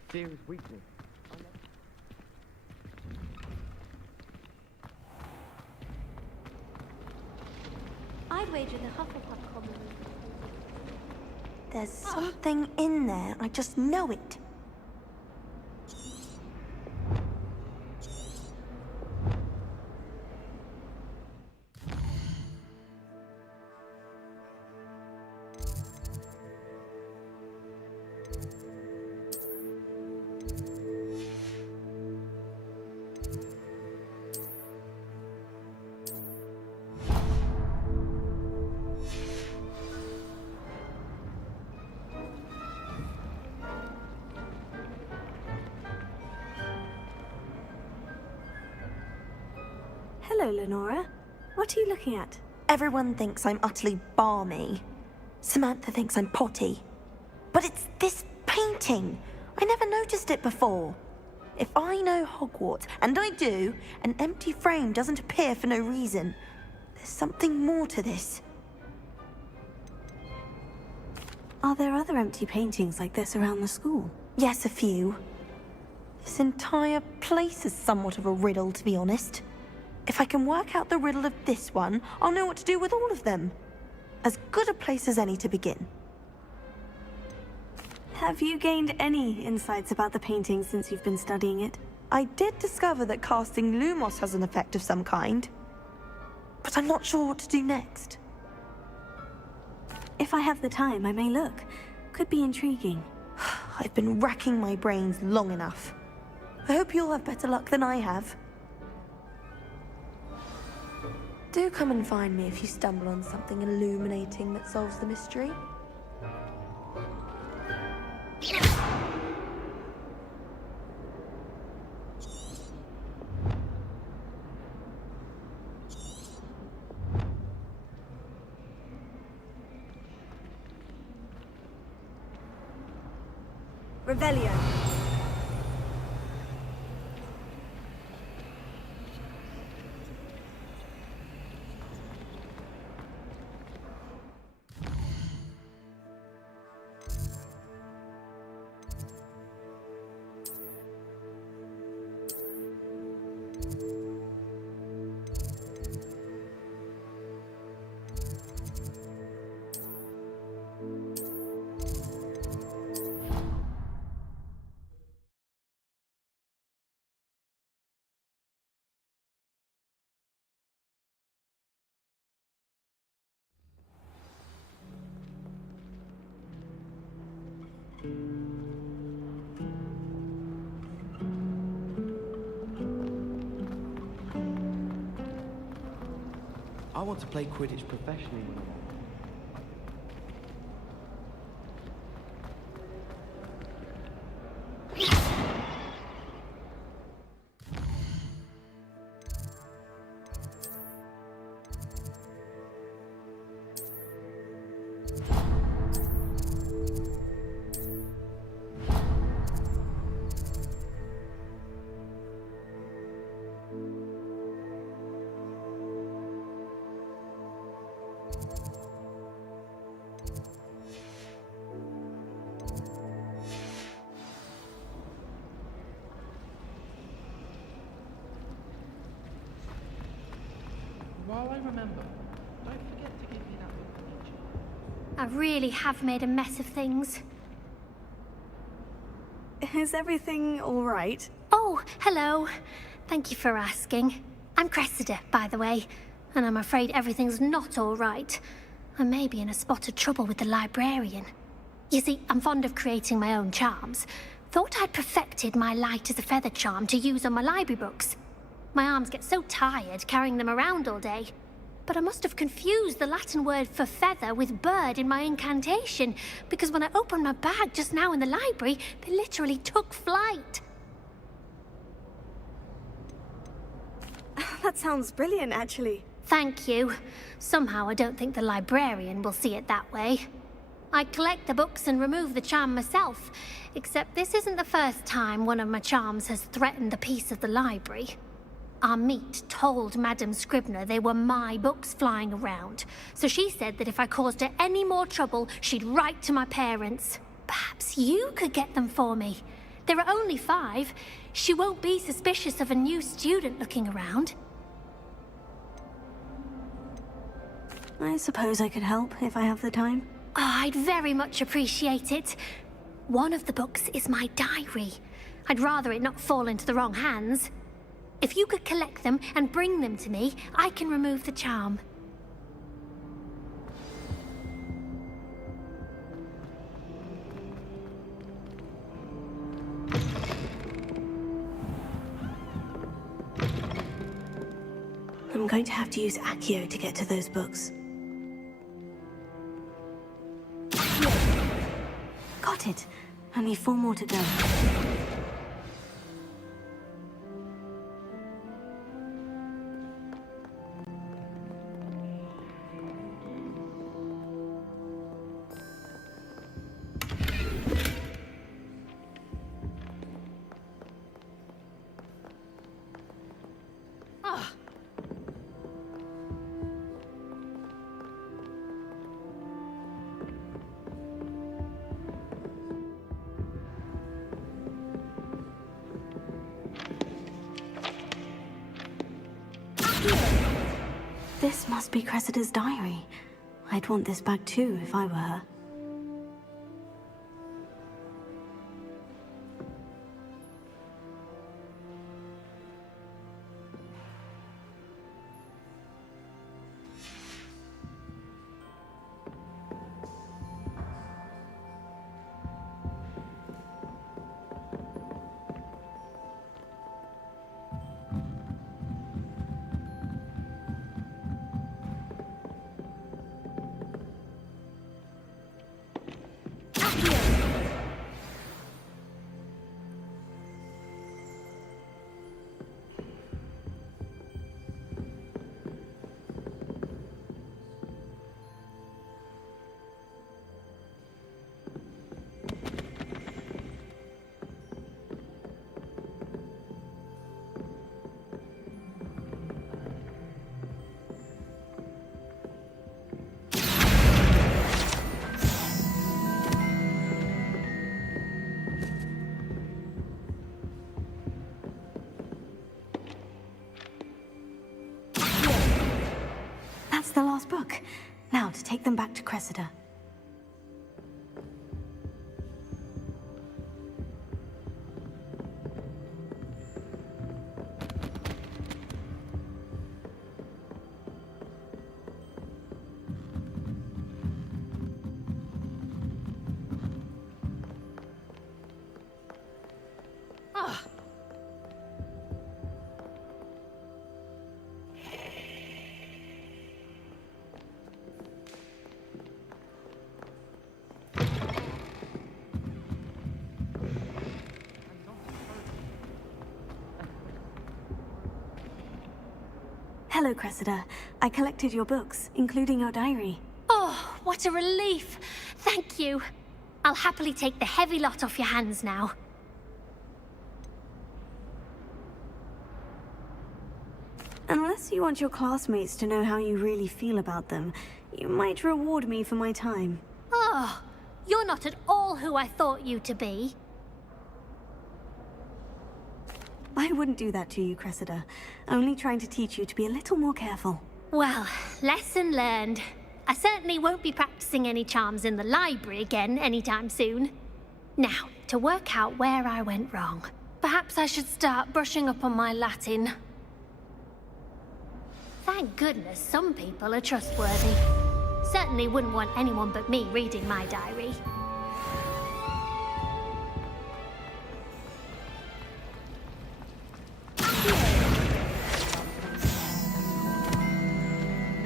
Fear is weakness. I'd wager the Hufflepuff common room. There's something in there. I just know it. Hello, Lenora. What are you looking at? Everyone thinks I'm utterly balmy. Samantha thinks I'm potty. But it's this painting. I never noticed it before. If I know Hogwarts, and I do, an empty frame doesn't appear for no reason. There's something more to this. Are there other empty paintings like this around the school? Yes, a few. This entire place is somewhat of a riddle, to be honest. If I can work out the riddle of this one, I'll know what to do with all of them. As good a place as any to begin. Have you gained any insights about the painting since you've been studying it? I did discover that casting Lumos has an effect of some kind. But I'm not sure what to do next. If I have the time, I may look. Could be intriguing. I've been racking my brains long enough. I hope you'll have better luck than I have. Do come and find me if you stumble on something illuminating that solves the mystery. Revelio. want to play Quidditch professionally when I'm older. While I remember, don't forget to give me that book to teach you. I really have made a mess of things. Is everything all right? Oh, hello. Thank you for asking. I'm Cressida, by the way, and I'm afraid everything's not all right. I may be in a spot of trouble with the librarian. You see, I'm fond of creating my own charms. Thought I'd perfected my light as a feather charm to use on my library books. My arms get so tired carrying them around all day. But I must have confused the Latin word for feather with bird in my incantation, because when I opened my bag just now in the library, they literally took flight. That sounds brilliant, actually. Thank you. Somehow I don't think the librarian will see it that way. I collect the books and remove the charm myself, except this isn't the first time one of my charms has threatened the peace of the library. Our meet told Madame Scribner they were my books flying around, so she said that if I caused her any more trouble, she'd write to my parents. Perhaps you could get them for me. There are only 5. She won't be suspicious of a new student looking around. I suppose I could help if I have the time. Oh, I'd very much appreciate it. One of the books is my diary. I'd rather it not fall into the wrong hands. If you could collect them and bring them to me, I can remove the charm. I'm going to have to use Accio to get to those books. Got it. Only 4 more to go. This must be Cressida's diary. I'd want this back too if I were her. That's the last book. Now to take them back to Cressida. Hello, Cressida. I collected your books, including your diary. Oh, what a relief. Thank you. I'll happily take the heavy lot off your hands now. Unless you want your classmates to know how you really feel about them, you might reward me for my time. Oh, you're not at all who I thought you to be. I wouldn't do that to you, Cressida. Only trying to teach you to be a little more careful. Well, lesson learned. I certainly won't be practicing any charms in the library again anytime soon. Now, to work out where I went wrong. Perhaps I should start brushing up on my Latin. Thank goodness some people are trustworthy. Certainly wouldn't want anyone but me reading my diary.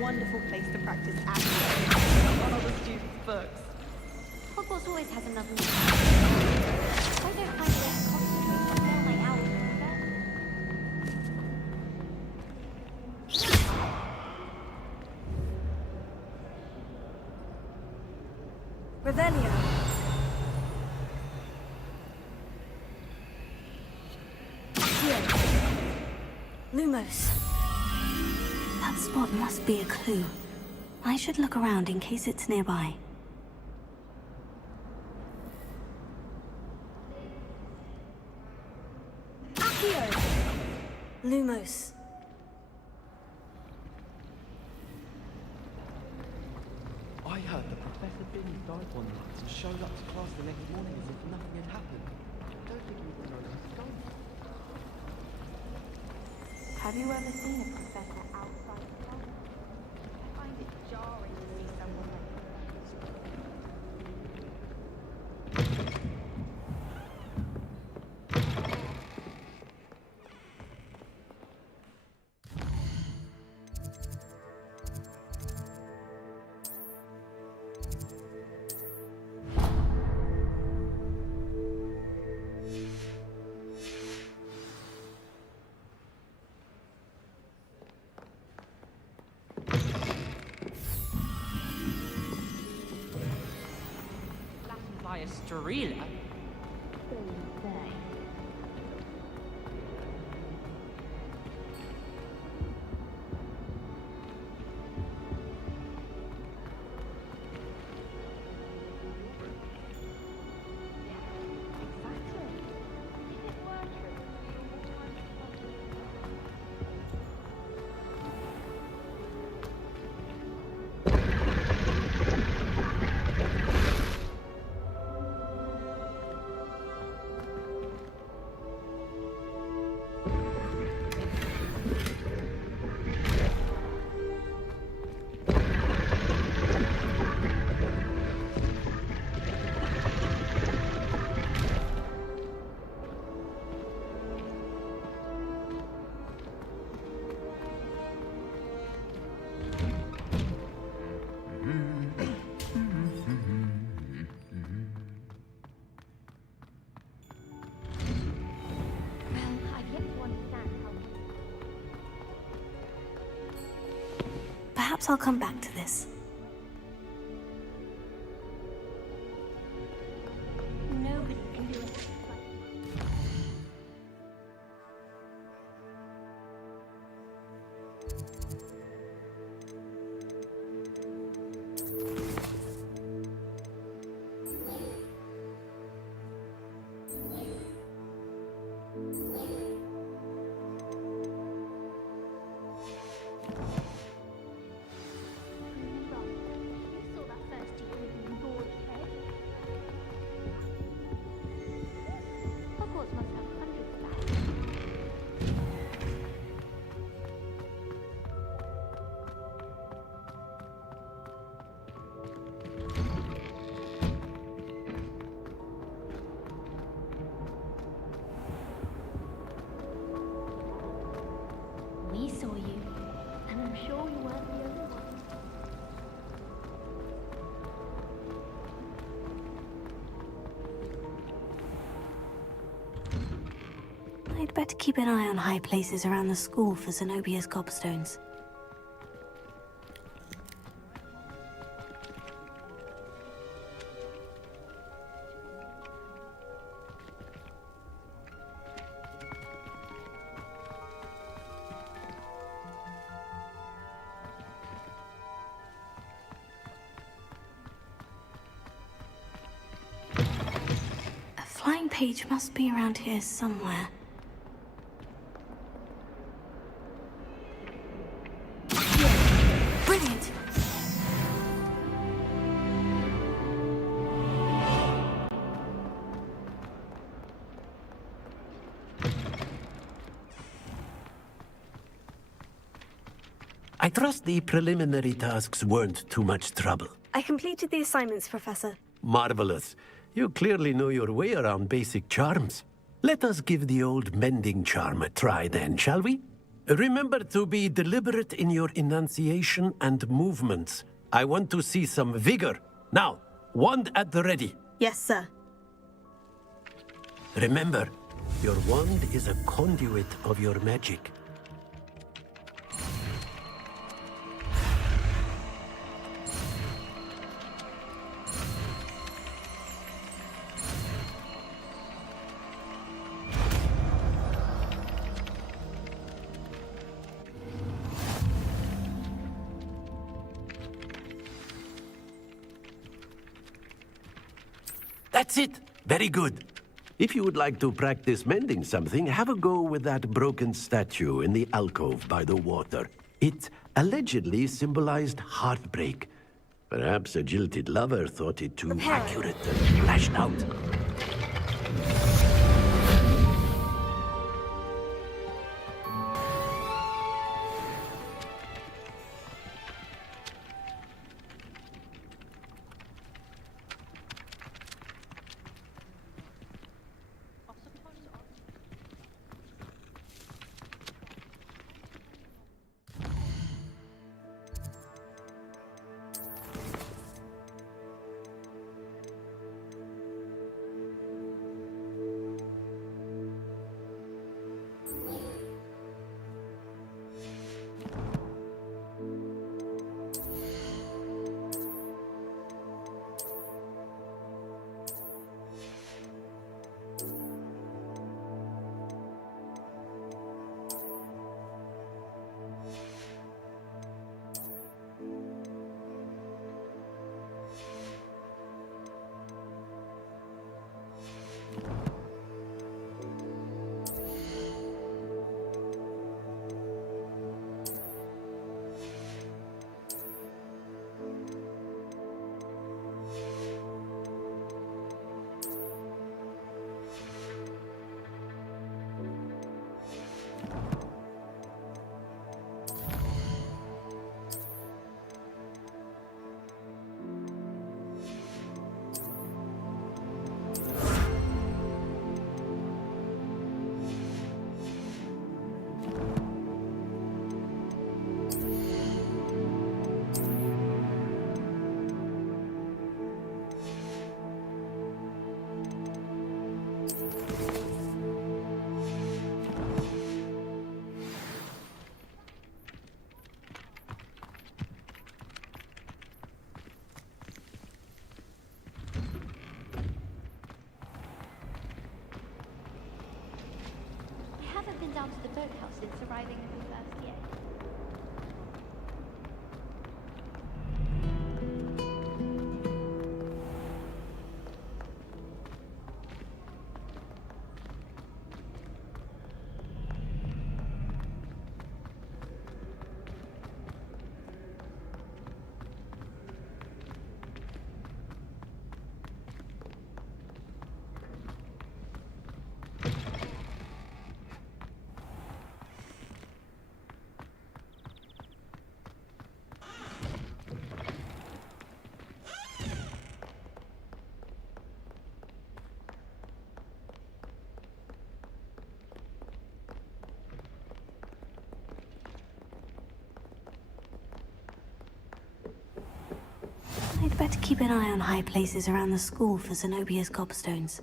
Wonderful place to practice acting on all the students' books. Hogwarts always has another one. I don't find it to concentrate on all my hours Revelio. Lumos. That spot must be a clue. I should look around in case it's nearby. Lumos. I heard that Professor Binns died one night and showed up to class the next morning as if nothing had happened. I don't think he was known as a skull. Have you ever seen a professor outside the class? I find it jarring to see someone like Via Strela? Perhaps I'll come back to this. Nobody can do it. We saw you, and I'm sure you weren't the only one. I'd better keep an eye on high places around the school for Zenobia's gobstones. page must be around here somewhere. Brilliant! I trust the preliminary tasks weren't too much trouble. I completed the assignments, Professor. Marvelous. You clearly know your way around basic charms. Let us give the old mending charm a try then, shall we? Remember to be deliberate in your enunciation and movements. I want to see some vigor. Now, wand at the ready. Yes, sir. Remember, your wand is a conduit of your magic. That's it. Very good. If you would like to practice mending something, have a go with that broken statue in the alcove by the water. It allegedly symbolized heartbreak. Perhaps a jilted lover thought it too accurate and lashed out. I haven't been down to the boathouse since arriving in the first year. I'd better keep an eye on high places around the school for Zenobia's gobstones.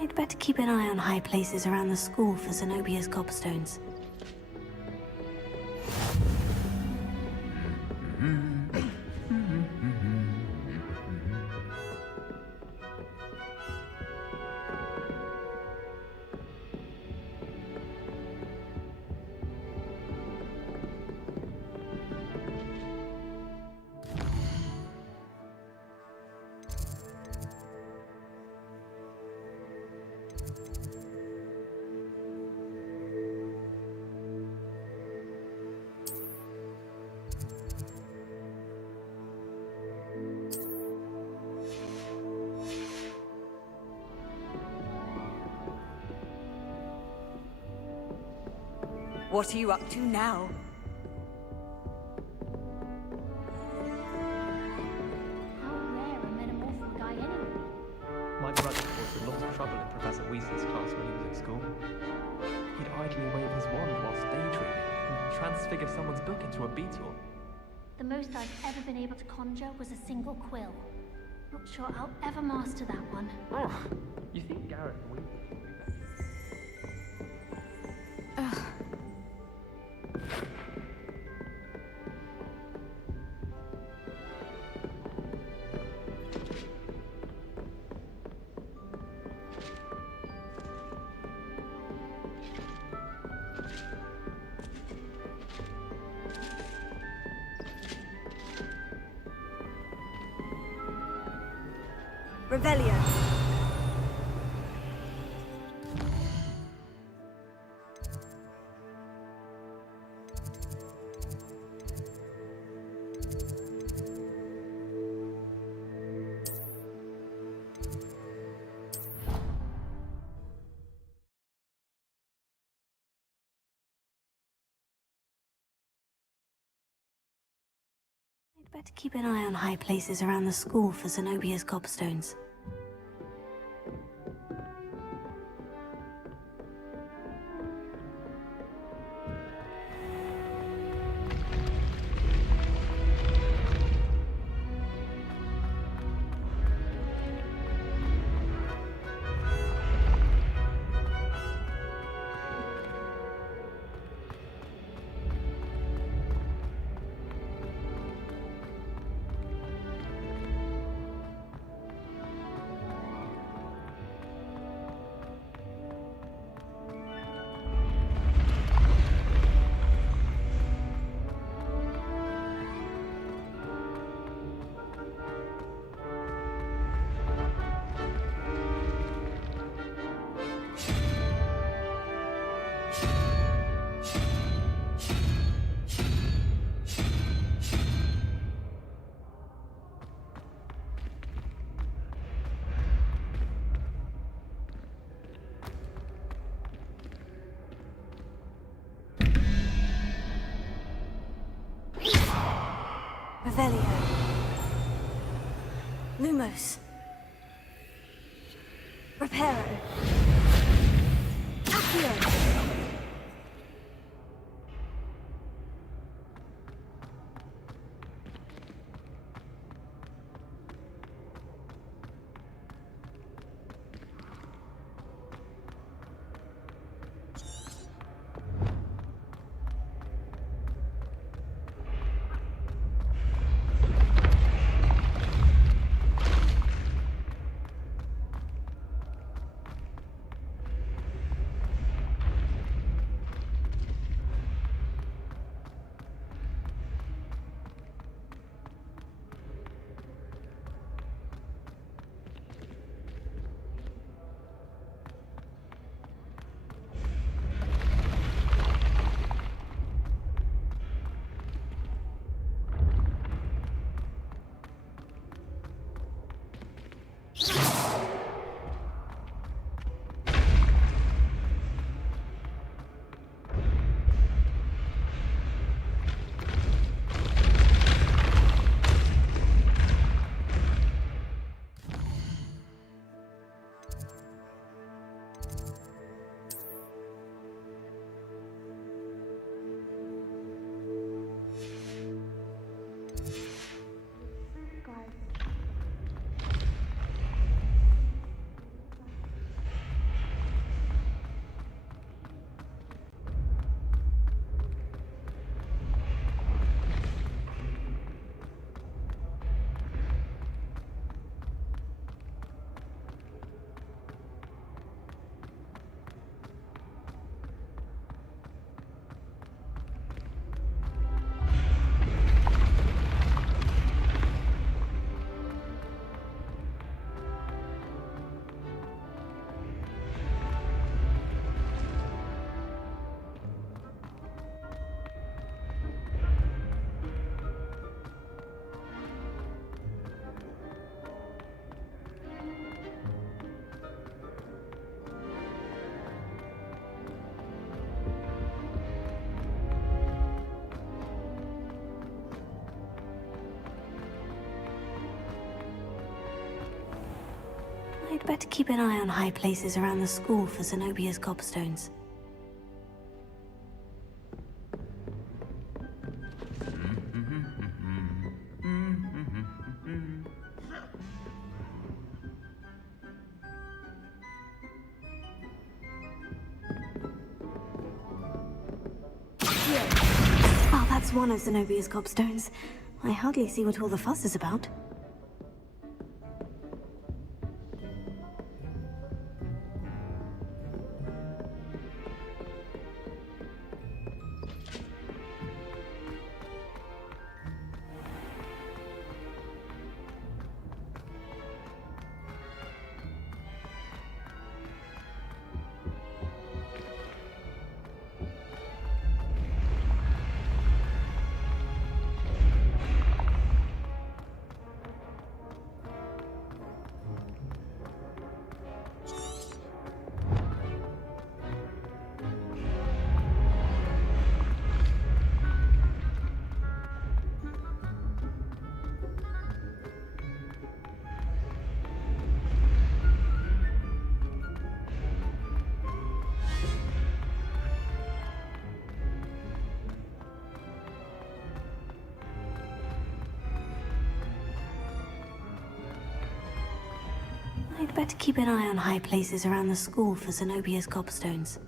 I'd better keep an eye on high places around the school for Zenobia's gobstones. What are you up to now? How rare a metamorphic guy anyway? My brother caused a lot of trouble in Professor Weasley's class when he was at school. He'd idly wave his wand whilst daydreaming and transfigure someone's book into a beetle. The most I've ever been able to conjure was a single quill. Not sure I'll ever master that one. Oh, you think Garrett Weasley would be better? Revelio. I'd better keep an eye on high places around the school for Zenobia's gobstones. Revelio. Lumos. Reparo. Accio. I'd better keep an eye on high places around the school for Zenobia's gobstones. Oh, that's one of Zenobia's gobstones. I hardly see what all the fuss is about. I'd better keep an eye on high places around the school for Zenobia's gobstones.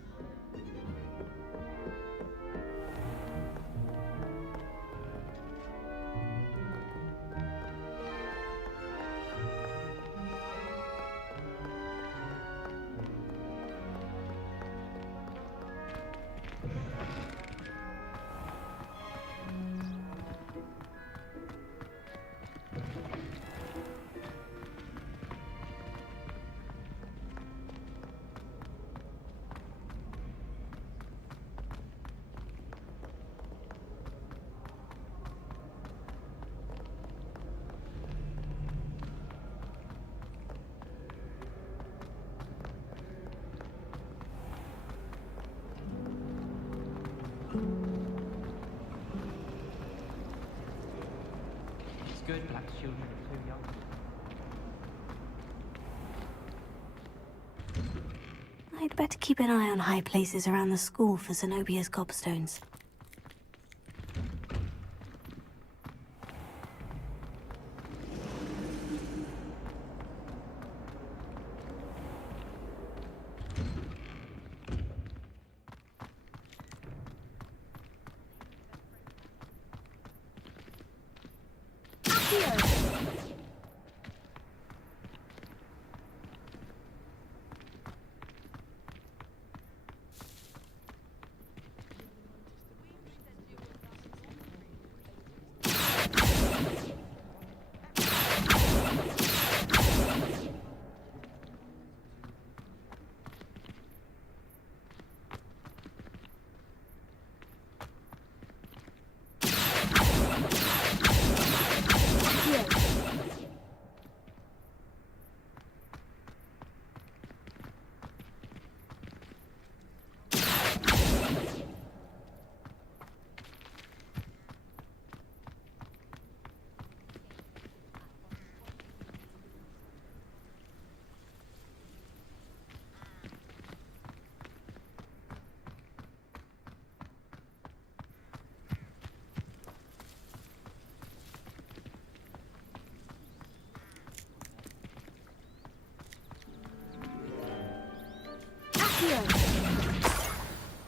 It's good black children are too young. I'd better keep an eye on high places around the school for Zenobia's gobstones.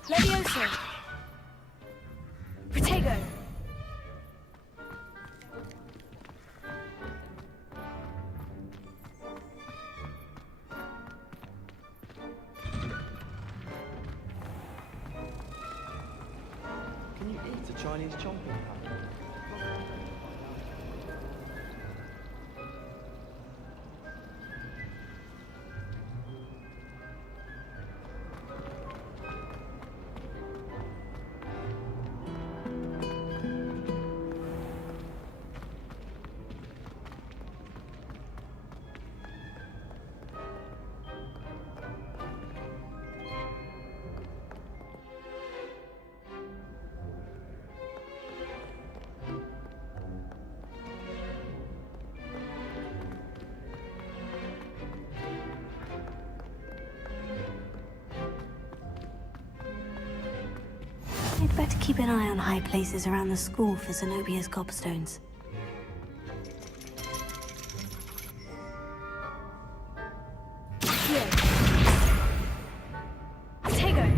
Levioso! Protego! Can you eat a Chinese chomping pattern? I'd better keep an eye on high places around the school for Zenobia's gobstones. Here. Tego.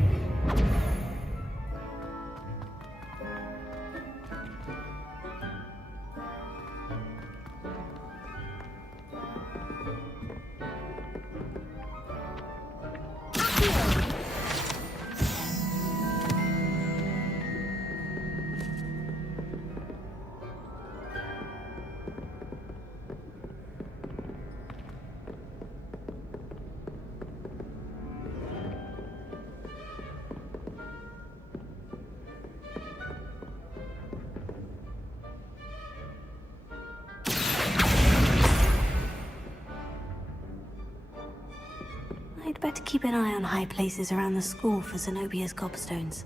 I'd better keep an eye on high places around the school for Zenobia's gobstones.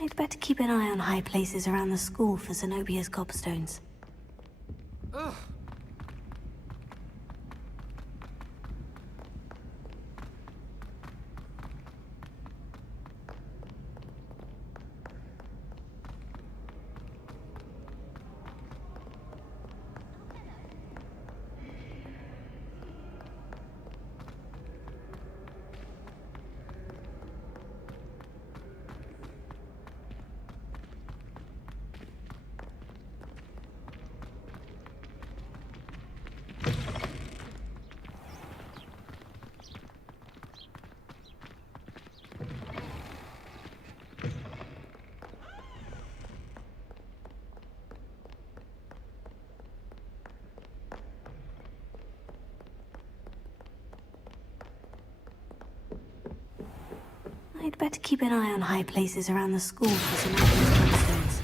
I'd better keep an eye on high places around the school for Zenobia's gobstones. Ugh. I'd better keep an eye on high places around the school for Zenobia's gobstones.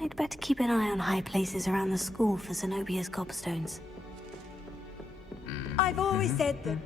I'd better keep an eye on high places around the school for Zenobia's gobstones. I've always said that.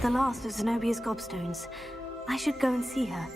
the last of Zenobia's gobstones. I should go and see her.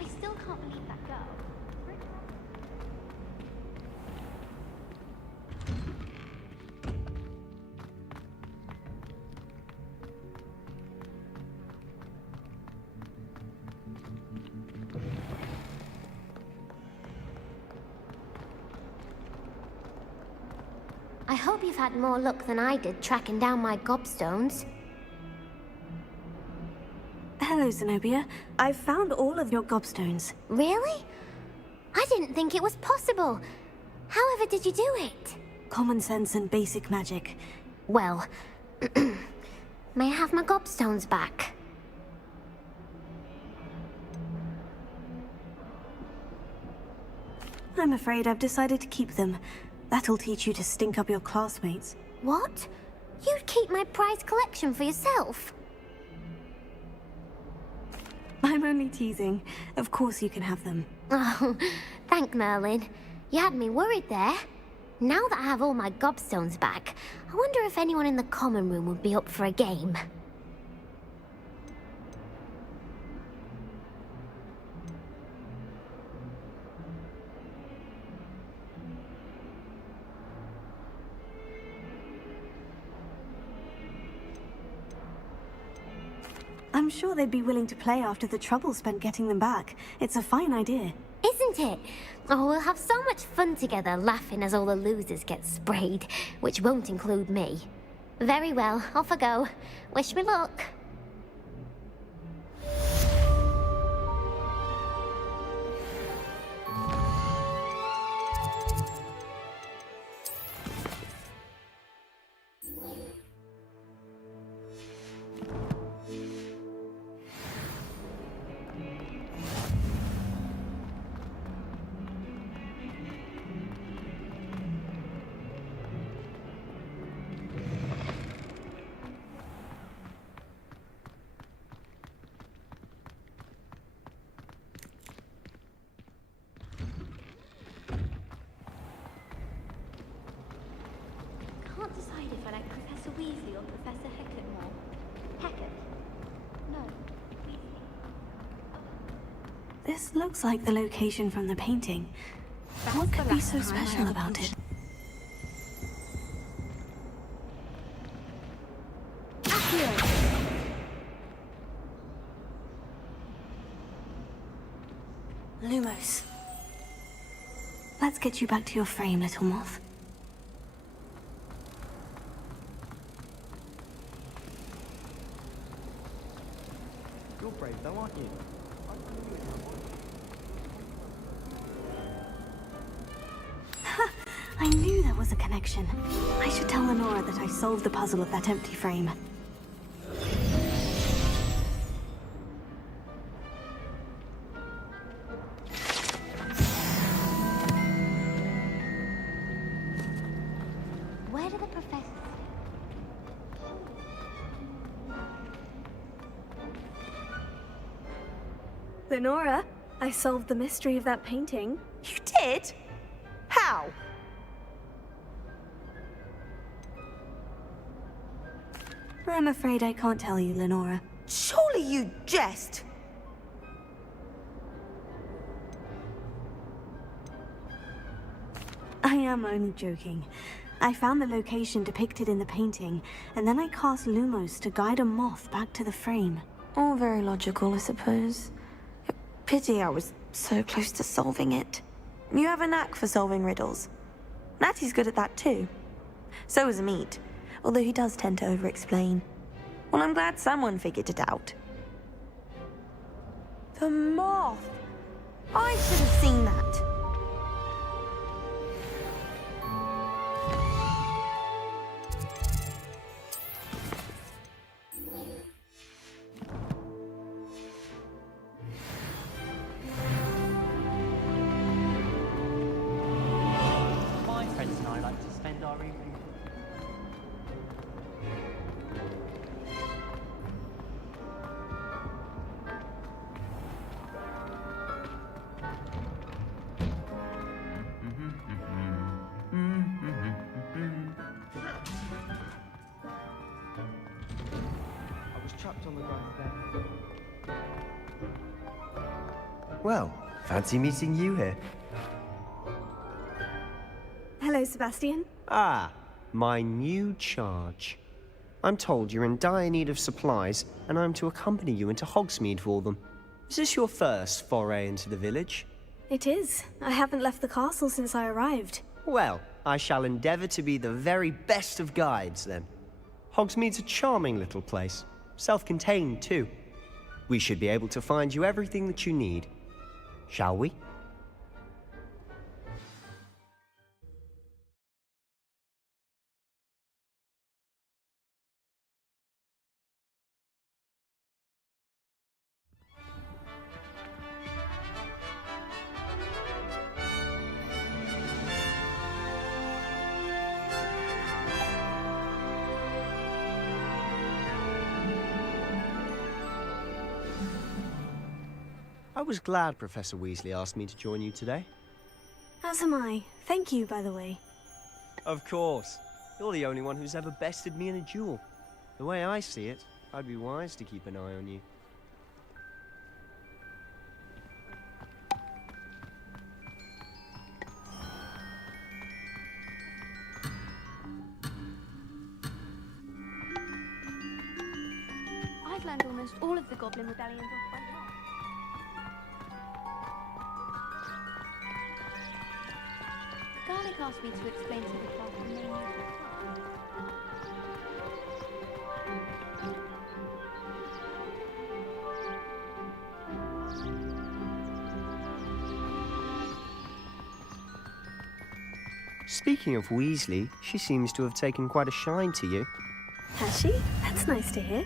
I still can't believe that girl. I hope you've had more luck than I did tracking down my gobstones. Hello, Zenobia. I've found all of your gobstones. Really? I didn't think it was possible. However did you do it? Common sense and basic magic. Well, may I have my gobstones back? I'm afraid I've decided to keep them. That'll teach you to stink up your classmates. What? You'd keep my prized collection for yourself? I'm only teasing. Of course you can have them. Oh, thank Merlin. You had me worried there. Now that I have all my gobstones back, I wonder if anyone in the common room would be up for a game. I'm sure they'd be willing to play after the trouble spent getting them back. It's a fine idea. Isn't it? Oh, we'll have so much fun together, laughing as all the losers get sprayed, which won't include me. Very well, off I go. Wish me luck. Can't decide if I like Professor Weasley or Professor Hecat more. Hecat? No, Weasley. This looks like the location from the painting. What could be so special about it? Lumos. Let's get you back to your frame, little moth. You're brave though, aren't you? I knew there was a connection. I should tell Lenora that I solved the puzzle of that empty frame. Where do the professors... Lenora, I solved the mystery of that painting. You did? How? I'm afraid I can't tell you, Lenora. Surely you jest. I am only joking. I found the location depicted in the painting, and then I cast Lumos to guide a moth back to the frame. All very logical, I suppose. Pity I was so close to solving it. You have a knack for solving riddles. Natty's good at that too. So is Amit, although he does tend to over-explain. Well, I'm glad someone figured it out. The moth! I should have seen that. My friends and I like to spend our evening. I was trapped on the ground there. Well, fancy meeting you here. Hello, Sebastian. Ah, my new charge. I'm told you're in dire need of supplies, and I'm to accompany you into Hogsmeade for them. Is this your first foray into the village? It is. I haven't left the castle since I arrived. Well, I shall endeavour to be the very best of guides, then. Hogsmeade's a charming little place. Self-contained, too. We should be able to find you everything that you need. Shall we? I was glad Professor Weasley asked me to join you today. As am I. Thank you, by the way. Of course. You're the only one who's ever bested me in a duel. The way I see it, I'd be wise to keep an eye on you. I've learned almost all of the Goblin rebellions off by heart. Garlic asked me to explain to the class the main use of Speaking of Weasley, she seems to have taken quite a shine to you. Has she? That's nice to hear.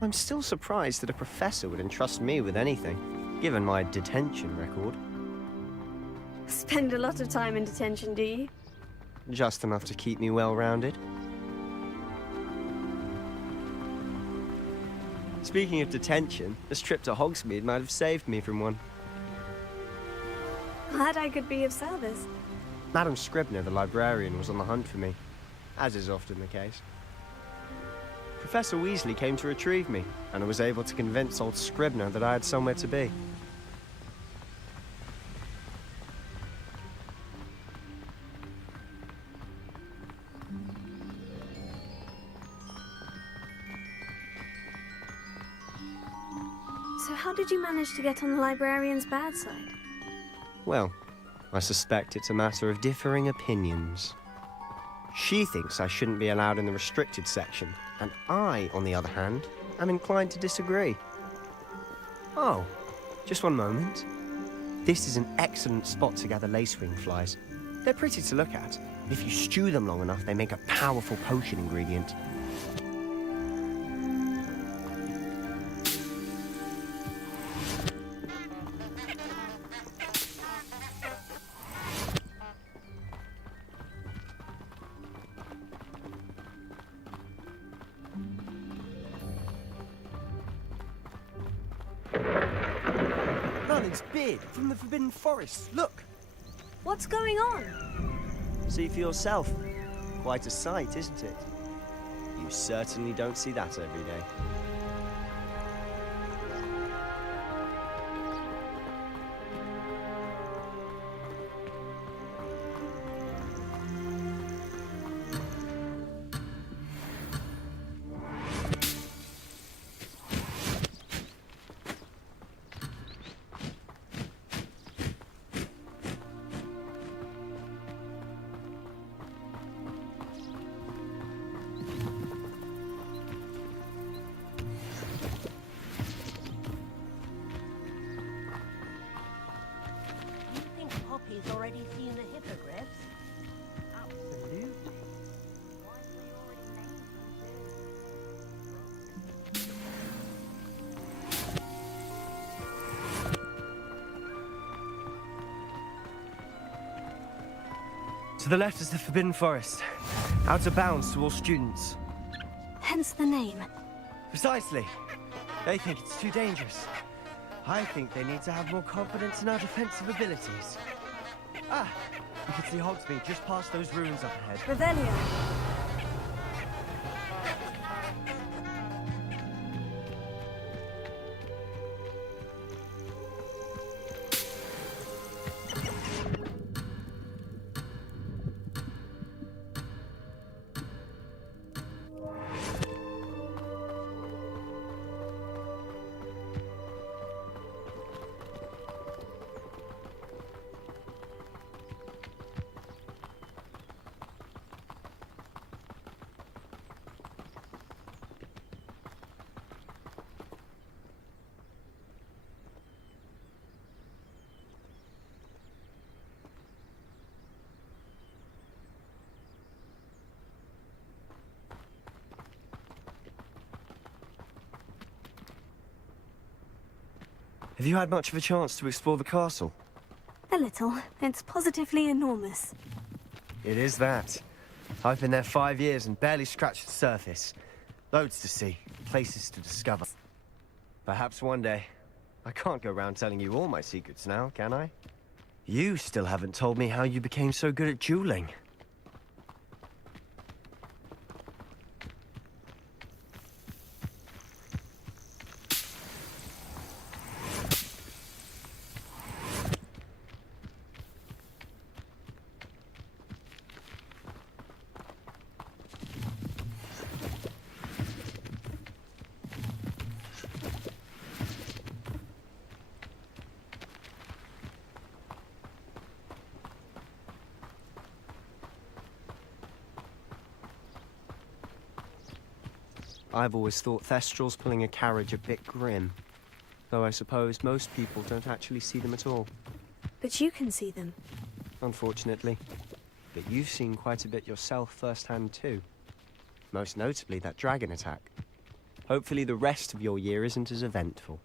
I'm still surprised that a professor would entrust me with anything, given my detention record. Spend a lot of time in detention, do you? Just enough to keep me well-rounded. Speaking of detention, this trip to Hogsmeade might have saved me from one. Glad I could be of service. Madam Scribner, the librarian, was on the hunt for me, as is often the case. Professor Weasley came to retrieve me, and I was able to convince old Scribner that I had somewhere to be. So how did you manage to get on the librarian's bad side? Well, I suspect it's a matter of differing opinions. She thinks I shouldn't be allowed in the restricted section, and I, on the other hand, am inclined to disagree. Oh, just one moment. This is an excellent spot to gather lacewing flies. They're pretty to look at. If you stew them long enough, they make a powerful potion ingredient. Merlin's beard from the Forbidden Forest. Look! What's going on? See for yourself. Quite a sight, isn't it? You certainly don't see that every day. Poppy's already seen the hippogriffs. Absolutely. To the left is the Forbidden Forest. Out of bounds to all students. Hence the name. Precisely. They think it's too dangerous. I think they need to have more confidence in our defensive abilities. Ah, you can see Hogsmeade just past those ruins up ahead. Revelio. Have you had much of a chance to explore the castle? A little. It's positively enormous. It is that. I've been there 5 years and barely scratched the surface. Loads to see, places to discover. Perhaps one day. I can't go around telling you all my secrets now, can I? You still haven't told me how you became so good at dueling. I've always thought Thestrals pulling a carriage a bit grim. Though I suppose most people don't actually see them at all. But you can see them. Unfortunately. But you've seen quite a bit yourself firsthand too. Most notably that dragon attack. Hopefully the rest of your year isn't as eventful.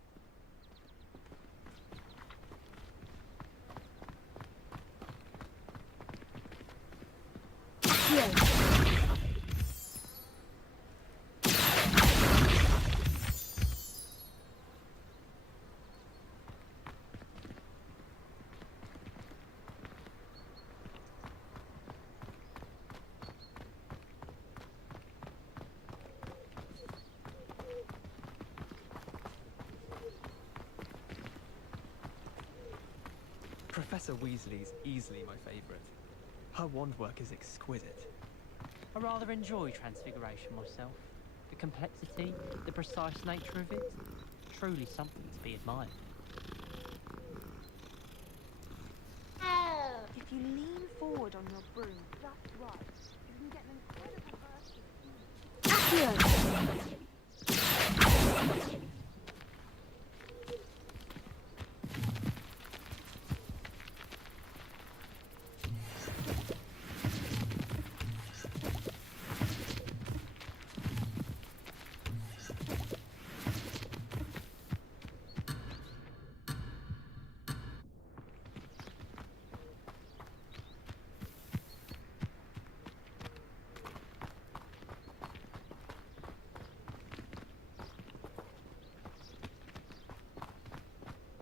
Professor Weasley's easily my favourite. Her wand work is exquisite. I rather enjoy Transfiguration myself. The complexity, the precise nature of it, truly something to be admired. If you lean forward on your broom just right, you can get an incredible burst.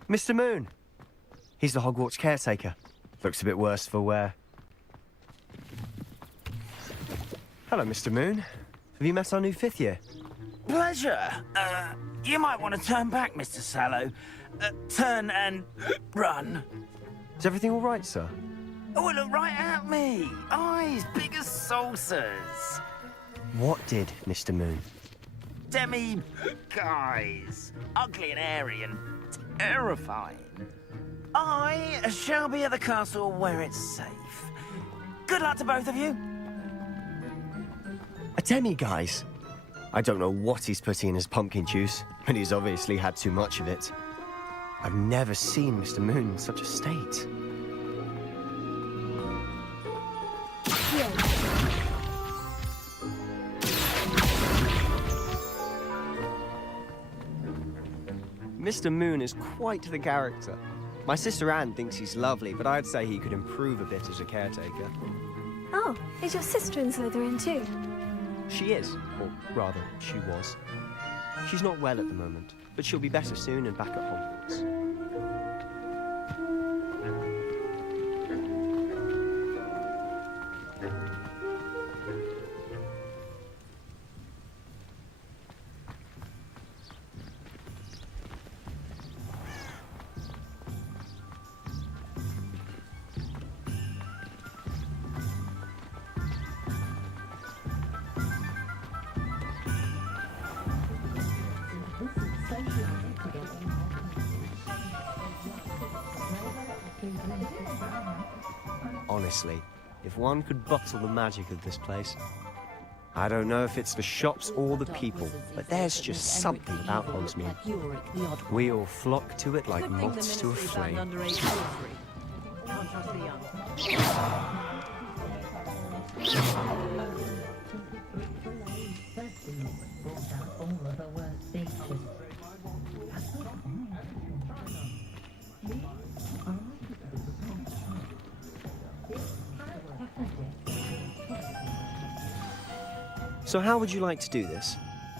Mr. Moon. He's the Hogwarts caretaker. Looks a bit worse for wear. Hello, Mr. Moon. Have you met our new fifth year? Pleasure. You might want to turn back, Mr. Sallow. Turn and run. Is everything all right, sir? Oh, look right at me. Eyes big as saucers. What did, Mr. Moon? Guys. Ugly and airy and terrifying. I shall be at the castle where it's safe. Good luck to both of you. A demi-guise? I don't know what he's putting in his pumpkin juice, but he's obviously had too much of it. I've never seen Mr. Moon in such a state. Mr. Moon is quite the character. My sister Anne thinks he's lovely, but I'd say he could improve a bit as a caretaker. Oh, is your sister in Slytherin too? She is, or rather, she was. She's not well at the moment, but she'll be better soon and back at Hogwarts. Honestly, if one could bottle the magic of this place. I don't know if it's the shops or the people, but there's just something about Hogsmeade. We all flock to it like moths to a flame. So how would you like to do this?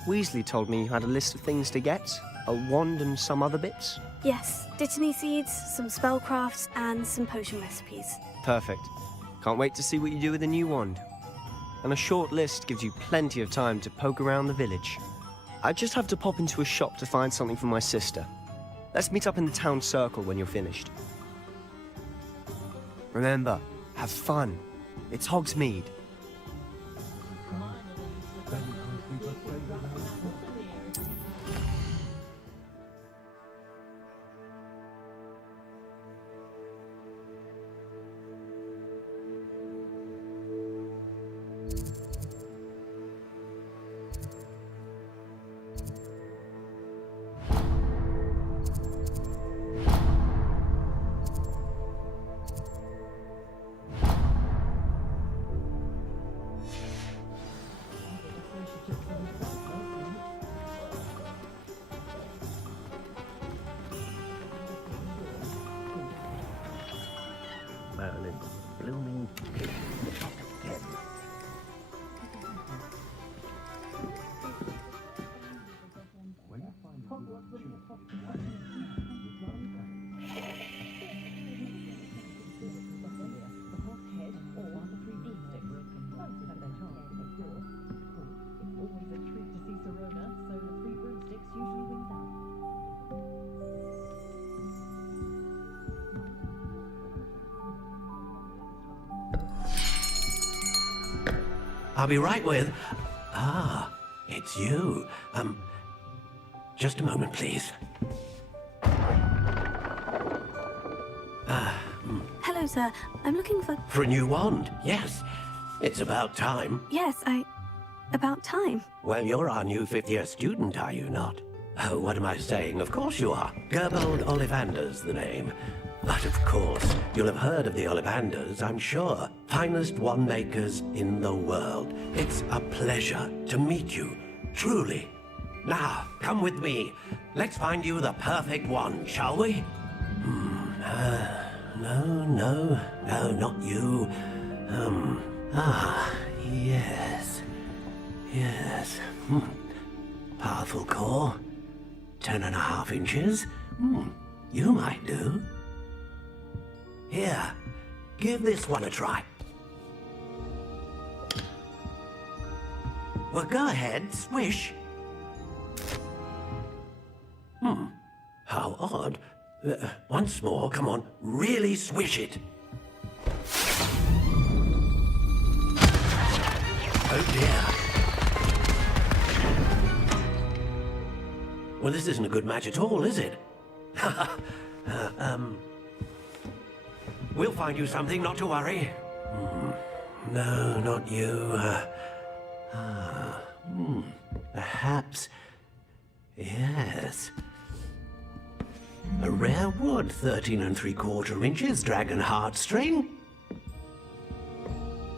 Weasley told me you had a list of things to get, a wand and some other bits. Yes, Dittany seeds, some spellcrafts, and some potion recipes. Perfect. Can't wait to see what you do with the new wand. And a short list gives you plenty of time to poke around the village. I just have to pop into a shop to find something for my sister. Let's meet up in the town circle when you're finished. Remember, have fun. It's Hogsmeade. I'll be right with... Ah, it's you. Just a moment, please. Hello, sir. I'm looking for... For a new wand, yes. It's about time. Yes, about time. Well, you're our new fifth-year student, are you not? Oh, what am I saying? Of course you are. Gerbold Ollivander's the name. But of course, you'll have heard of the Ollivanders, I'm sure. Finest wand makers in the world. It's a pleasure to meet you, truly. Now, come with me. Let's find you the perfect wand, shall we? No, not you. Yes. Powerful core. 10.5 inches. You might do. Here, give this one a try. Well, go ahead, swish. How odd. Once more, come on, really swish it. Oh dear. Well, this isn't a good match at all, is it? We'll find you something, not to worry. No, not you. Perhaps... Yes. A rare wood, 13 3/4 inches, dragon heartstring.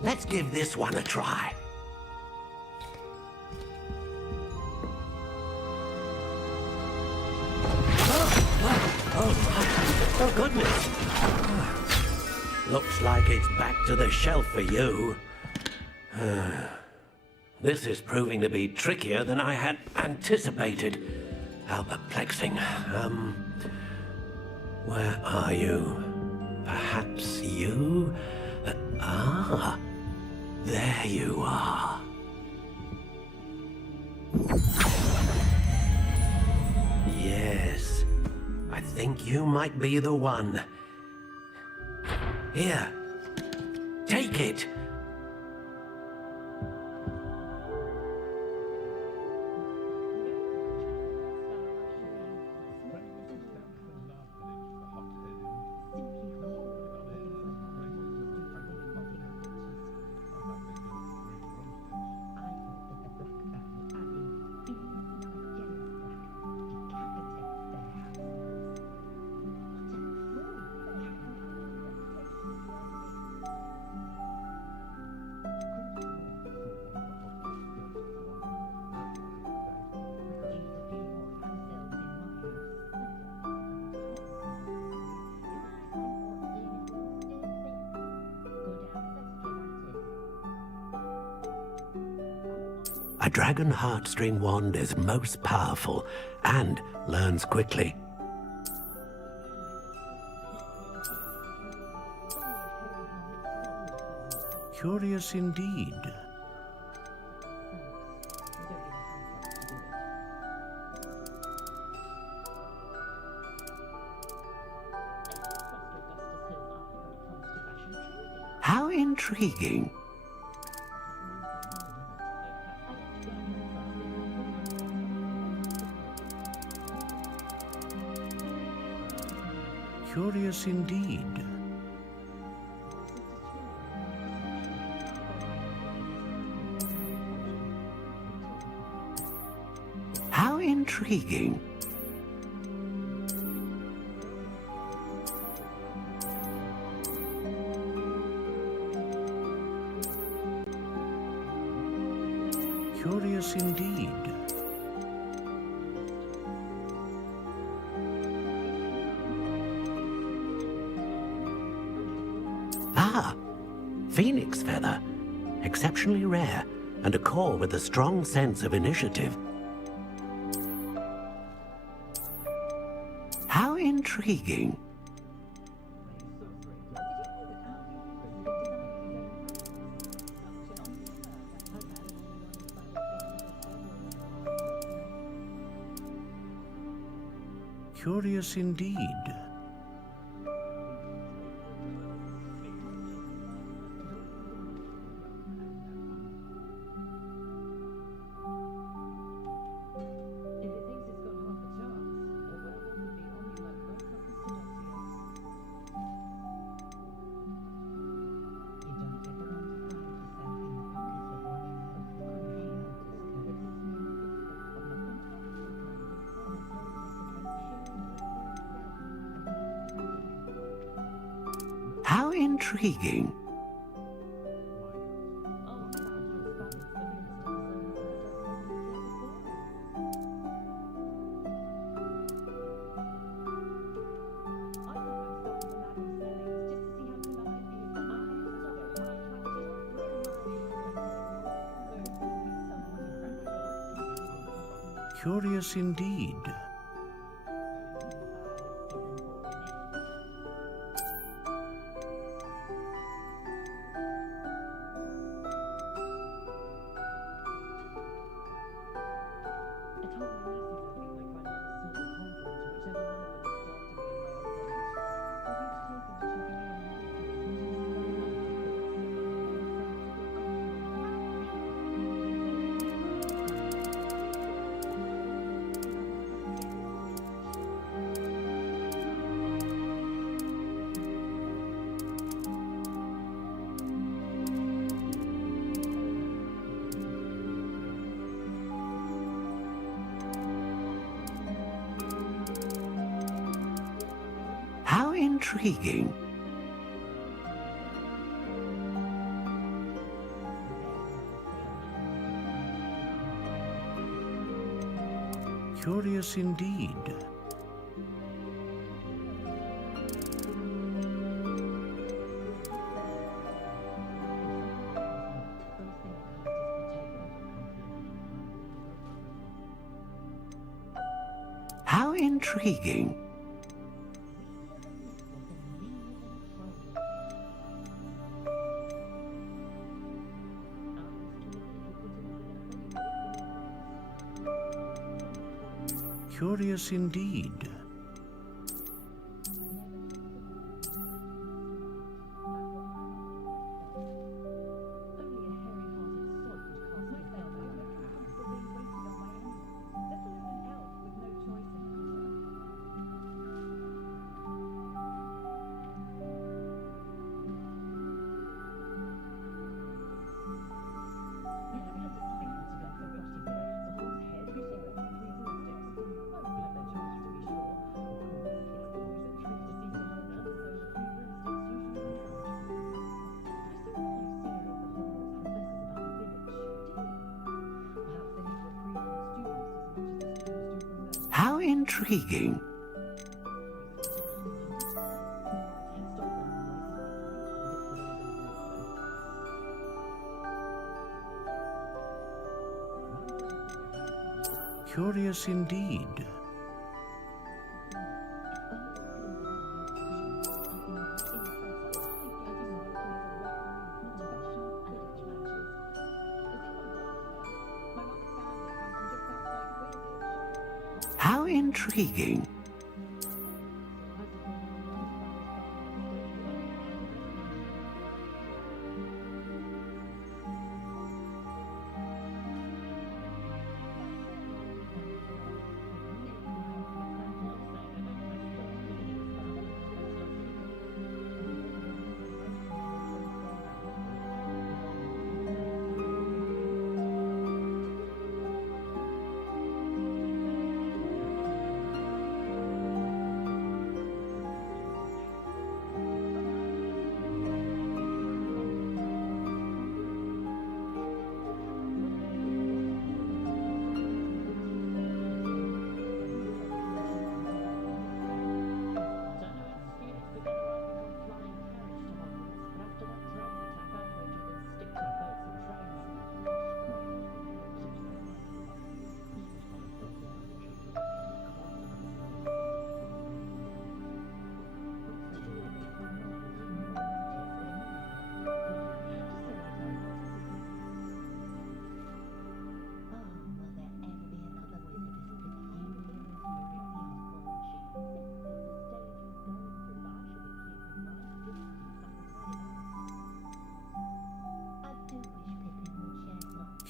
Let's give this one a try. Oh, goodness. Looks like it's back to the shelf for you. This is proving to be trickier than I had anticipated. How perplexing. Where are you? Perhaps you? There you are. Yes, I think you might be the one. Here, take it. A dragon heartstring wand is most powerful and learns quickly. Curious indeed. How intriguing. Curious indeed. How intriguing. Curious indeed. Phoenix feather. Exceptionally rare, and a core with a strong sense of initiative. How intriguing. Curious indeed. How intriguing. Curious indeed. intriguing. Curious indeed. How intriguing. Curious indeed. How intriguing. Curious indeed. How intriguing.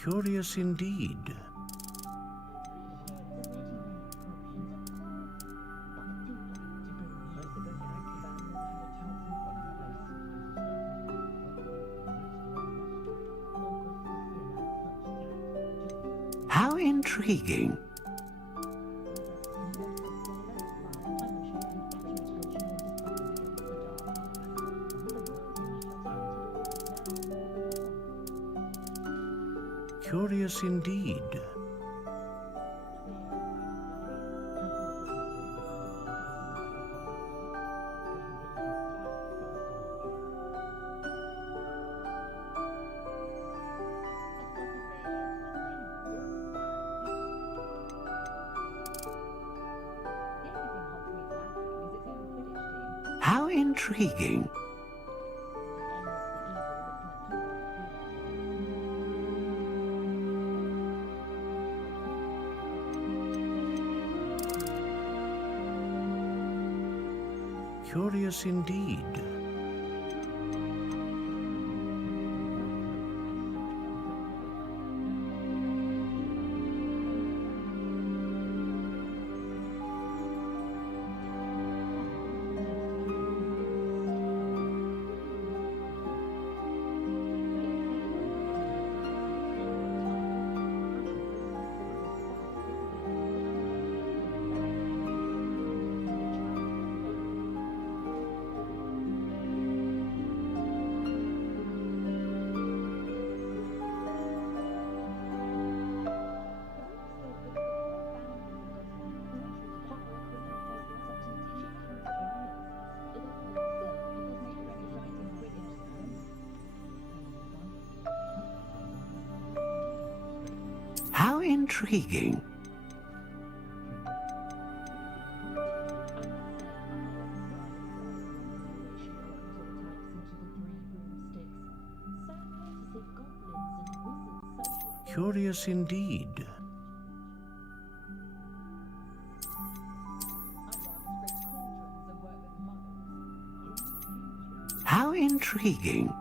Curious indeed. How intriguing. Curious indeed. How intriguing. Curious indeed. intriguing. Curious indeed. How intriguing.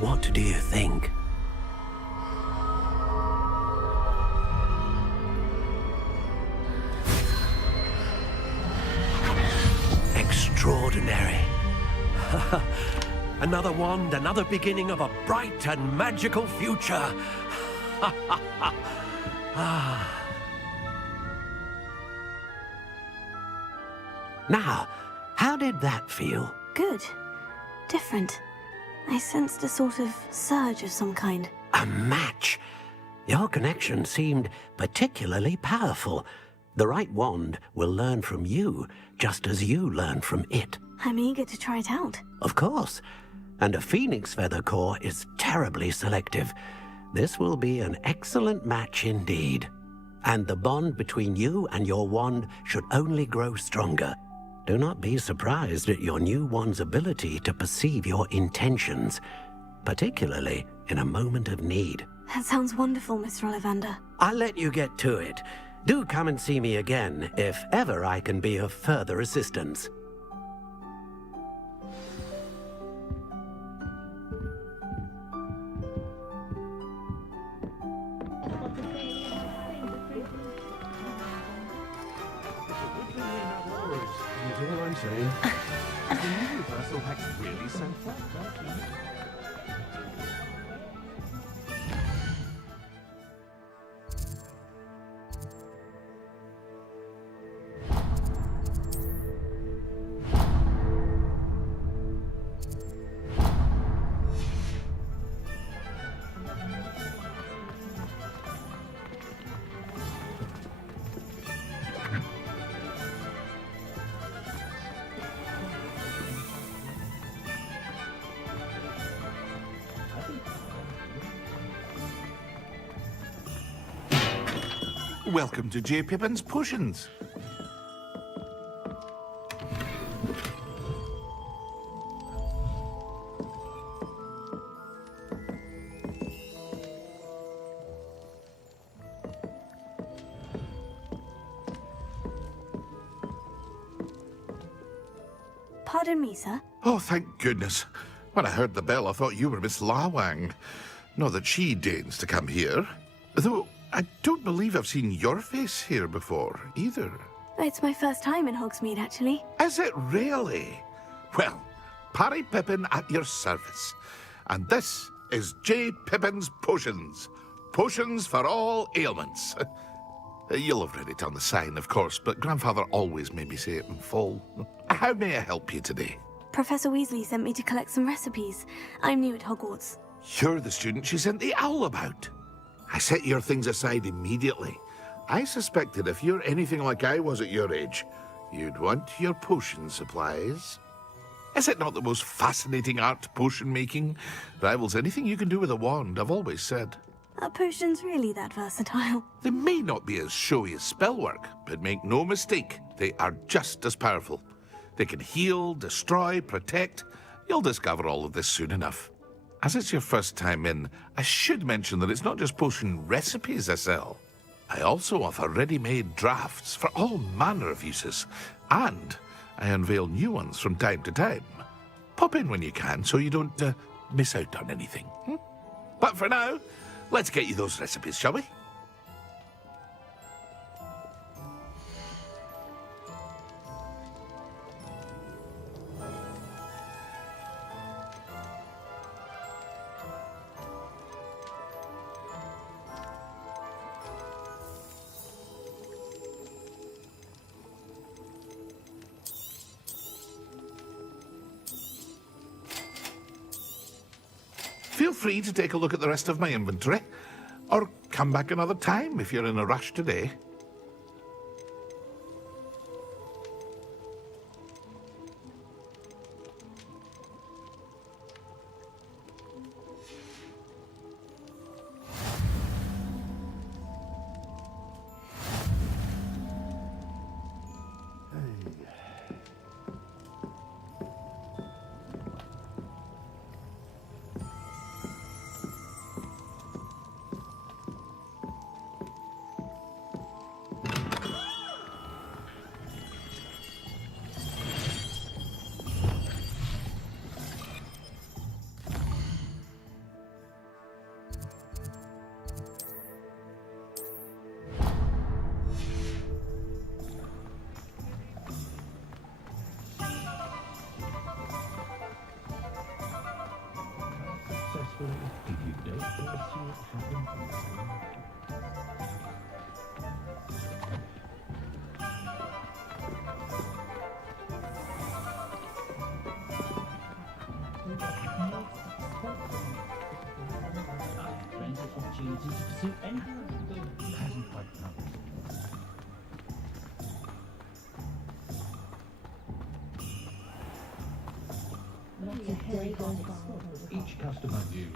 What do you think? Extraordinary. Another wand, another beginning of a bright and magical future. Now, how did that feel? Good. Different. I sensed a sort of surge of some kind. A match. Your connection seemed particularly powerful. The right wand will learn from you, just as you learn from it. I'm eager to try it out. Of course. And a phoenix feather core is terribly selective. This will be an excellent match indeed. And the bond between you and your wand should only grow stronger. Do not be surprised at your new wand's ability to perceive your intentions, particularly in a moment of need. That sounds wonderful, Mr. Ollivander. I'll let you get to it. Do come and see me again if ever I can be of further assistance. You know what I'm saying? The new reversal hex really sent that. Welcome to J. Pippin's Potions. Pardon me, sir. Oh, thank goodness. When I heard the bell, I thought you were Miss Lawang. Not that she deigns to come here. Though I don't believe I've seen your face here before, either. It's my first time in Hogsmeade, actually. Is it really? Well, Parry Pippin at your service. And this is J. Pippin's Potions. Potions for all ailments. You'll have read it on the sign, of course, but Grandfather always made me say it in full. How may I help you today? Professor Weasley sent me to collect some recipes. I'm new at Hogwarts. You're the student she sent the owl about. I set your things aside immediately. I suspected if you're anything like I was at your age, You'd want your potion supplies. Is it not the most fascinating art, potion making? Rivals anything you can do with a wand, I've always said. Are potions really that versatile? They may not be as showy as spellwork, but make no mistake, they are just as powerful. They can heal, destroy, protect. You'll discover all of this soon enough. As it's your first time in, I should mention that it's not just potion recipes I sell. I also offer ready-made drafts for all manner of uses, and I unveil new ones from time to time. Pop in when you can so you don't miss out on anything. But for now, let's get you those recipes, shall we? Feel free to take a look at the rest of my inventory, or come back another time if you're in a rush today. Each customer view.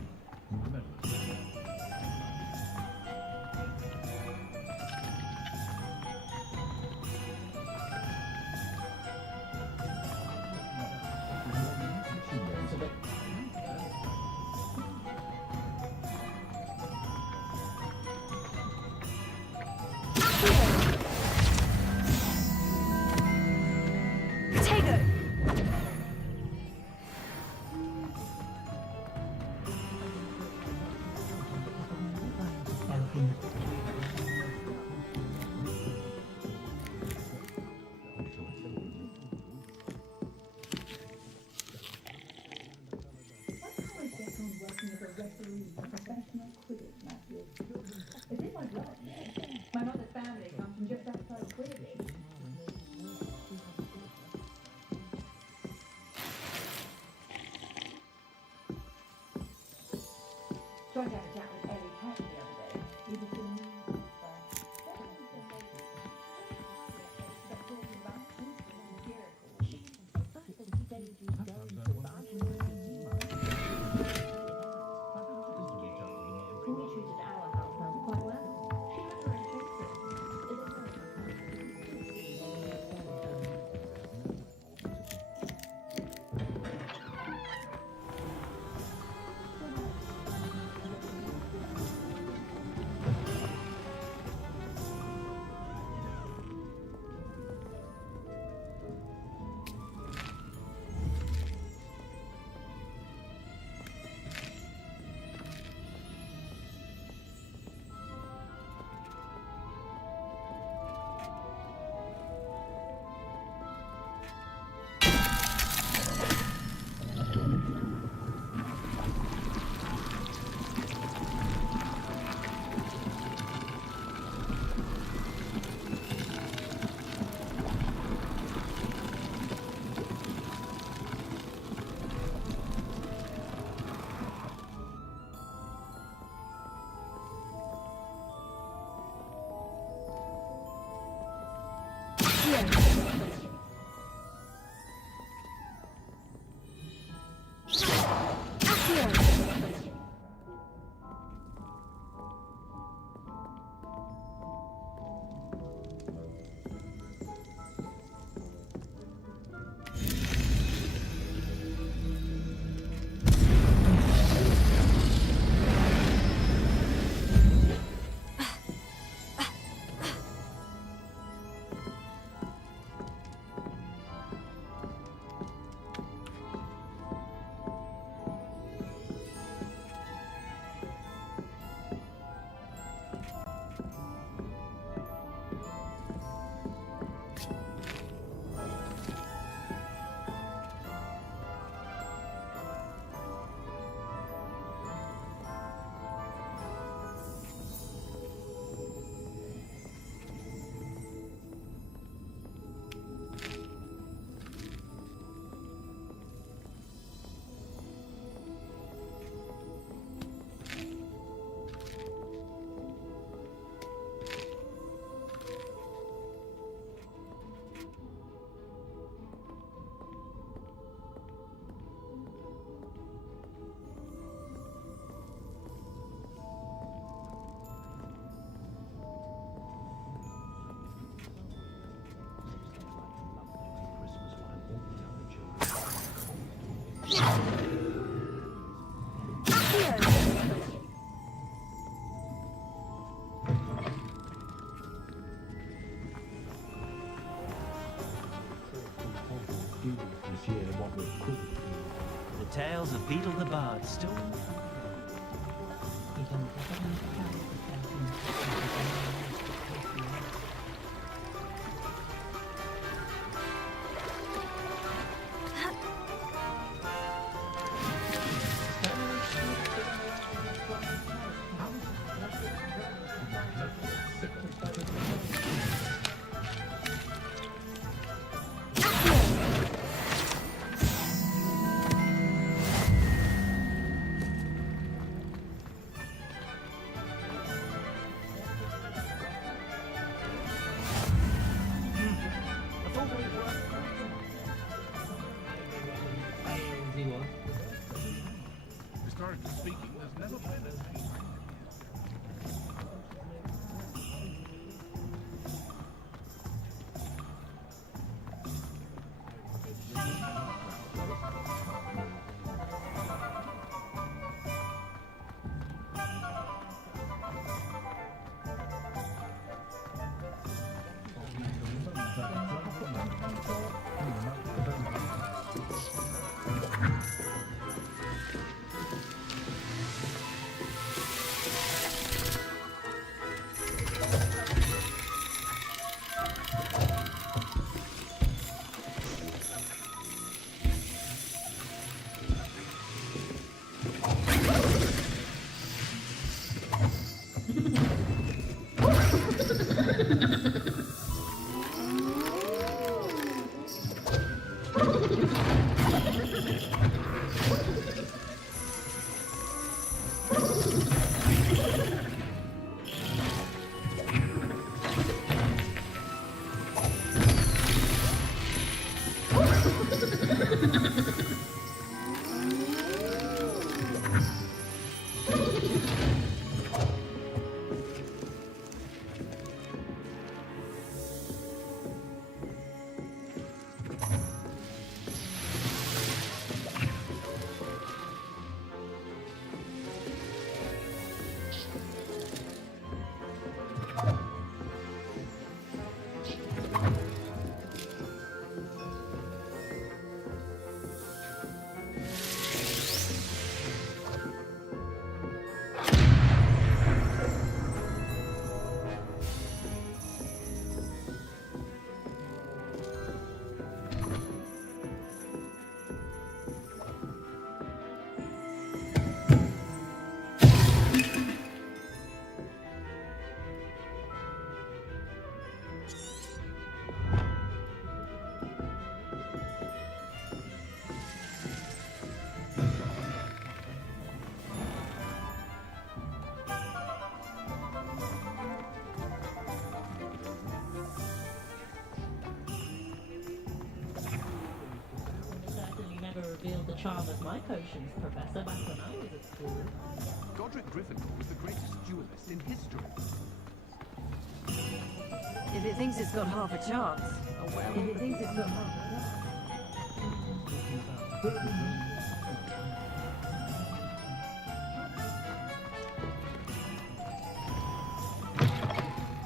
The tales of Beetle the Bard still. Historically speaking, there's never been a team. Revealed the charm of my potions, Professor, back when I was at school. Godric Gryffindor was the greatest duelist in history. If it thinks it's got half a chance. Oh well. If it thinks it's got half a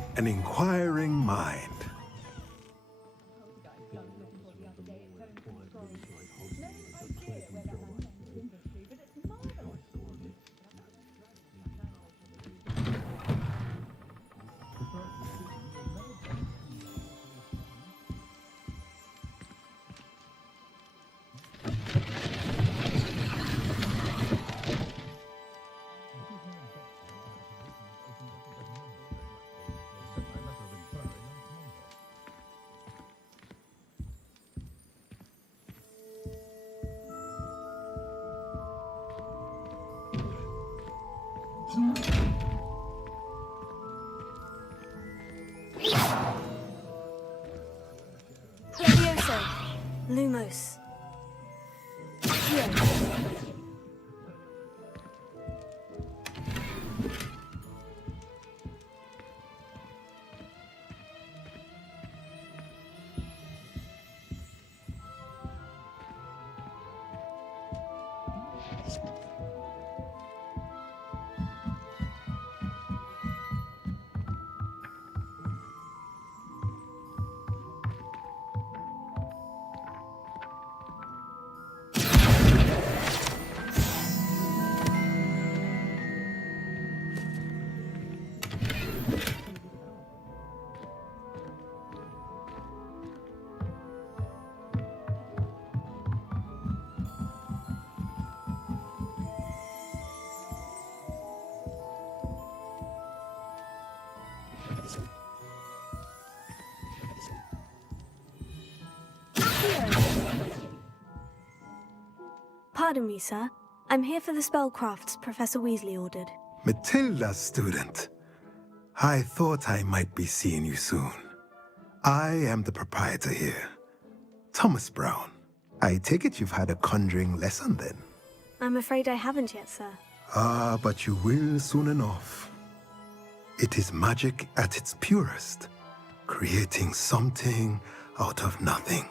chance. An inquiring mind. Levioso. Lumos. Accio. Pardon me, sir. I'm here for the spellcrafts Professor Weasley ordered. Matilda, student. I thought I might be seeing you soon. I am the proprietor here, Thomas Brown. I take it you've had a conjuring lesson then? I'm afraid I haven't yet, sir. Ah, but you will soon enough. It is magic at its purest, creating something out of nothing.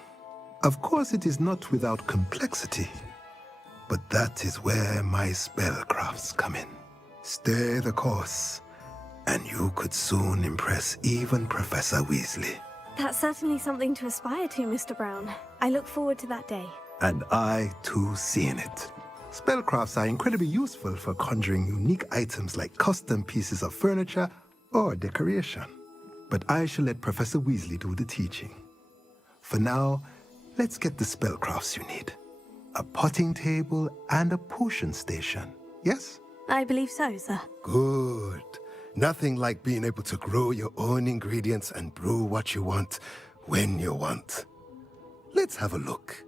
Of course, it is not without complexity, but that is where my spellcrafts come in. Stay the course, and you could soon impress even Professor Weasley. That's certainly something to aspire to, Mr. Brown. I look forward to that day. And I, too, seeing it. Spellcrafts are incredibly useful for conjuring unique items like custom pieces of furniture or decoration. But I shall let Professor Weasley do the teaching. For now, let's get the spellcrafts you need. A potting table and a potion station, yes? I believe so, sir. Good. Nothing like being able to grow your own ingredients and brew what you want when you want. Let's have a look.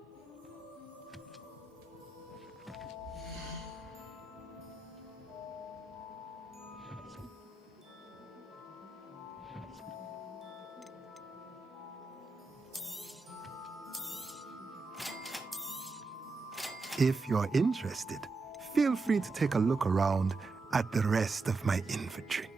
If you're interested, feel free to take a look around at the rest of my inventory.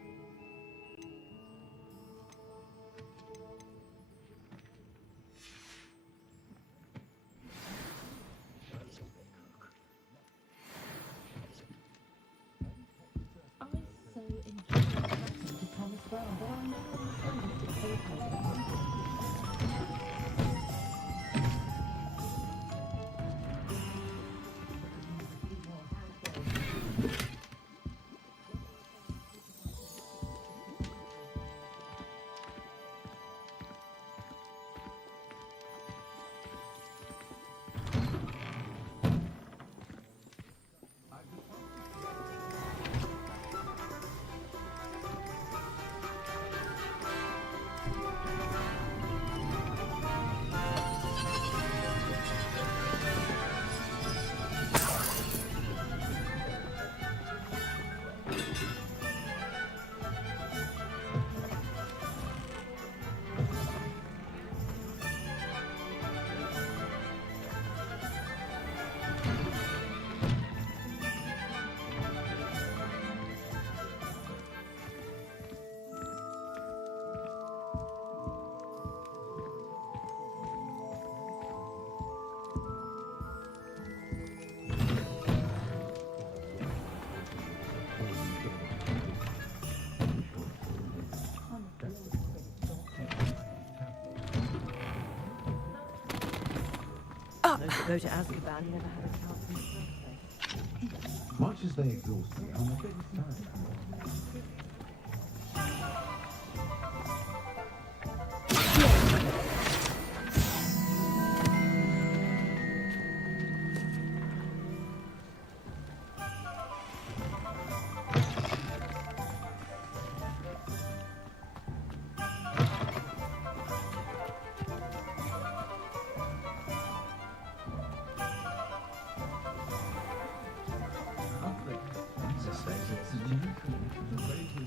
Go to Azkaban, never had a chance. Much as they exhaust me, I'm a bit sad. It's a unique, ready to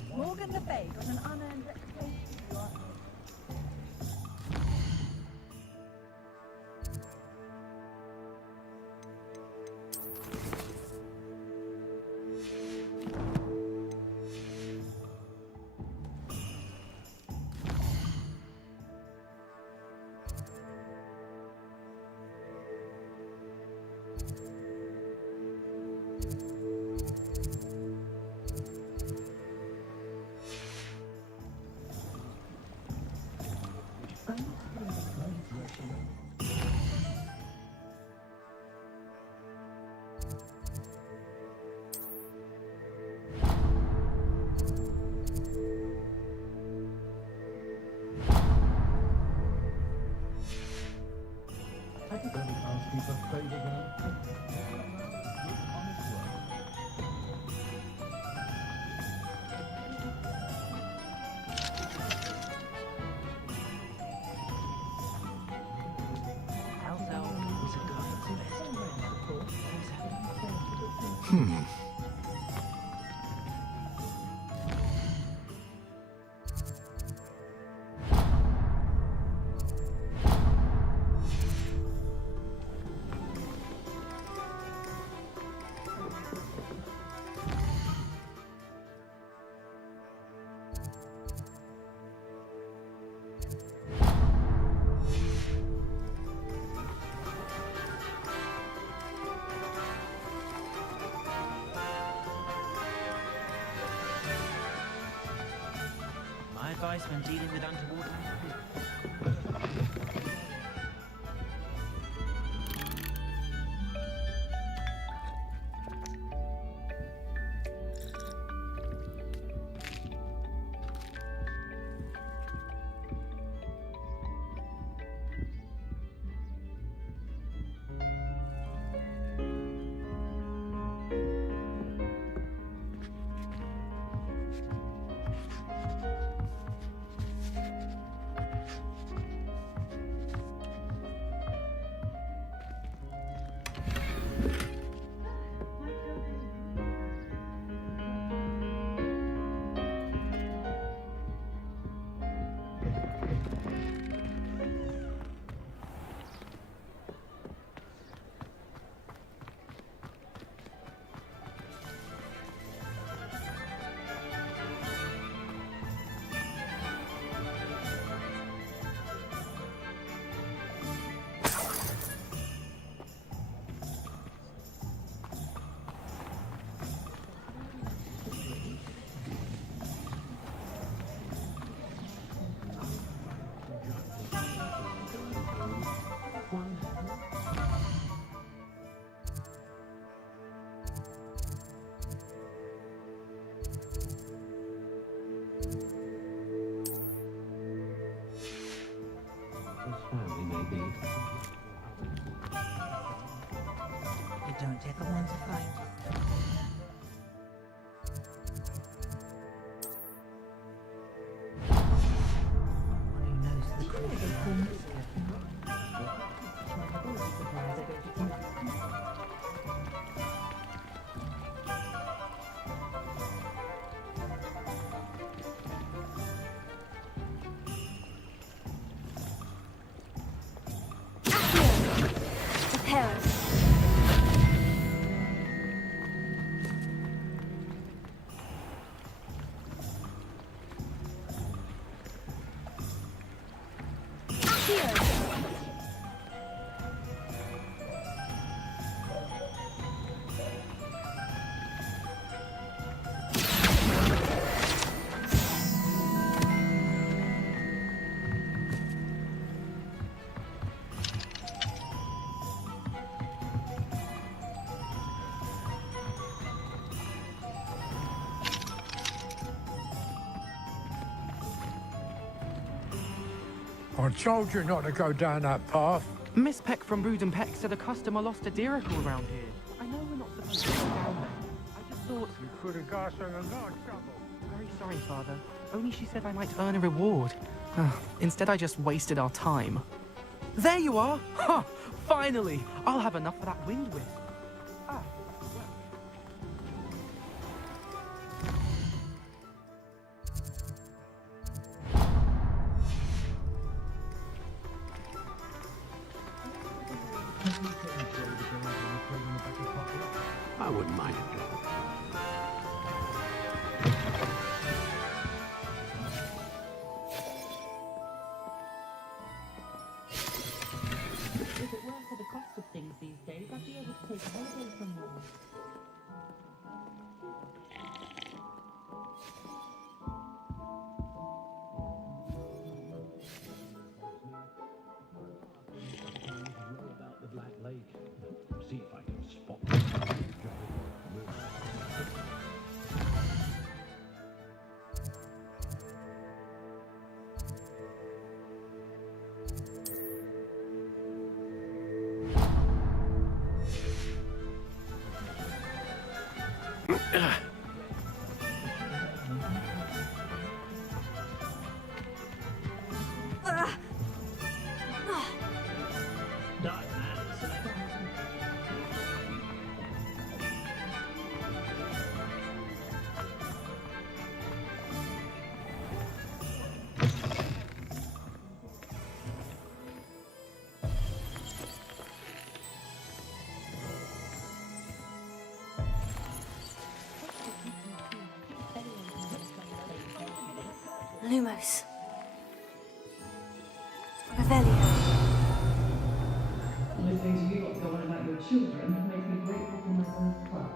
keep us stable then. My advice when dealing with untoward You don't take a one to find yourself. One who knows the crucial. I told you not to go down that path. Miss Peck from Brood and Peck said a customer lost a deeracle around here. I know we're not supposed to go down there. I just thought... You could have got us in a lot of trouble. Very sorry, Father. Only she said I might earn a reward. Instead, I just wasted our time. There you are! Ha! Finally! I'll have enough for that wind whisk. I wouldn't mind it. If it weren't for the cost of things these days, I'd be able to take a holiday from now. About the Black Lake. See if I can spot Lumos. Revelio. Listening to you lot go on about your children makes me grateful for my own club.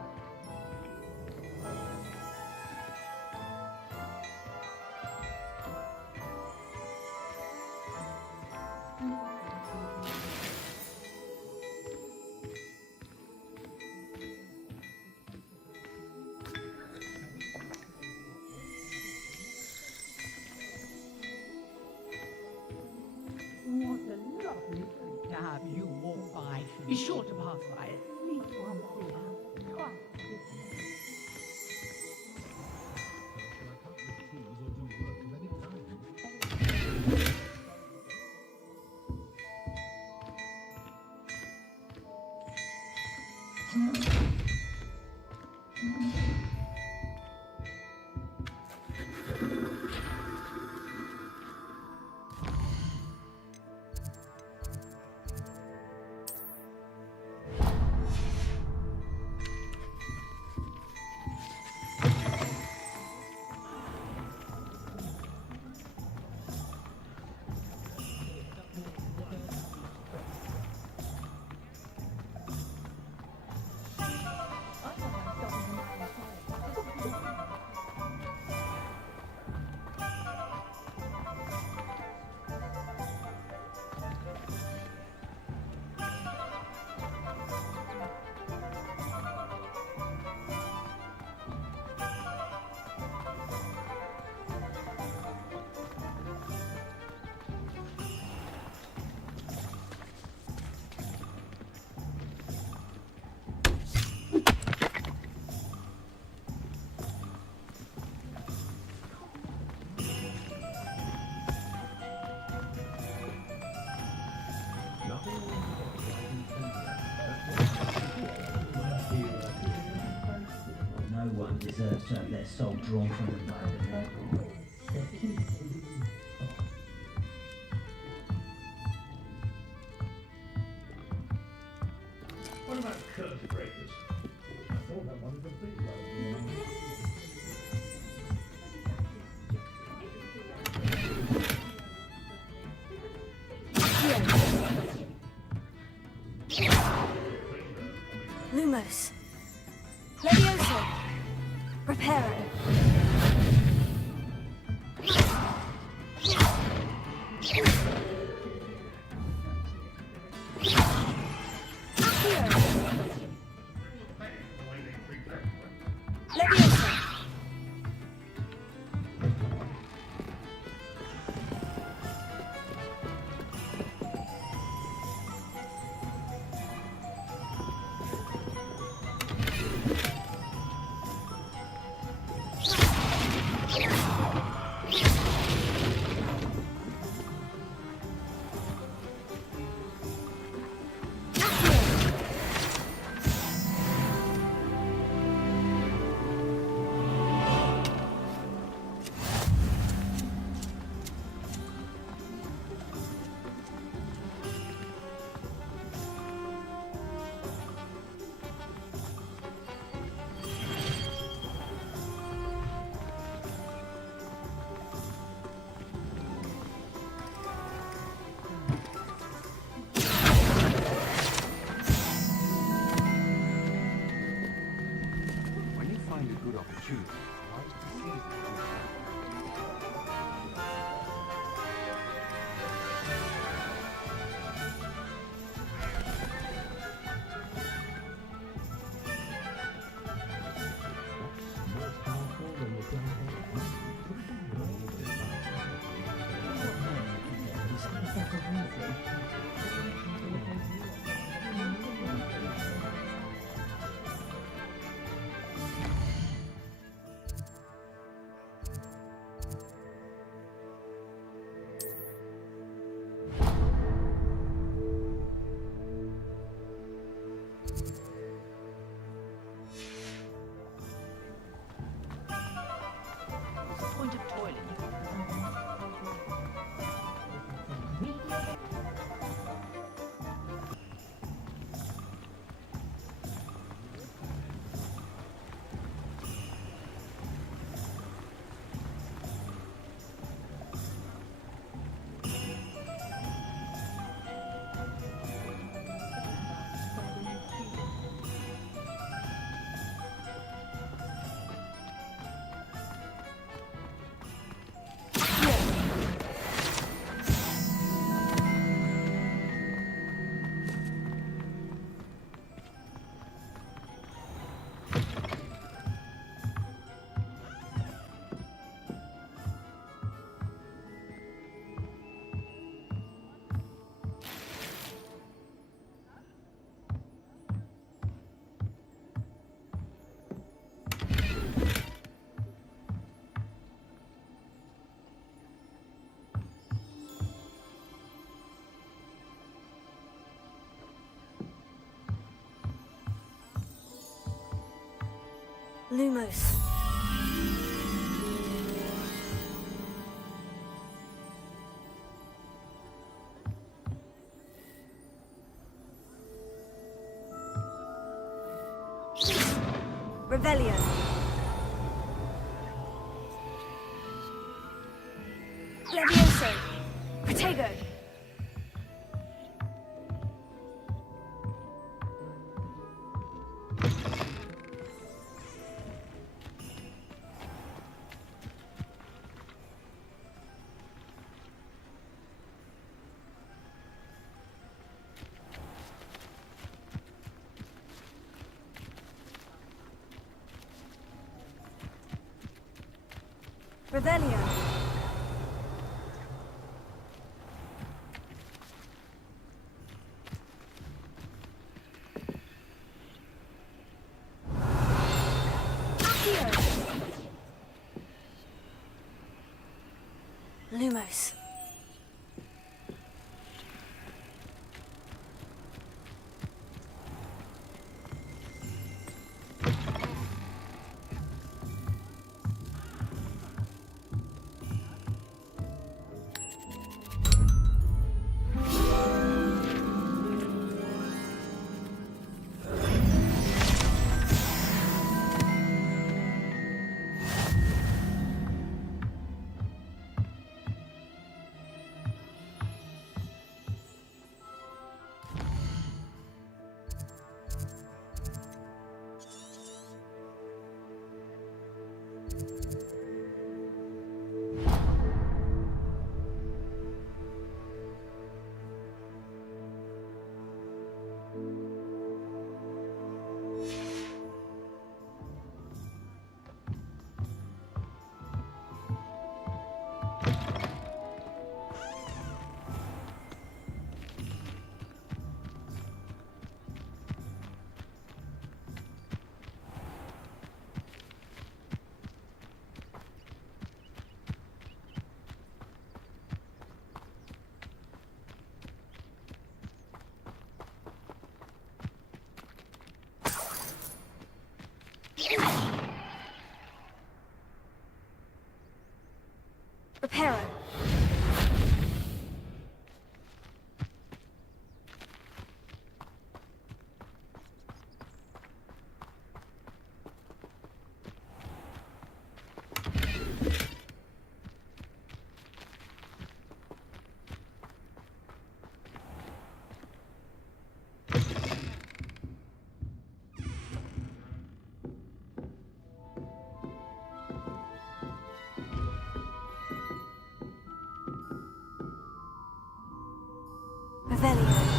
What a lovely treat to have you walk by. Be sure to pass by at least once a year. Twice. No one deserves to have their soul drawn from them by the neck. What about curse breakers? I thought that one was a big one. Lumos. Levioso. Reparo. Levioso. When you find a good opportunity, try to seize it. More powerful than the Lumos. Revelio. Levioso. Protego. Revelio. Accio. Lumos. Reparo. Revelio.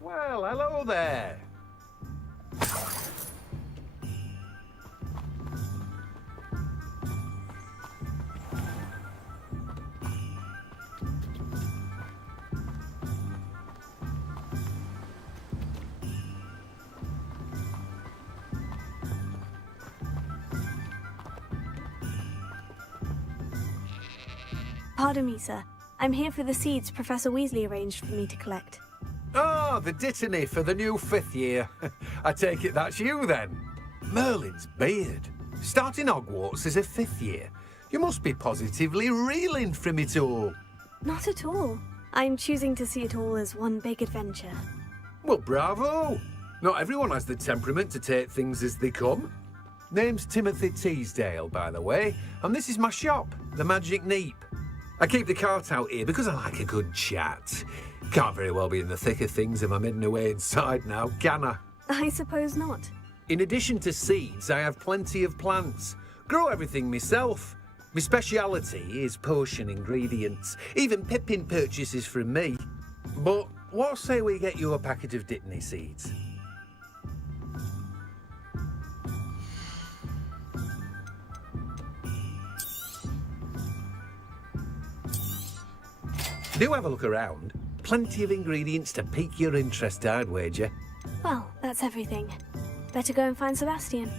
Well, hello there. Pardon me, sir. I'm here for the seeds Professor Weasley arranged for me to collect. Oh, the dittany for the new 5th year. I take it that's you then. Merlin's beard. Starting Hogwarts as a 5th year. You must be positively reeling from it all. Not at all. I'm choosing to see it all as one big adventure. Well, bravo. Not everyone has the temperament to take things as they come. Name's Timothy Teasdale, by the way, and this is my shop, the Magic Neep. I keep the cart out here because I like a good chat. Can't very well be in the thick of things if I'm hidden away inside now, can I? I suppose not. In addition to seeds, I have plenty of plants. Grow everything myself. My speciality is potion ingredients. Even Pippin purchases from me. But what say we get you a packet of dittany seeds? Do have a look around. Plenty of ingredients to pique your interest, I'd wager. Well, that's everything. Better go and find Sebastian.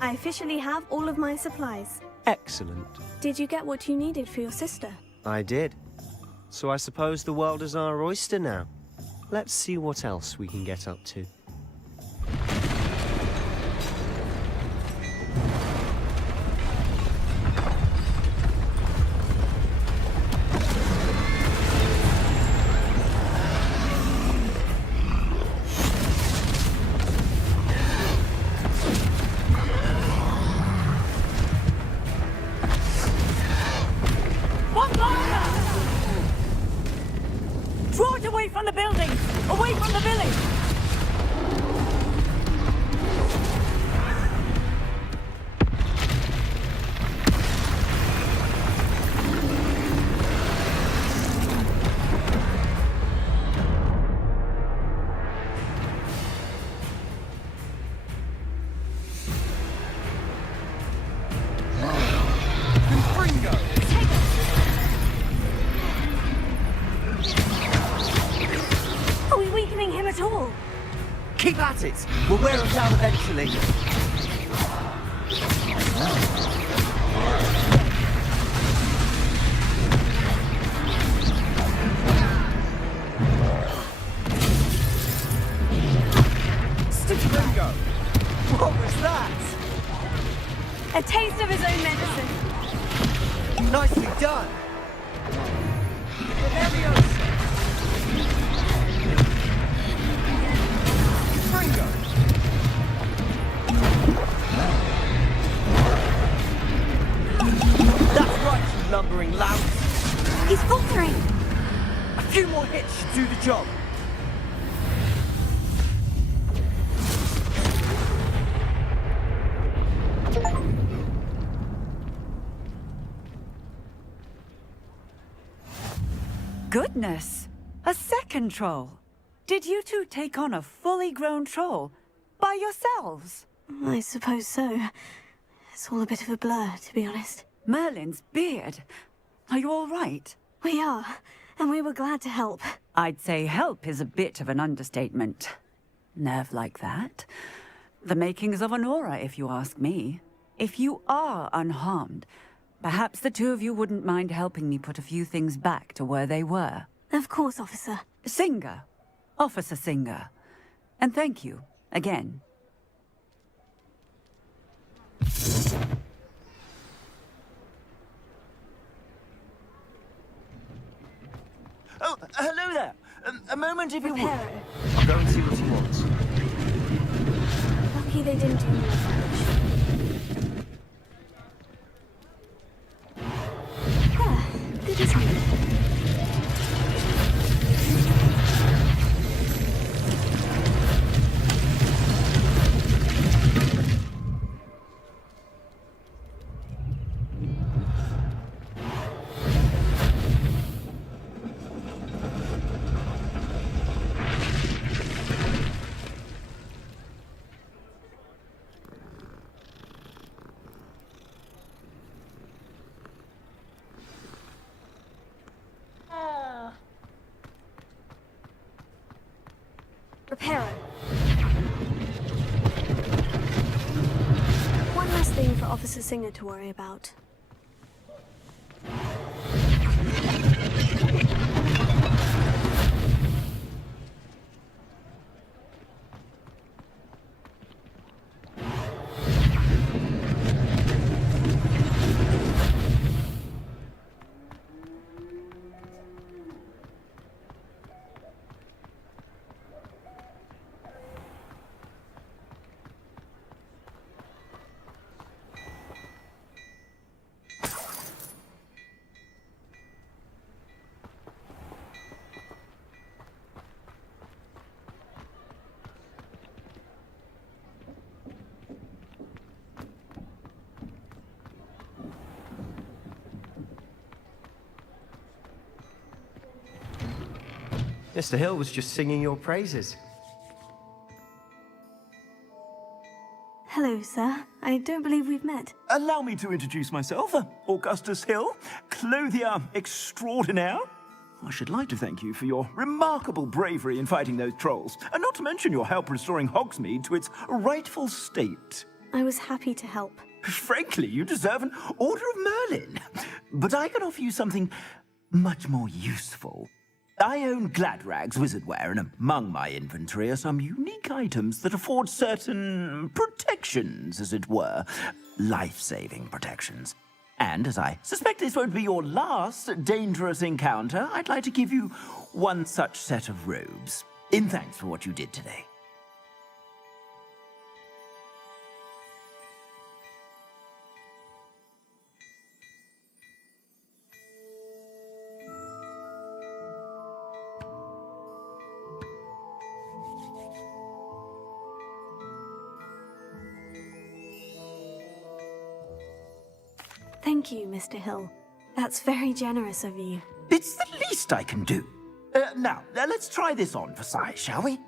I officially have all of my supplies. Excellent. Did you get what you needed for your sister? I did. So I suppose the world is our oyster now. Let's see what else we can get up to. Draw it away from the building! Away from the village! Are we weakening him at all? Keep at it! We'll wear him down eventually. Stupid! What was that? A taste of his own medicine. Nicely done! That's right, you lumbering lout! He's faltering! A few more hits should do the job. Goodness! A second troll! Did you two take on a fully grown troll by yourselves? I suppose so. It's all a bit of a blur, to be honest. Merlin's beard. Are you all right? We are, and we were glad to help. I'd say help is a bit of an understatement. Nerve like that. The makings of an aura, if you ask me. If you are unharmed, perhaps the two of you wouldn't mind helping me put a few things back to where they were. Of course, officer. Singer. Officer Singer. And thank you, again. Oh, hello there. A moment if you would. I'll go and see what he wants. Lucky they didn't do more damage. Ah, good as new. Reparo. One less thing for Officer Singer to worry about. Mr. Hill was just singing your praises. Hello, sir. I don't believe we've met. Allow me to introduce myself, Augustus Hill, clothier extraordinaire. I should like to thank you for your remarkable bravery in fighting those trolls, and not to mention your help restoring Hogsmeade to its rightful state. I was happy to help. Frankly, you deserve an Order of Merlin. But I can offer you something much more useful. I own Gladrag's wizardware, and among my inventory are some unique items that afford certain protections, as it were. Life-saving protections. And as I suspect this won't be your last dangerous encounter, I'd like to give you one such set of robes, in thanks for what you did today. Thank you, Mr. Hill. That's very generous of you. It's the least I can do. Now, let's try this on for size, shall we?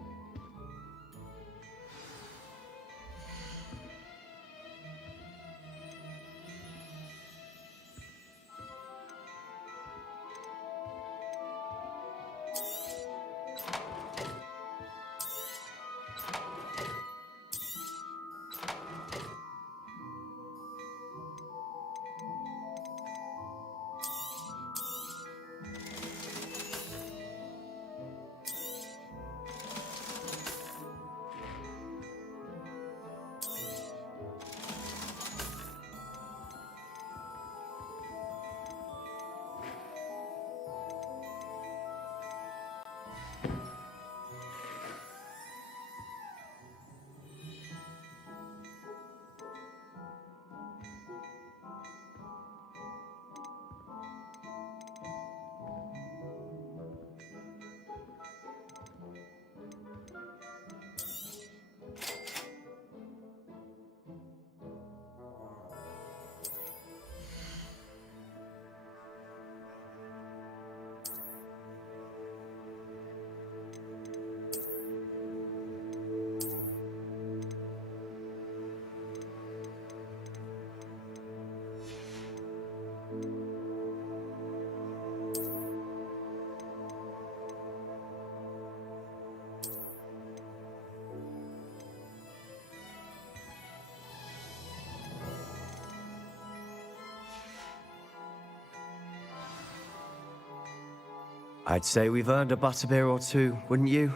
I'd say we've earned a butterbeer or two, wouldn't you?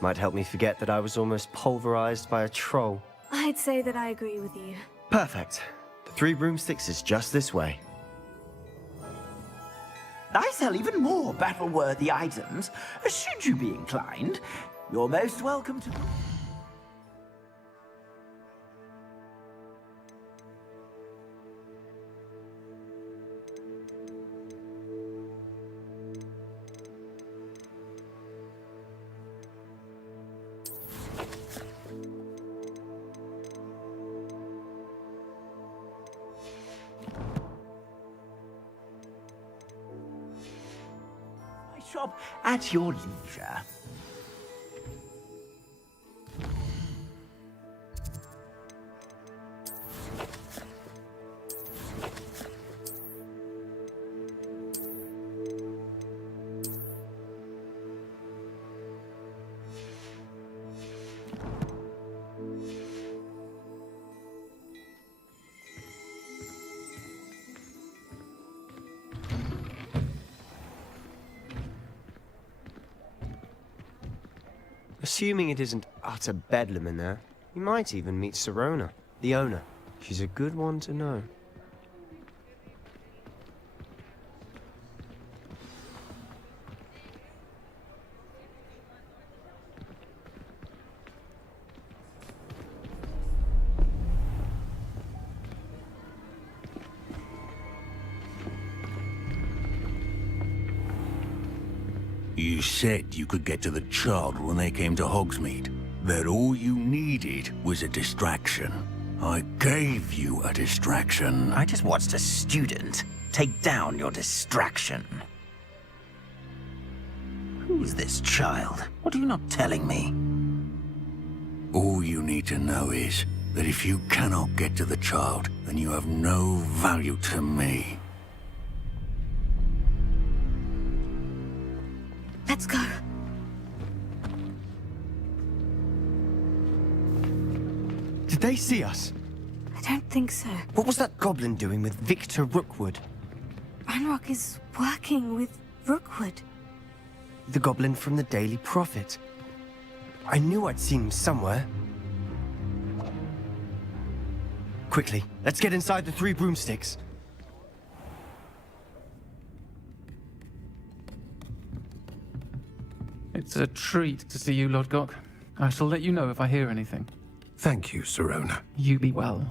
Might help me forget that I was almost pulverized by a troll. I'd say that I agree with you. Perfect. The 3 broomsticks is just this way. I sell even more battle-worthy items. Should you be inclined, you're most welcome to... shop at your leisure. Assuming it isn't utter bedlam in there, you might even meet Serona, the owner. She's a good one to know. You said you could get to the child when they came to Hogsmeade. That all you needed was a distraction. I gave you a distraction. I just watched a student take down your distraction. Who's this child? What are you not telling me? All you need to know is that if you cannot get to the child, then you have no value to me. Let's go. Did they see us? I don't think so. What was that goblin doing with Victor Rookwood? Ranrock is working with Rookwood. The goblin from the Daily Prophet. I knew I'd seen him somewhere. Quickly, let's get inside the 3 broomsticks. It's a treat to see you, Lodgok. I shall let you know if I hear anything. Thank you, Sirona. You be well.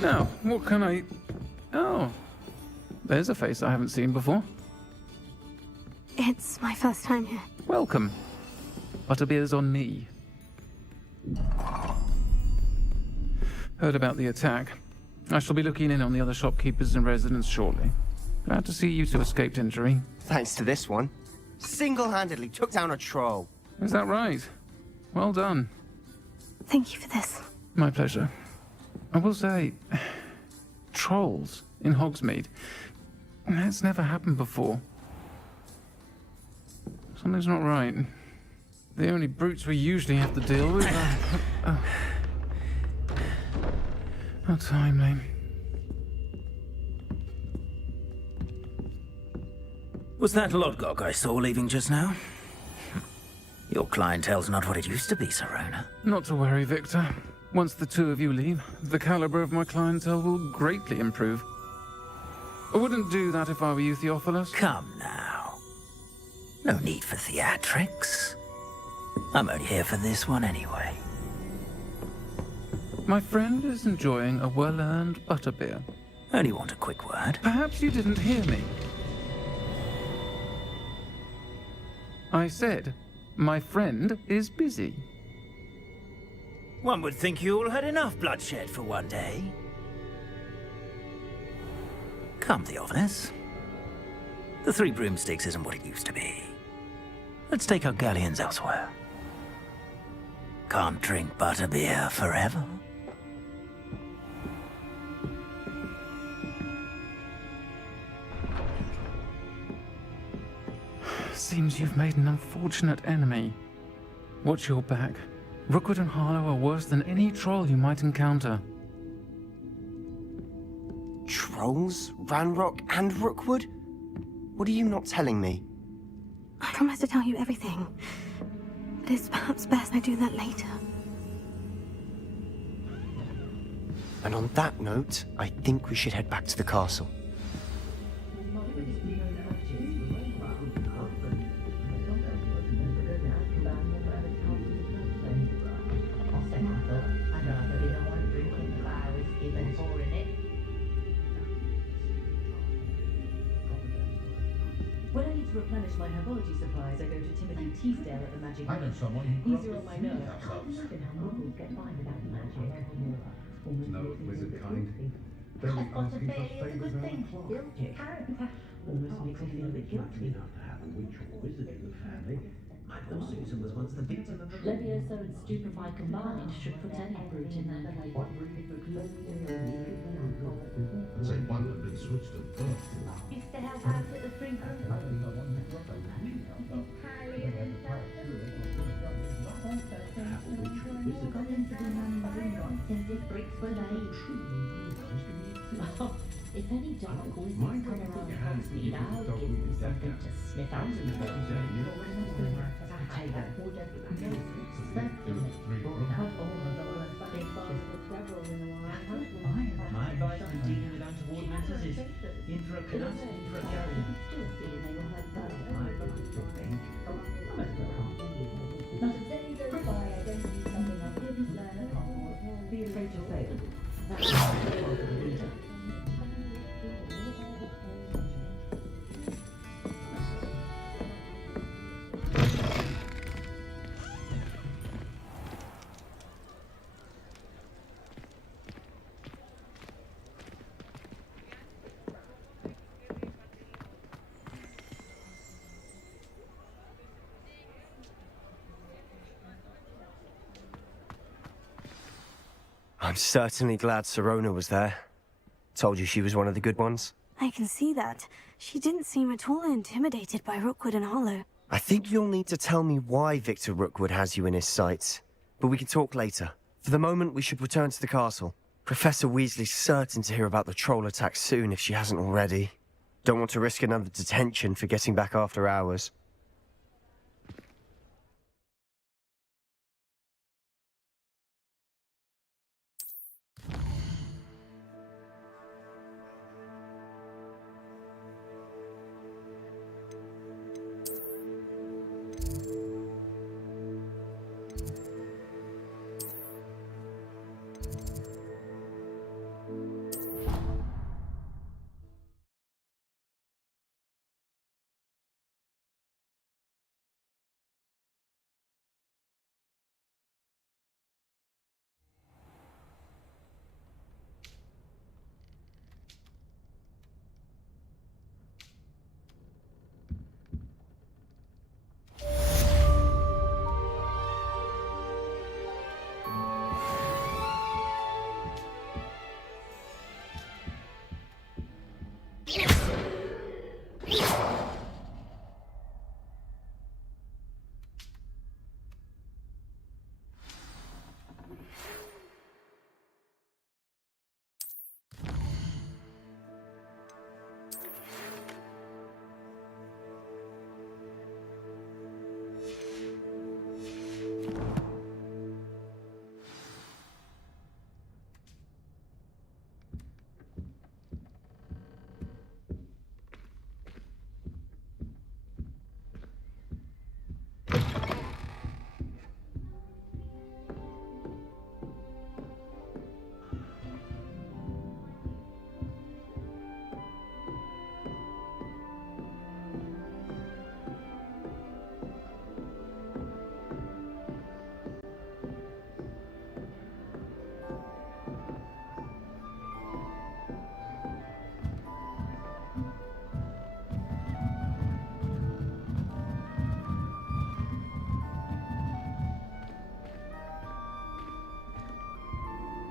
Now, what can I... Oh, there's a face I haven't seen before. It's my first time here. Welcome. Butterbeer's on me. Heard about the attack. I shall be looking in on the other shopkeepers and residents shortly. Glad to see you two escaped injury. Thanks to this one. Single-handedly took down a troll. Is that right? Well done. Thank you for this. My pleasure. I will say, trolls in Hogsmeade. That's never happened before. Something's not right. The only brutes we usually have to deal with are... How timely. Was that Lodgok I saw leaving just now? Your clientele's not what it used to be, Sirona. Not to worry, Victor. Once the two of you leave, the caliber of my clientele will greatly improve. I wouldn't do that if I were you, Theophilus. Come now. No need for theatrics. I'm only here for this one anyway. My friend is enjoying a well-earned butterbeer. Only want a quick word. Perhaps you didn't hear me. I said, my friend is busy. One would think you all had enough bloodshed for one day. Come, Theophilus. The 3 broomsticks isn't what it used to be. Let's take our galleons elsewhere. Can't drink butterbeer forever. Seems you've made an unfortunate enemy. Watch your back. Rookwood and Harlow are worse than any troll you might encounter. Trolls? Ranrock and Rookwood? What are you not telling me? I promise to tell you everything. But it's perhaps best I do that later. And on that note, I think we should head back to the castle. When I need to replenish my herbology supplies, I go to Timothy Teasdale at the Magic Inn. Easier on my nerves. I can't imagine how locals get by without magic. No wizard kind. They'll be asking for favors around the clock. Almost makes me feel a bit guilty enough to have a witch or wizard in the family. My poor Susan was once the victim of a... Levioso and Stupefy combined should put any brute in their place. Say one had been switched at birth. Used to help out at the free bricks were laid. If any dark wizards come around Hogsmeade, I'll give them something to sniff out. My advice on dealing with untoward matters is infra canus, infra carrion. Not a day goes by I don't do something I didn't learn. Be afraid to fail. That's the leader. I'm certainly glad Sirona was there. Told you she was one of the good ones. I can see that. She didn't seem at all intimidated by Rookwood and Harlow. I think you'll need to tell me why Victor Rookwood has you in his sights. But we can talk later. For the moment, we should return to the castle. Professor Weasley's certain to hear about the troll attack soon if she hasn't already. Don't want to risk another detention for getting back after hours.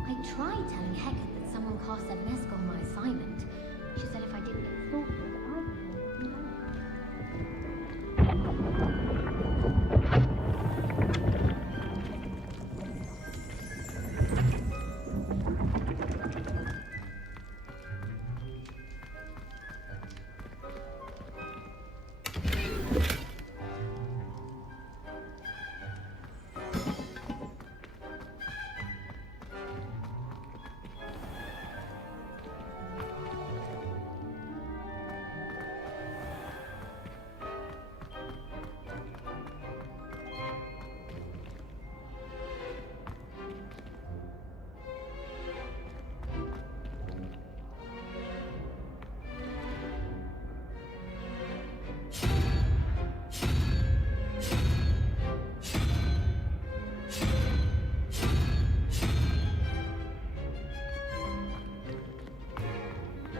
I tried telling Hecate that someone cast a Nesca on my assignment. She said if I didn't get sorted,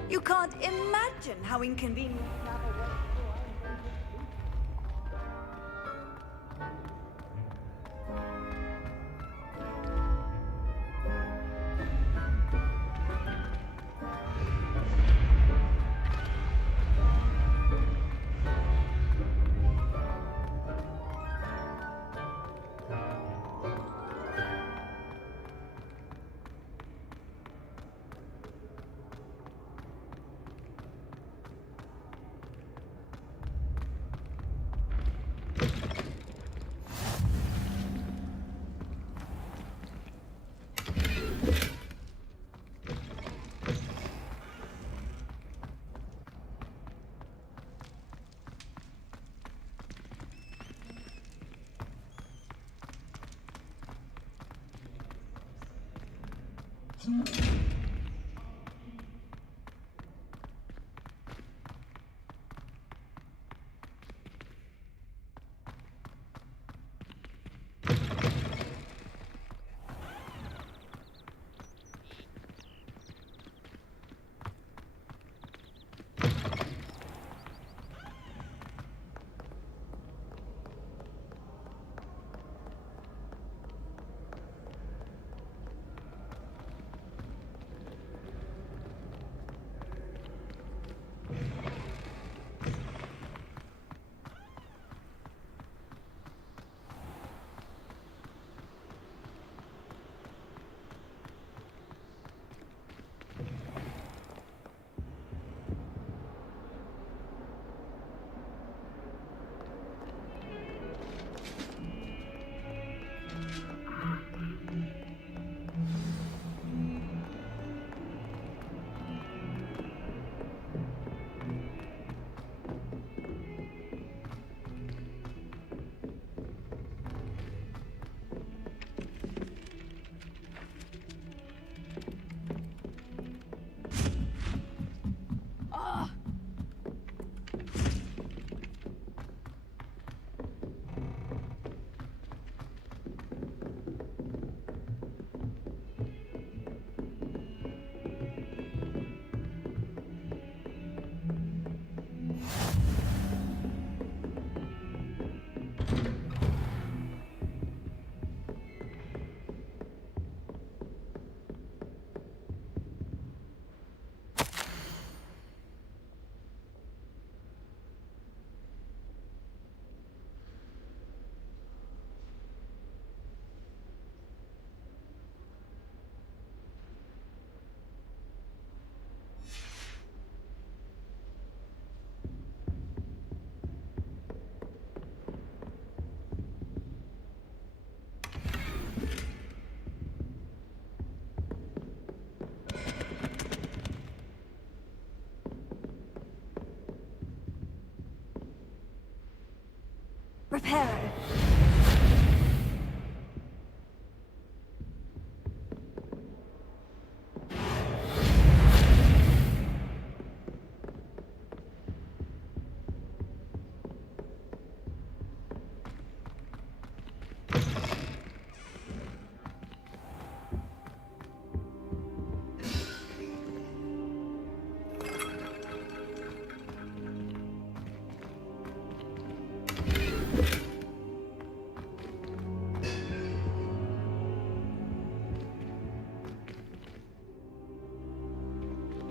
You can't imagine how inconvenient travel was.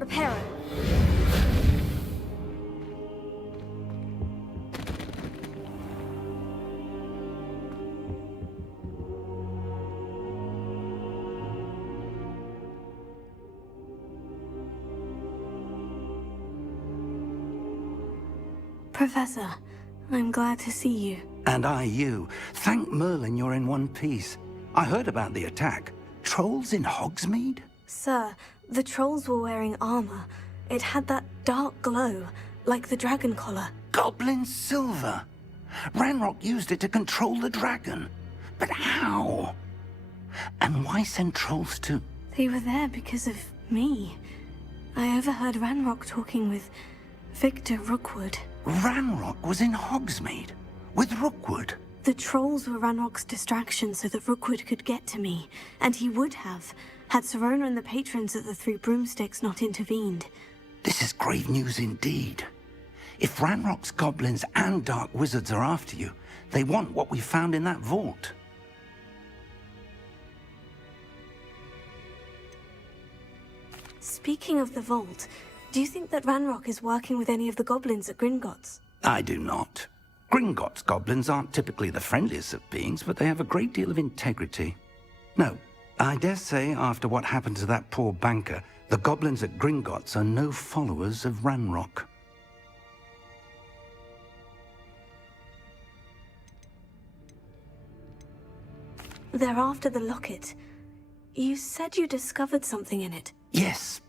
Reparo. Professor, I'm glad to see you. And I you. Thank Merlin you're in one piece. I heard about the attack. Trolls in Hogsmeade? Sir, the trolls were wearing armor. It had that dark glow, like the dragon collar. Goblin silver. Ranrock used it to control the dragon. But how? And why send trolls to... They were there because of me. I overheard Ranrock talking with Victor Rookwood. Ranrock was in Hogsmeade with Rookwood. The trolls were Ranrock's distraction so that Rookwood could get to me, and he would have, had Serona and the patrons at the Three Broomsticks not intervened. This is grave news indeed. If Ranrock's goblins and dark wizards are after you, they want what we found in that vault. Speaking of the vault, do you think that Ranrock is working with any of the goblins at Gringotts? I do not. Gringotts goblins aren't typically the friendliest of beings, but they have a great deal of integrity. No, I dare say after what happened to that poor banker, the goblins at Gringotts are no followers of Ranrock. They're after the locket. You said you discovered something in it. Yes.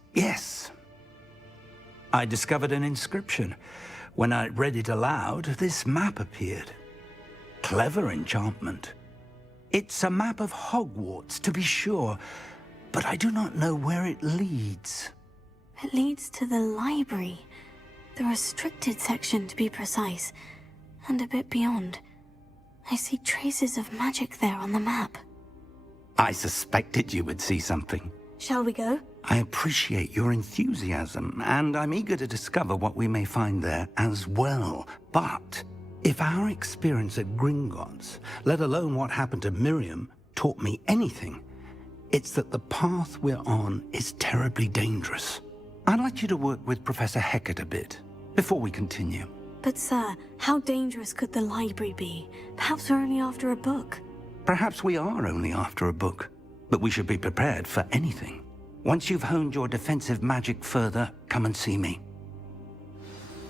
I discovered an inscription. When I read it aloud, this map appeared. Clever enchantment. It's a map of Hogwarts, to be sure, but I do not know where it leads. It leads to the library. The restricted section, to be precise. And a bit beyond. I see traces of magic there on the map. I suspected you would see something. Shall we go? I appreciate your enthusiasm, and I'm eager to discover what we may find there as well. But if our experience at Gringotts, let alone what happened to Miriam, taught me anything, it's that the path we're on is terribly dangerous. I'd like you to work with Professor Hecat a bit, before we continue. But sir, how dangerous could the library be? Perhaps we're only after a book. Perhaps we are only after a book, but we should be prepared for anything. Once you've honed your defensive magic further, come and see me.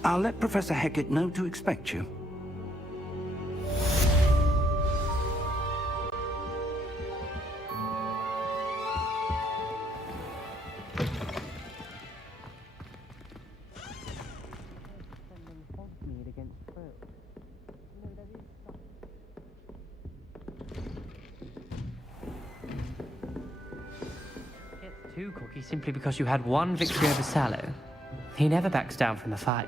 I'll let Professor Hecat know to expect you. Too cocky simply because you had one victory over Sallow. He never backs down from a fight.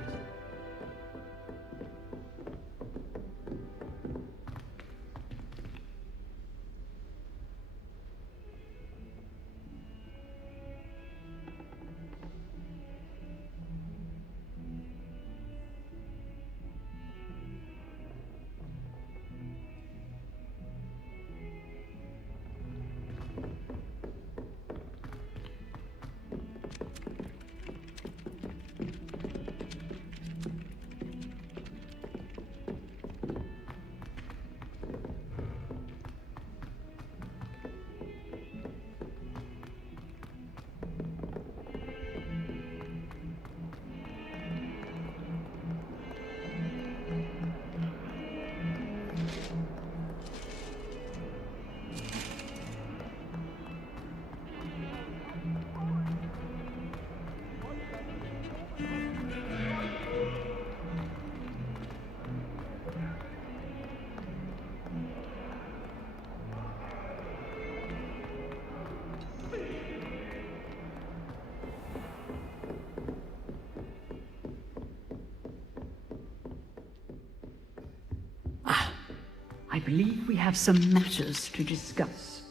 I believe we have some matters to discuss.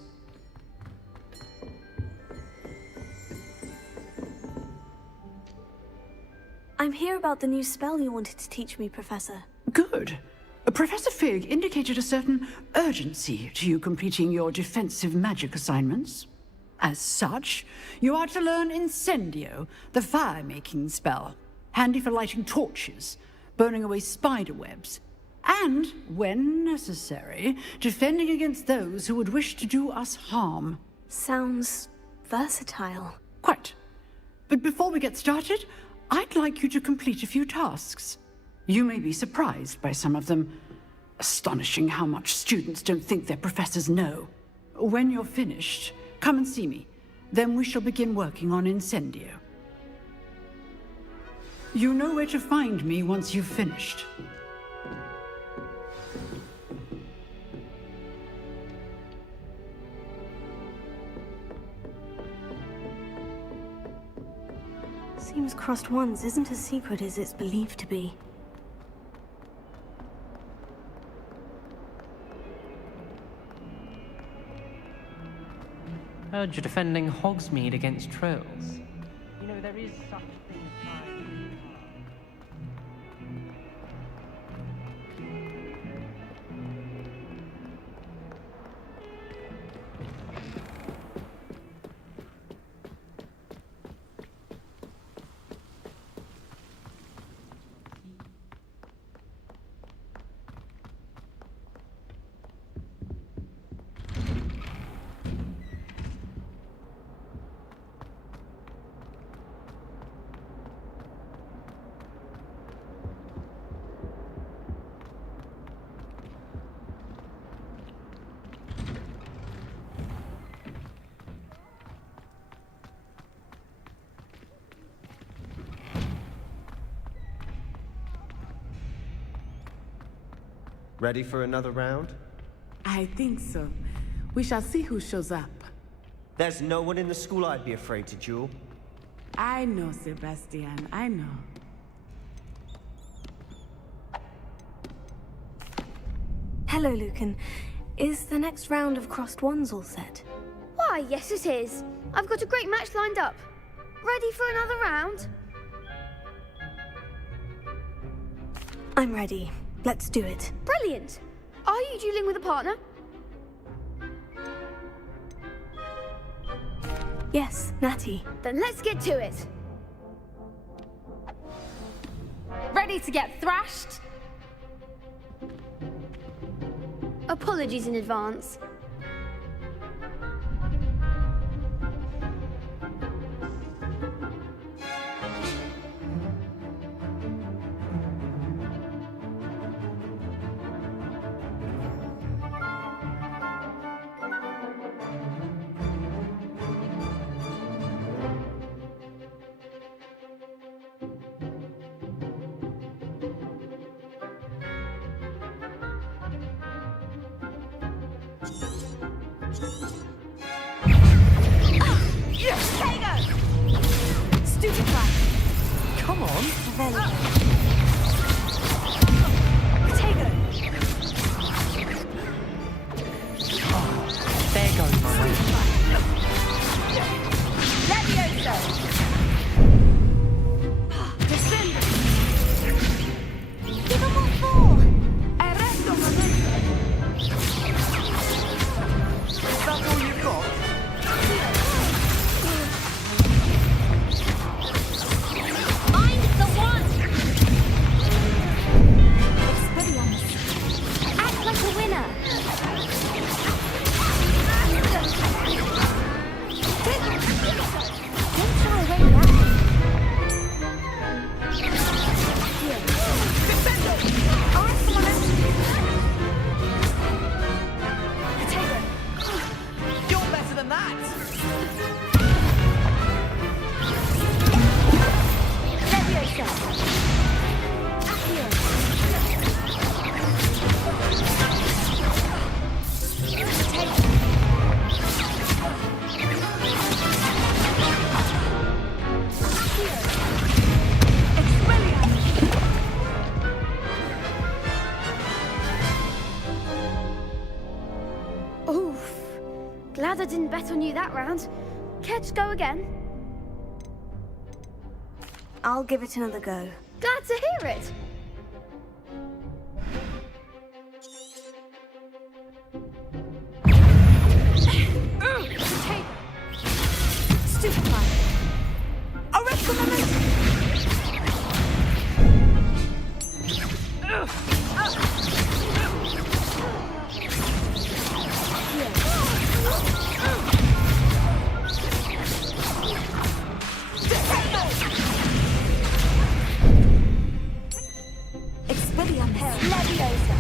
I'm here about the new spell you wanted to teach me, Professor. Good. Professor Fig indicated a certain urgency to you completing your defensive magic assignments. As such, you are to learn Incendio, the fire-making spell, handy for lighting torches, burning away spider webs, and, when necessary, defending against those who would wish to do us harm. Sounds versatile. Quite. But before we get started, I'd like you to complete a few tasks. You may be surprised by some of them. Astonishing how much students don't think their professors know. When you're finished, come and see me. Then we shall begin working on Incendio. You know where to find me once you've finished. Seems Crossed Wands isn't as secret as it's believed to be. Heard you're defending Hogsmeade against trolls. You know, there is such a thing as time. Ready for another round? I think so. We shall see who shows up. There's no one in the school I'd be afraid to duel. I know, Sebastian, I know. Hello, Lucan. Is the next round of Crossed Wands all set? Why, yes it is. I've got a great match lined up. Ready for another round? I'm ready. Let's do it. Brilliant. Are you dueling with a partner? Yes, Natty. Then let's get to it. Ready to get thrashed? Apologies in advance. Stupid trap. Come on. Potato. There goes my way. Levioso! Descend. Give them all four. Arresto momento! Is that all you've got? Find the one! Expelliarmus. Act like a winner! Don't shy away with that. Here. Defendo! I'll ask someone else. Potato. You're better than that! Leviosa! Oof. Glad I didn't bet on you that round. Care to go again? I'll give it another go. Glad to hear it. Stupefy. Arrest the momentum. Expelliarmus Leviosa.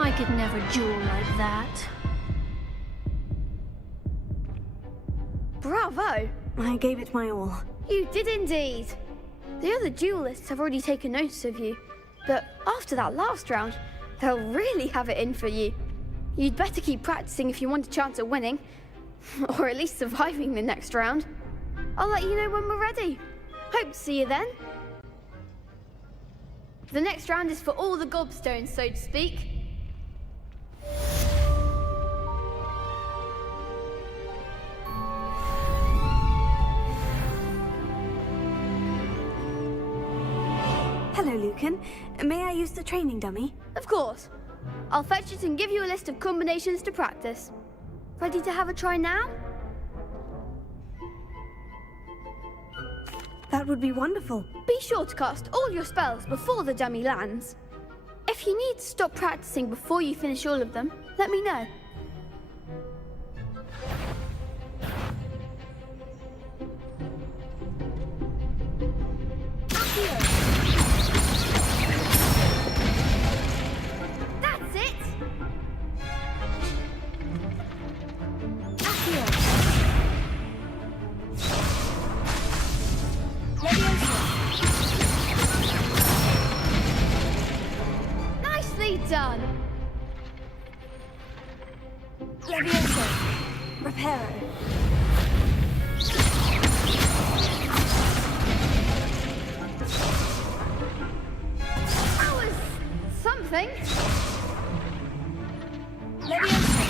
I could never duel like that. Bravo! I gave it my all. You did indeed. The other duelists have already taken notice of you, but after that last round, they'll really have it in for you. You'd better keep practicing if you want a chance at winning, or at least surviving the next round. I'll let you know when we're ready. Hope to see you then. The next round is for all the gobstones, so to speak. Hello, Lucan. May I use the training dummy? Of course. I'll fetch it and give you a list of combinations to practice. Ready to have a try now? That would be wonderful. Be sure to cast all your spells before the dummy lands. If you need to stop practicing before you finish all of them, let me know. That's it! Nicely done! Levioso. Reparo. That was something. Levioso.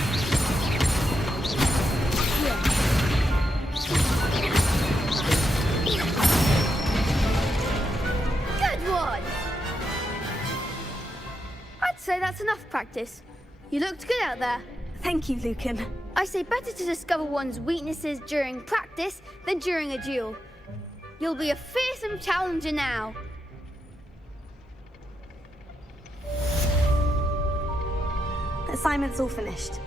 Good one! I'd say that's enough practice. You looked good out there. Thank you, Lucan. I say better to discover one's weaknesses during practice than during a duel. You'll be a fearsome challenger now. Assignment's all finished.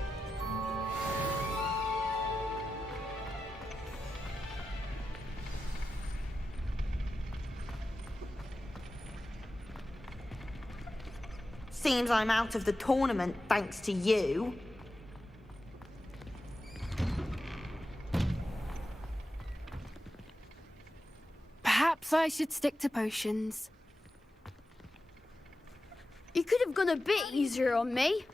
Seems I'm out of the tournament thanks to you. Perhaps I should stick to potions. You could have gone a bit easier on me.